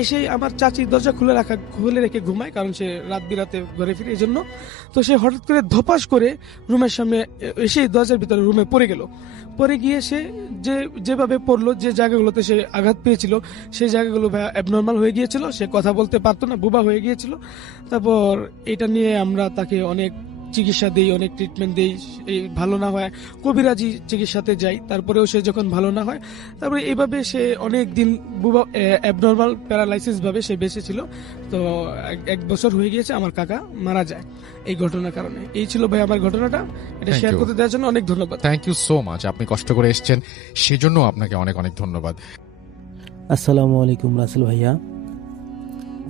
এসে আমার চাচি দরজা খুলে রেখে ঘুমায়, কারণ সে রাত বিরাতে ঘরে ফিরে, এই জন্য। তো সে হঠাৎ করে ধপাস করে রুমের সামনে এসে দরজার ভিতরে রুমে পড়ে গেল। পরে গিয়ে সে যেভাবে পড়লো, যে জায়গাগুলোতে সে আঘাত পেয়েছিল সেই জায়গাগুলো অ্যাবনর্মাল হয়ে গিয়েছিল, সে কথা বলতে পারতো না, বোবা হয়ে গিয়েছিল। তারপর এটা নিয়ে আমরা তাকে অনেক চিকিৎসা দেই, অনেক ট্রিটমেন্ট দেই, এই ভালো না হয় কবিরাজি চিকিৎসাতে যাই, তারপরেও সে যখন ভালো না হয়, তারপরে এইভাবে সে অনেক দিন অ্যাবনর্মাল প্যারালাইসিস ভাবে সে বেঁচে ছিল। তো 1 বছর হয়ে গিয়েছে আমার কাকা মারা যায় এই ঘটনার কারণে। এই ছিল ভাই আমার ঘটনাটা, এটা Thank শেয়ার you. করতে দেওয়ার জন্য অনেক ধন্যবাদ। থ্যাংক ইউ সো মাচ, আপনি কষ্ট করে এসেছেন সেজন্য আপনাকে অনেক অনেক ধন্যবাদ। আসসালামু আলাইকুম রাসেল ভাইয়া।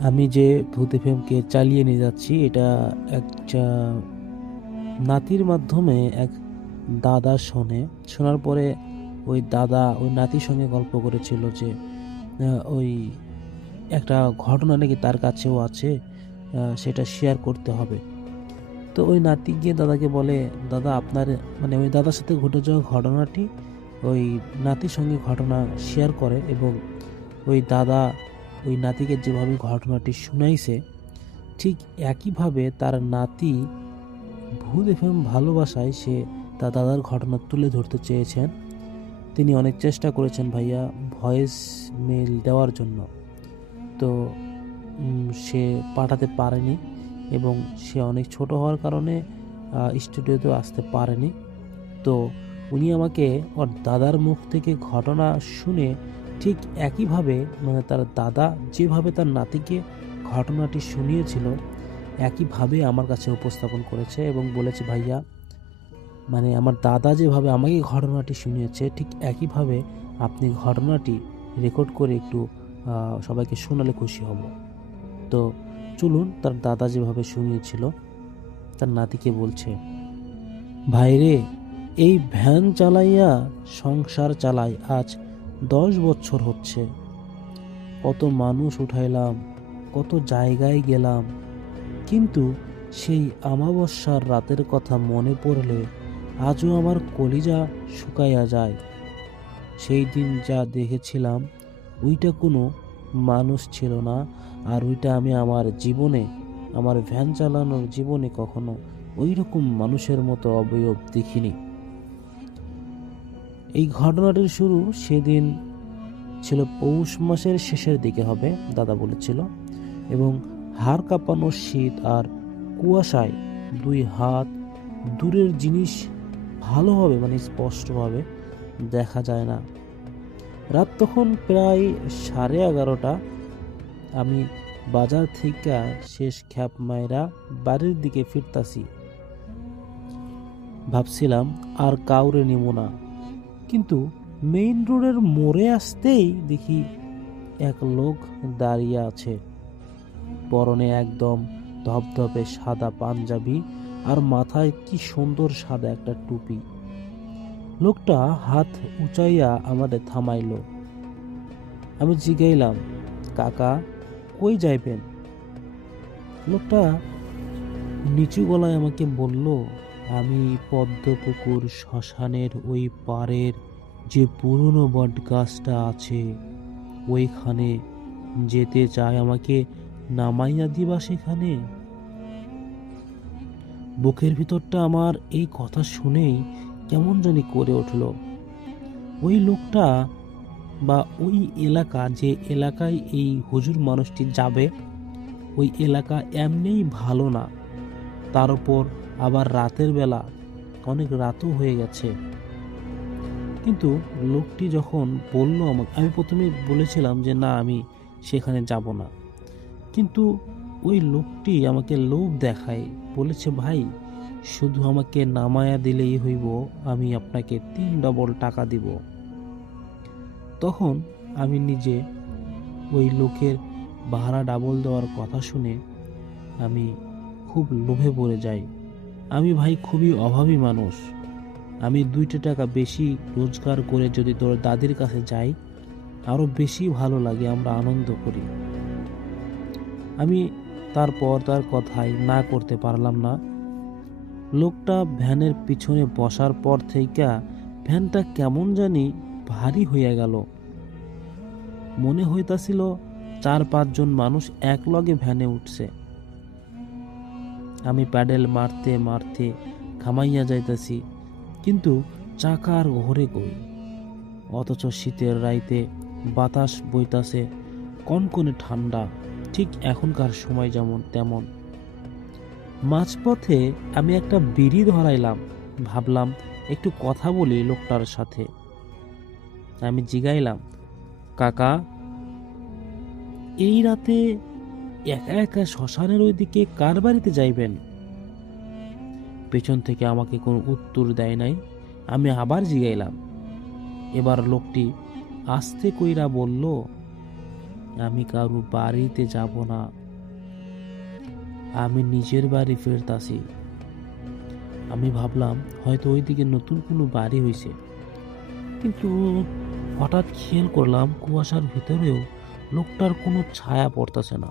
আমি যে ভূত এফএমকে চালিয়ে নিয়ে যাচ্ছি, এটা একটা নাতির মাধ্যমে এক দাদা শোনার পরে ওই দাদা ওই নাতির সঙ্গে গল্প করেছিল যে ওই একটা ঘটনা নাকি তার কাছেও আছে, সেটা শেয়ার করতে হবে। তো ওই নাতি গিয়ে দাদাকে বলে, দাদা আপনার মানে ওই দাদার সাথে ঘটে যাওয়া ঘটনাটি ওই নাতির সঙ্গে ঘটনা শেয়ার করে, এবং ওই দাদা ওই নাতিকে যেভাবে ঘটনাটি শুনাইছে ঠিক একইভাবে তার নাতি ভূত এফএম ভালোবাসায় সে তার দাদার ঘটনা তুলে ধরতে চেয়েছেন। তিনি অনেক চেষ্টা করেছেন ভাইয়া ভয়েস মেল দেওয়ার জন্য, তো সে পাঠাতে পারেনি, এবং সে অনেক ছোট হওয়ার কারণে স্টুডিওতে আসতে পারেনি। তো উনি আমাকে ওর দাদার মুখ থেকে ঘটনা শুনে ঠিক একইভাবে, মানে তার দাদা যেভাবে তার নাতিকে ঘটনাটি শুনিয়েছিল একইভাবে আমার কাছে উপস্থাপন করেছে এবং বলেছে, ভাইয়া মানে আমার দাদা যেভাবে আমাকে ঘটনাটি শুনিয়েছে ঠিক একইভাবে আপনি ঘটনাটি রেকর্ড করে একটু সবাইকে শোনালে খুশি হব। তো চলুন তার দাদা যেভাবে শুনিয়েছিল তার নাতিকে বলছে, ভাইরে এই ভ্যান চালাইয়া সংসার চালাই আজ 10 বছর হচ্ছে। কত মানুষ উঠাইলাম, কত জায়গায় গেলাম, কিন্তু সেই অমাবস্যার রাতের কথা মনে পড়লে আজও আমার কলিজা শুকাইয়া যায়। সেই দিন যা দেখেছিলাম ওইটা কোনো মানুষ ছিল না, আর ওইটা আমি আমার জীবনে, আমার ভ্যান চালানোর জীবনে কখনো ওই রকম মানুষের মতো অবয়ব দেখিনি। এই ঘটনাটির শুরু সেদিন ছিল পৌষ মাসের শেষের দিকে হবে দাদা বলেছিল, এবং হাড় কাঁপানো শীত আর কুয়াশায় 2 হাত দূরের জিনিস ভালোভাবে মানে স্পষ্টভাবে দেখা যায় না। রাত তখন প্রায় 11:30। আমি বাজার থেকে শেষ খ্যাপ মায়েরা বাড়ির দিকে ফিরতাছি। ভাবছিলাম আর কাউরে নিব না, কিন্তু মেইন রোডের মোড়ে আসতেই দেখি এক লোক দাঁড়িয়ে আছে, পরনে একদম ধপধপে সাদা পাঞ্জাবি আর মাথায় কি সুন্দর সাদা একটা টুপি। লোকটা হাত উঁচাইয়া আমাদের থামাইল। আমি জিগাইলাম, কাকা কই যাইবেন? লোকটা নিচু গলায় আমাকে বলল, আমি পদ্মপুকুর শ্মশানের ওই পাড়ের যে পুরনো বট গাছটা আছে ওইখানে যেতে চায়, আমাকে নামাইয়া দিবা সেখানে। বুকের ভিতরটা আমার এই কথা শুনেই কেমন জানি করে উঠল। ওই লোকটা বা ওই এলাকা, যে এলাকায় এই হুজুর মানুষটি যাবে, ওই এলাকা এমনিই ভালো না, তার উপর আবার রাতের বেলা, অনেক রাতও হয়ে গেছে। কিন্তু লোকটি যখন বলল আমাকে, আমি প্রথমে বলেছিলাম যে না, আমি সেখানে যাব না, কিন্তু ওই লোকটি আমাকে লোভ দেখায়, বলেছে ভাই শুধু আমাকে নামায়া দিলেই হইব, আমি আপনাকে 3 ডবল টাকা দিব। তখন আমি নিজে ওই লোকের ভাড়া ডাবল দেওয়ার কথা শুনে আমি খুব লোভে পড়ে যাই। আমি ভাই খুবই অভাবী মানুষ, আমি 2টা টাকা বেশি রোজগার করে যদি তোর দাদির কাছে যাই আরো বেশি ভালো লাগে, আমরা আনন্দ করি। আমি তারপর তার কথাই না করতে পারলাম না। লোকটা ভ্যানের পিছনে বসার পর থেকে ভ্যানটা কেমন জানি ভারী হইয়া গেল, মনে হইতাছিল 4-5 জন মানুষ একলগে ভ্যানে উঠছে। আমি প্যাডেল মারতে মারতে ঘামাইয়া যাইতাছি, কিন্তু চাকার ঘরে কই। অথচ শীতের রাইতে বাতাস বইতাছে, কনকনে ঠান্ডা, ঠিক এখনকার সময় যেমন তেমন। মাঝপথে আমি একটা বিড়ি ধরাইলাম, ভাবলাম একটু কথা বলি লোকটার সাথে। আমি জিগাইলাম, কাকা এই রাতে একা একা শ্মশানের ওইদিকে কার বাড়িতে যাইবেন? পেছন থেকে আমাকে কোনো উত্তর দেয় নাই। আমি আবার জিগাইলাম। এবার লোকটি আস্তে কইরা বলল, আমি কারো বাড়িতে যাব না, আমি নিজের বাড়ি ফিরতাছি। আমি ভাবলাম হয়তো ওইদিকে নতুন কোনো বাড়ি হয়েছে, কিন্তু হঠাৎ খেয়াল করলাম কুয়াশার ভিতরেও লোকটার কোনো ছায়া পড়তেছে না।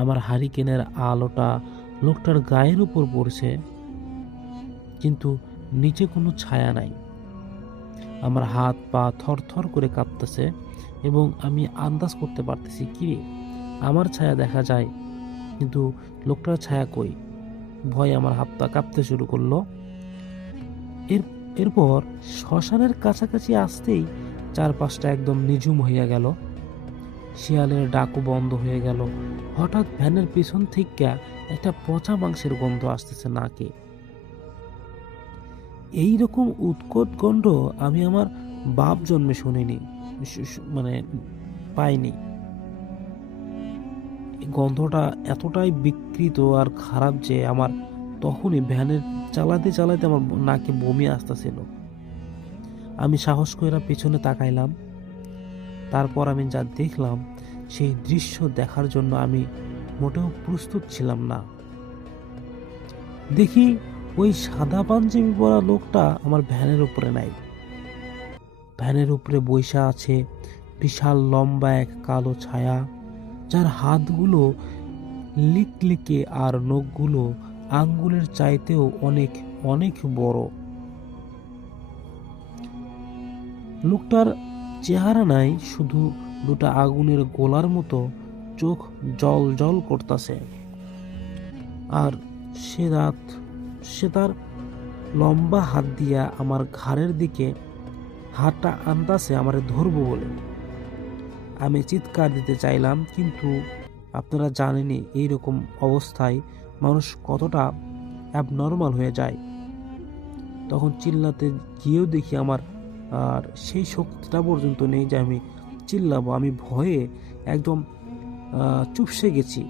আমার হারিকেনের আলোটা লোকটার গায়ের উপর পড়ছে, কিন্তু নিচে কোনো ছায়া নাই। আমার হাত পা থরথর করে কাঁপতেছে এবং আমি আন্দাজ করতে পারতেছি কি আমার ছায়া দেখা যায়, কিন্তু লোকটার ছায়া কই। ভয় আমার হাত পা কাঁপতে শুরু করলো। এরপর শ্মশানের কাছাকাছি আসতেই চারপাশটা একদম নিঝুম হইয়া গেল। শিয়ালের ডাকও বন্ধ হয়ে গেল। হঠাৎ ভ্যানের পিছন থেকে একটা পচা মাংসের গন্ধ আসতেছে নাকে। এইরকম উৎকট গন্ধ আমি আমার বাপ জন্মে শুনিনি, মানে পাইনি। গন্ধটা এতটাই বিকৃত আর খারাপ যে আমার তখনই ভ্যানের চালাতে চালাতে আমার নাকে বমি আসতেছিল। আমি সাহস করে পিছনে তাকাইলাম। তারপর আমি যা দেখলাম সেই দৃশ্য দেখার জন্য আমি মোটেও প্রস্তুত ছিলাম না। দেখি ওই সাদা পাঞ্জাবি পরা লোকটা আমার ভ্যানের উপরে নাই। ভ্যানের উপরে বৈশা আছে বিশাল লম্বা এক কালো ছায়া, যার হাতগুলো লিকলিকে আর নখগুলো আঙ্গুলের চাইতেও অনেক অনেক বড়। লোকটার চেহারা নাই, শুধু দুটা আগুনের গোলার মতো চোখ জল জল করতেছে। আর সে তার লম্বা হাত দিয়া আমার ঘাড়ের দিকে হাতটা আনতাছে আমারে ধরবো বলে। আমি চিৎকার দিতে চাইলাম, কিন্তু আপনারা জানেনই এইরকম অবস্থায় মানুষ কতটা অ্যাবনর্মাল হয়ে যায়। তখন চিল্লাতে গিয়েও দেখি আমার আর সেই শক্তিটা পর্যন্ত নেই যে আমি চিল্লাবো। আমি ভয়ে একদম চুপসে গেছি।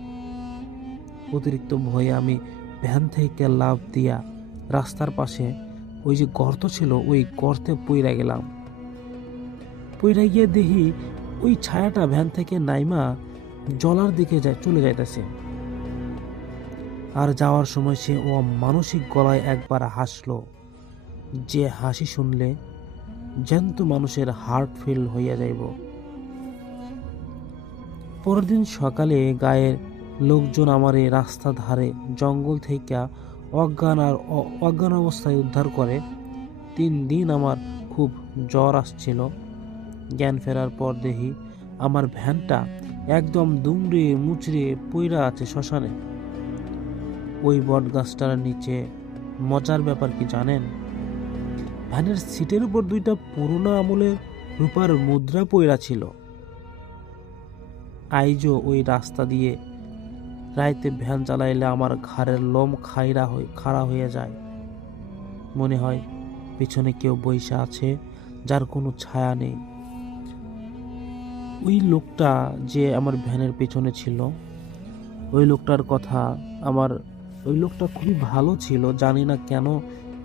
অতিরিক্ত ভয়ে আমি ভ্যান থেকে লাফ দিয়া রাস্তার পাশে ওই যে গর্ত ছিল ওই গর্তে পইরা গেলাম। পইরা গিয়ে দেখি ওই ছায়াটা ভ্যান থেকে নাইমা জলার দিকে চলে যাইতেছে। আর যাওয়ার সময় সে মানসিক গলায় একবার হাসলো, যে হাসি শুনলে জ্যান্ত মানুষের হার্ট ফেল হইয়া যাইব। পরের দিন সকালে গায়ের লোকজন আমারে রাস্তা ধারে জঙ্গল থেকে অজ্ঞান অবস্থায় উদ্ধার করে। 3 দিন আমার খুব জ্বর আসছিল। জ্ঞান ফেরার পর দেখি আমার ভ্যানটা একদম দুমড়ে মুচড়ে পইরা আছে শ্মশানে। ওই বট গাছটার নিচে। মজার ব্যাপার কি জানেন? ভ্যানের সিটের উপর 2টা পুরোনো আমলের রূপার মুদ্রা পইরা ছিল। আইজও ওই রাস্তা দিয়ে রাইতে ভ্যান চালাইলে আমার ঘাড়ের লোম খাড়া হয়ে যায়। মনে হয় পিছনে কেউ বইসা আছে, যার কোনো ছায়া নেই। ওই লোকটা যে আমার ভ্যানের পেছনে ছিল, ওই লোকটার কথা ওই লোকটা খুবই ভালো ছিল। জানি না কেন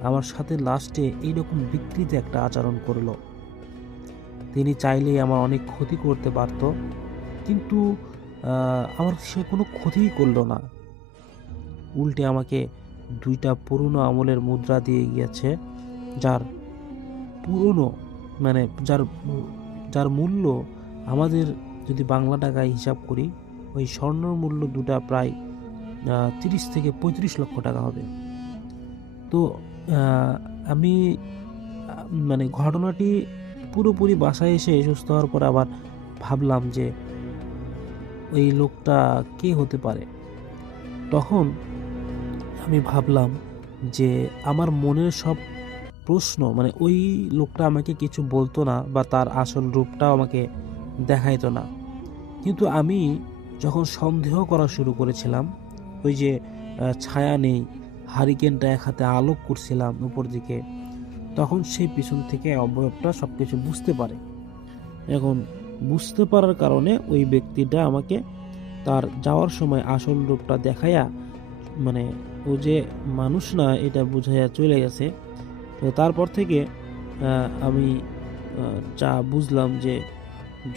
আমার সাথে লাস্টে এইরকম বিকৃত একটা আচরণ করলো। তিনি চাইলেই আমার অনেক ক্ষতি করতে পারত, কিন্তু আমার সে কোনো ক্ষতিই করলো না। উল্টে আমাকে 2টা পুরনো আমলের মুদ্রা দিয়ে গিয়েছে, যার পুরনো মানে যার মূল্য আমাদের যদি বাংলা টাকায় হিসাব করি, ওই স্বর্ণর মূল্য 2টা প্রায় 30 থেকে 35 লক্ষ টাকা হবে। তো আমি মানে ঘটনাটি পুরোপুরি বাসায় এসে সুস্থ হওয়ার পর আবার ভাবলাম যে ওই লোকটা কে হতে পারে। তখন আমি ভাবলাম যে আমার মনের সব প্রশ্ন, মানে ওই লোকটা আমাকে কিছু বলতো না বা তার আসল রূপটাও আমাকে দেখাইতো না, কিন্তু আমি যখন সন্দেহ করা শুরু করেছিলাম, ওই যে ছায়া নেই, হারিকেনটা এক হাতে আলোক করছিলাম উপর দিকে, তখন সেই পিছন থেকে অবয়বটা সবকিছু বুঝতে পারে। এখন বুঝতে পারার কারণে ওই ব্যক্তিটা আমাকে তার যাওয়ার সময় আসল রূপটা দেখাইয়া, মানে ও যে মানুষ না এটা বুঝাইয়া চলে গেছে। তো তারপর থেকে আমি যা বুঝলাম যে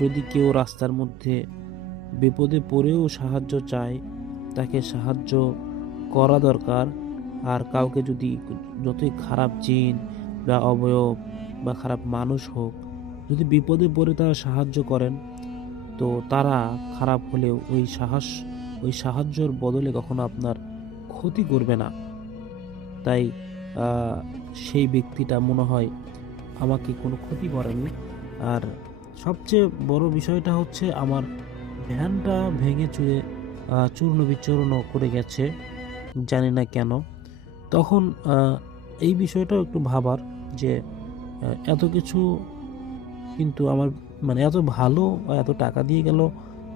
যদি কেউ রাস্তার মধ্যে বিপদে পড়েও সাহায্য চায়, তাকে সাহায্য করা দরকার। আর কাউকে যদি যতই খারাপ জিন বা অবয়ব বা খারাপ মানুষ হোক, যদি বিপদে পড়ে তারা সাহায্য করেন, তো তারা খারাপ হলেও ওই সাহায্যের বদলে কখনো আপনার ক্ষতি করবে না। তাই সেই ব্যক্তিটা মনে হয় আমাকে কোনো ক্ষতি করেনি। আর সবচেয়ে বড় বিষয়টা হচ্ছে আমার ভ্যানটা ভেঙে চুরে চূর্ণ বিচূর্ণ করে গেছে, জানি না কেন। তখন এই বিষয়টাও একটু ভাবার যে এত কিছু কিন্তু আমার মানে এত ভালো এত টাকা দিয়ে গেল,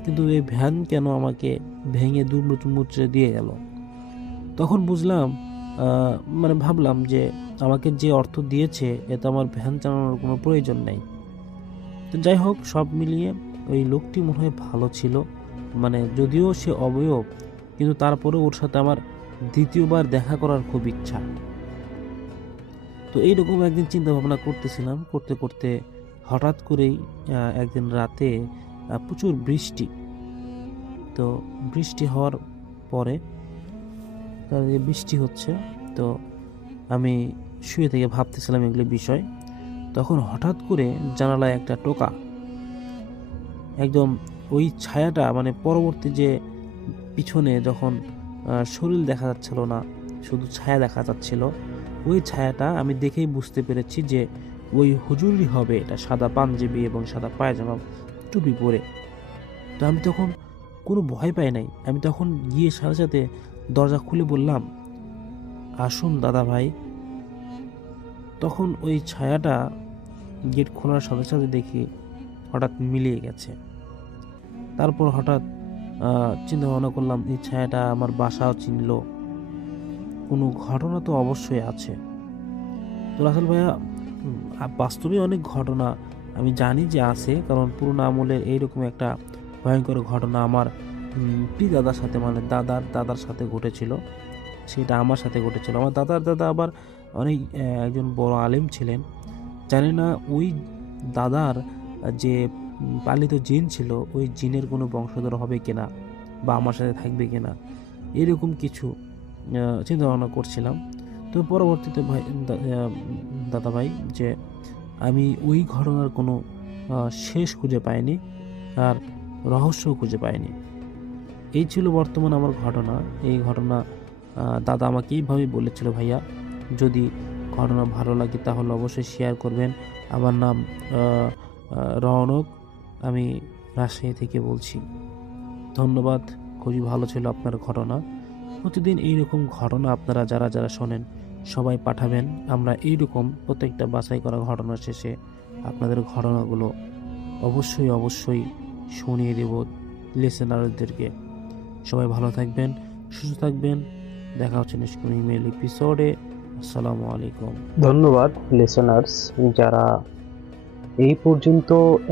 কিন্তু এই ভ্যান কেন আমাকে ভেঙে দুমড়ে দিয়ে গেল। তখন বুঝলাম, মানে ভাবলাম যে আমাকে যে অর্থ দিয়েছে এতে আমার ভ্যান চালানোর কোনো প্রয়োজন নেই। তো যাই হোক, সব মিলিয়ে ওই লোকটি মনে হয় ভালো ছিল, মানে যদিও সে অবয়ব, কিন্তু তারপরে ওর সাথে আমার দ্বিতীয়বার দেখা করার খুব ইচ্ছা। তো এইরকম একদিন চিন্তা ভাবনা করতেছিলাম, করতে করতে হঠাৎ করেই একদিন রাতে প্রচুর বৃষ্টি। তো বৃষ্টি হওয়ার পরে বৃষ্টি হচ্ছে, তো আমি শুয়ে থেকে ভাবতেছিলাম এগুলো বিষয়। তখন হঠাৎ করে জানালায় একটা টোকা, একদম ওই ছায়াটা, মানে পরবর্তী যে পিছনে যখন শরীর দেখা যাচ্ছিল না, শুধু ছায়া দেখা যাচ্ছিল, ওই ছায়াটা আমি দেখেই বুঝতে পেরেছি যে ওই হুজুরই হবে। এটা সাদা পাঞ্জাবি এবং সাদা পায়জামা টুপি পরে। তো আমি তখন কোনো ভয় পাই নাই, আমি তখন গিয়ে সাথে সাথে দরজা খুলে বললাম, আসুন দাদা ভাই। তখন ওই ছায়াটা গেট খোলার সাথে সাথে দেখি হঠাৎ মিলিয়ে গেছে। তারপর হঠাৎ চিন্তা ভাবনা করলাম, এই ছায়াটা আমার বাসাও চিনল, কোনো ঘটনা তো অবশ্যই আছে। তো রাসেল ভাইয়া, বাস্তবে অনেক ঘটনা আমি জানি যে আছে, কারণ পুরোনো আমলের এইরকম একটা ভয়ঙ্কর ঘটনা আমার দাদার সাথে, মানে দাদার সাথে ঘটেছিল। সেটা আমার সাথে ঘটেছিল। আমার দাদার দাদা আবার অনেক একজন বড় আলেম ছিলেন। জানি না ওই দাদার যে পালিত জিন ছিল, ওই জিনের কোনো বংশধর হবে কিনা বা আমার সাথে থাকবে কিনা, এরকম কিছু চিন্তা ভাবনা করছিলাম। তো পরবর্তীতে দাদা ভাই, যে আমি ওই ঘটনার কোনো শেষ খুঁজে পাইনি আর রহস্যও খুঁজে পাইনি। এই ছিল বর্তমান আমার ঘটনা। এই ঘটনা দাদা আমাকে এইভাবে বলেছিল, ভাইয়া যদি ঘটনা ভালো লাগে তাহলে অবশ্যই শেয়ার করবেন। আমার নাম রৌনক, আমি রাজশাহী থেকে বলছি। ধন্যবাদ, খুবই ভালো ছিল আপনার ঘটনা। প্রতিদিন এইরকম ঘটনা আপনারা যারা যারা শোনেন সবাই পাঠাবেন। আমরা এইরকম প্রত্যেকটা বাছাই করা ঘটনার শেষে আপনাদের ঘটনাগুলো অবশ্যই অবশ্যই শুনিয়ে দেব লিসেনারদেরকে। সবাই ভালো থাকবেন, সুস্থ থাকবেন। দেখা হচ্ছে নেক্সট কোনো ইমেল এপিসোডে। আসসালামু আলাইকুম। ধন্যবাদ লিসেনার্স, যারা এই পর্যন্ত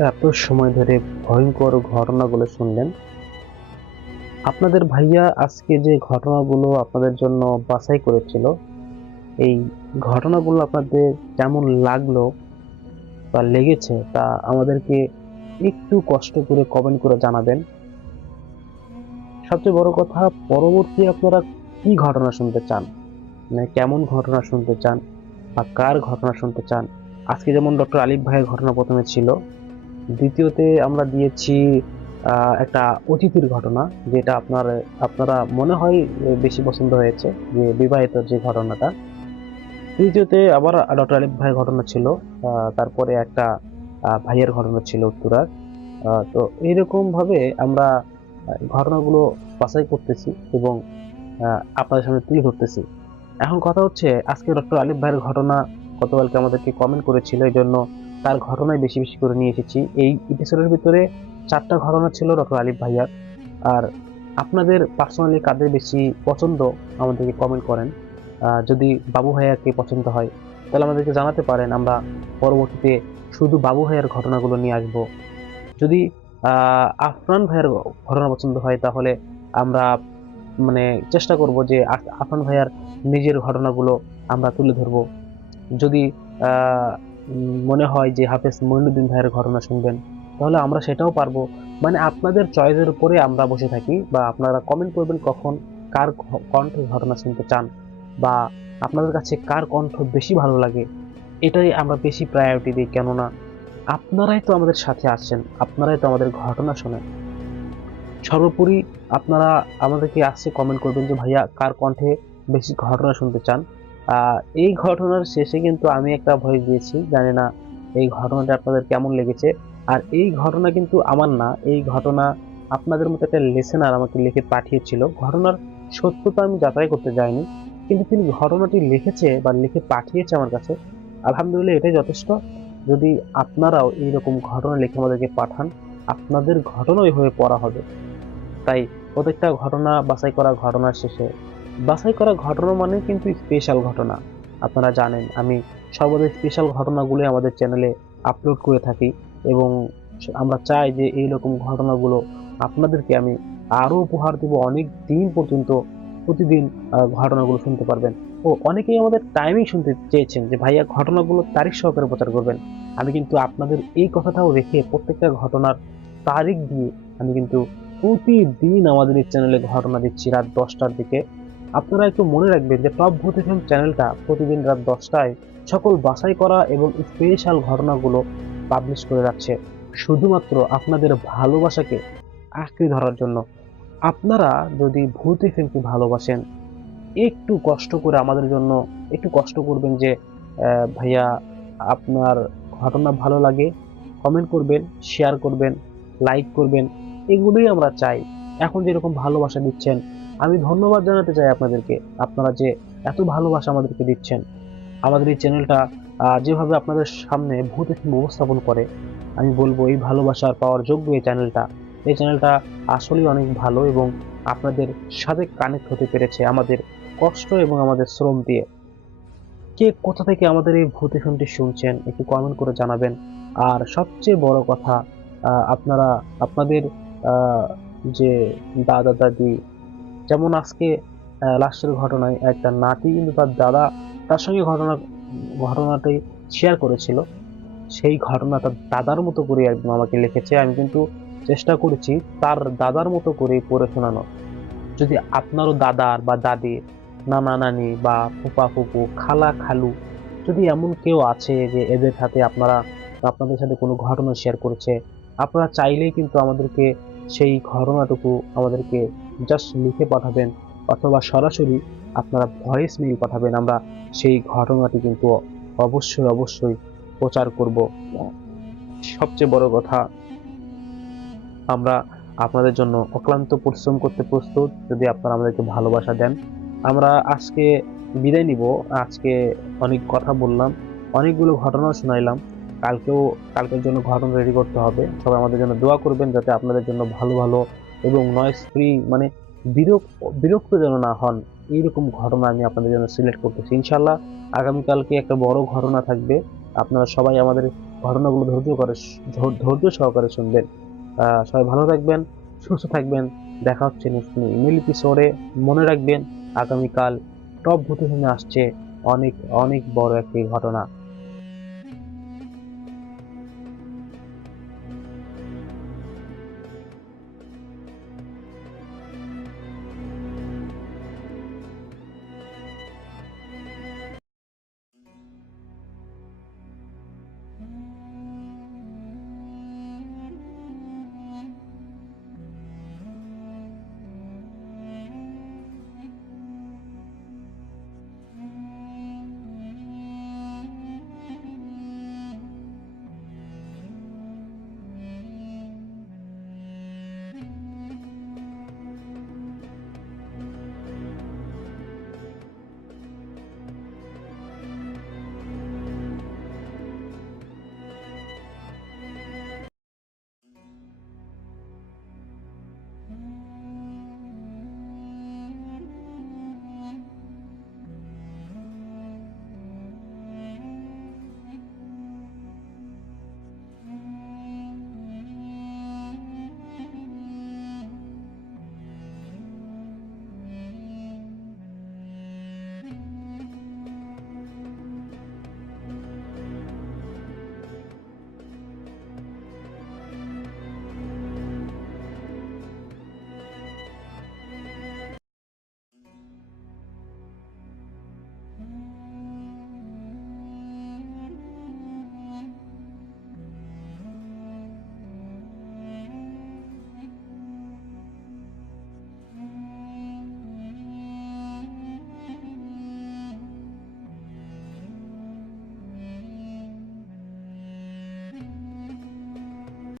এত সময় ধরে ভয়ঙ্কর ঘটনাগুলো শুনলেন। আপনাদের ভাইয়া আজকে যে ঘটনাগুলো আপনাদের জন্য বাছাই করেছিল, এই ঘটনাগুলো আপনাদের কেমন লাগলো বা লেগেছে তা আমাদেরকে একটু কষ্ট করে কমেন্ট করে জানাবেন। সবচেয়ে বড় কথা, পরবর্তী আপনারা কি ঘটনা শুনতে চান, মানে কেমন ঘটনা শুনতে চান বা কার ঘটনা শুনতে চান। আজকে যেমন ডক্টর আলিফ ভাইয়ের ঘটনা প্রথমে ছিল, দ্বিতীয়তে আমরা দিয়েছি একটা অতিথির ঘটনা, যেটা আপনারা মনে হয় বেশি পছন্দ হয়েছে, যে বিবাহিত যে ঘটনাটা। তৃতীয়তে আবার ডক্টর আলিফ ভাইয়ের ঘটনা ছিল, তারপরে একটা ভাইয়ের ঘটনা ছিল উত্তরার। তো এইরকম ভাবে আমরা ঘটনাগুলো বাছাই করতেছি এবং আপনাদের সামনে তুলে ধরতেছি। এখন কথা হচ্ছে, আজকে ডক্টর আলিফ ভাইয়ের ঘটনা গতকালকে আমাদেরকে কমেন্ট করেছিল, এই জন্য তার ঘটনায় বেশি বেশি করে নিয়ে এসেছি। এই এপিসোডের ভিতরে 4টা ঘটনা ছিল ডক্টর আলিফ ভাইয়ার। আর আপনাদের পার্সোনালি কাদের বেশি পছন্দ আমাদেরকে কমেন্ট করেন। যদি বাবু ভাইয়াকে পছন্দ হয় তাহলে আমাদেরকে জানাতে পারেন, আমরা পরবর্তীতে শুধু বাবু ভাইয়ার ঘটনাগুলো নিয়ে আসব। যদি আফরান ভাইয়ার ঘটনা পছন্দ হয় তাহলে আমরা মানে চেষ্টা করব যে আফরান ভাইয়ার নিজের ঘটনাগুলো আমরা তুলে ধরব। যদি মনে হয় যে হাফেজ মঈনুদ্দিন ভাইয়ের ঘটনা শুনবেন তাহলে আমরা সেটাও পারবো। মানে আপনাদের চয়েসের উপরে আমরা বসে থাকি, বা আপনারা কমেন্ট করবেন কখন কার কণ্ঠে ঘটনা শুনতে চান, বা আপনাদের কাছে কার কণ্ঠ বেশি ভালো লাগে, এটাই আমরা বেশি প্রায়োরিটি দিই। কেননা আপনারাই তো আমাদের সাথে আছেন, আপনারাই তো আমাদের ঘটনা শোনেন। সর্বোপরি আপনারা আমাদেরকে আসছে কমেন্ট করবেন যে ভাইয়া কার কণ্ঠে বেশি ঘটনা শুনতে চান। এই ঘটনার শেষে কিন্তু আমি একটা ভয়েস দিয়েছি, জানি না এই ঘটনাটা আপনাদের কেমন লেগেছে। আর এই ঘটনা কিন্তু আমার না, এই ঘটনা আপনাদের মতো একটা লিসেনার আমাকে লিখে পাঠিয়েছিল। ঘটনার সত্যতা আমি যাচাই করতে যাইনি, কিন্তু তিনি ঘটনাটি লিখেছে বা লিখে পাঠিয়েছে আমার কাছে, আলহামদুলিল্লাহ এটাই যথেষ্ট। যদি আপনারাও এইরকম ঘটনা লিখে আমাদেরকে পাঠান, আপনাদের ঘটনাই হয়ে পড়া হবে। তাই প্রত্যেকটা ঘটনা বাছাই করা ঘটনার শেষে, বাছাই করা ঘটনা মানে কিন্তু স্পেশাল ঘটনা। আপনারা জানেন আমি সর্বদা স্পেশাল ঘটনাগুলো আমাদের চ্যানেলে আপলোড করে থাকি, এবং আমরা চাই যে এইরকম ঘটনাগুলো আপনাদেরকে আমি আরো উপহার দেব, অনেক দিন পর্যন্ত প্রতিদিন ঘটনাগুলো শুনতে পারবেন। ও অনেকেই আমাদের টাইমিং শুনতে চেয়েছেন যে ভাইয়া ঘটনাগুলো তারিখ সহকারে প্রচার করবেন। আমি কিন্তু আপনাদের এই কথাটাও রেখে প্রত্যেকটা ঘটনার তারিখ দিয়ে আমি কিন্তু প্রতিদিন আমাদের এই চ্যানেলে ঘটনা দিচ্ছি রাত 10টার দিকে। আপনারা একটু মনে রাখবেন যে টপ ভূত এফএম চ্যানেলটা প্রতিদিন রাত 10টায় সকল বাছাই করা এবং স্পেশাল ঘটনাগুলো পাবলিশ করে রাখছে, শুধুমাত্র আপনাদের ভালোবাসাকে আঁকড়ে ধরার জন্য। আপনারা যদি ভূত এফএমকে ভালোবাসেন, একটু কষ্ট করে আমাদের জন্য একটু কষ্ট করবেন যে ভাইয়া আপনার ঘটনা ভালো লাগে, কমেন্ট করবেন, শেয়ার করবেন, লাইক করবেন, এগুলোই আমরা চাই। এখন যেরকম ভালোবাসা দিচ্ছেন, আমি ধন্যবাদ জানাতে চাই আপনাদেরকে। আপনারা যে এত ভালোবাসা আমাদেরকে দিচ্ছেন, আমাদের এই চ্যানেলটা যেভাবে আপনাদের সামনে ভূত এফএম উপস্থাপন করে, আমি বলবো এই ভালোবাসার পাওয়ার যোগ্য এই চ্যানেলটা আসলেই অনেক ভালো, এবং আপনাদের সাথে কানেক্ট হতে পেরেছে আমাদের কষ্ট এবং আমাদের শ্রম দিয়ে। কে কোথা থেকে আমাদের এই ভূত এফএমটি শুনছেন একটু কমেন্ট করে জানাবেন। আর সবচেয়ে বড় কথা, আপনারা আপনাদের যে দাদা দাদি, যেমন আজকে লাস্টের ঘটনায় একটা নাতি কিন্তু তার সঙ্গে ঘটনাটি শেয়ার করেছিল, সেই ঘটনা তার দাদার মতো করে একদম আমাকে লিখেছে। আমি কিন্তু চেষ্টা করেছি তার দাদার মতো করে পড়ে শোনানো। যদি আপনারও দাদার বা দাদির, নানা নানি বা ফুপা ফুপু, খালা খালু, যদি এমন কেউ আছে যে এদের সাথে আপনাদের সাথে কোনো ঘটনা শেয়ার করেছে, আপনারা চাইলেই কিন্তু আমাদেরকে সেই ঘটনাটুকু আমাদেরকে জাস্ট লিখে পাঠাবেন, অথবা সরাসরি আপনারা ভয়েস মেইল পাঠাবেন। আমরা সেই ঘটনাটি কিন্তু অবশ্যই প্রচার করব। সবচেয়ে বড় কথা, আমরা আপনাদের জন্য অক্লান্ত পরিশ্রম করতে প্রস্তুত, যদি আপনারা আমাদেরকে ভালোবাসা দেন। আমরা আজকে বিদায় নিব। আজকে অনেক কথা বললাম, অনেকগুলো ঘটনাও শোনাইলাম। কালকের জন্য ঘটনা রেডি করতে হবে। সবাই আমাদের জন্য দোয়া করবেন যাতে আপনাদের জন্য ভালো ভালো এবং নয়েজ ফ্রি, মানে বিরক্ত যেন না হন, এইরকম ঘটনা আমি আপনাদের জন্য সিলেক্ট করতেছি। ইনশাল্লাহ আগামীকালকে একটা বড় ঘটনা থাকবে। আপনারা সবাই আমাদের ঘটনাগুলো ধৈর্য সহকারে শুনবেন। সবাই ভালো থাকবেন, সুস্থ থাকবেন। দেখা হচ্ছে নেক্সট ইমেল এপিসোডে। মনে রাখবেন আগামীকাল টপ ভূতে আসছে অনেক অনেক বড় একটি ঘটনা।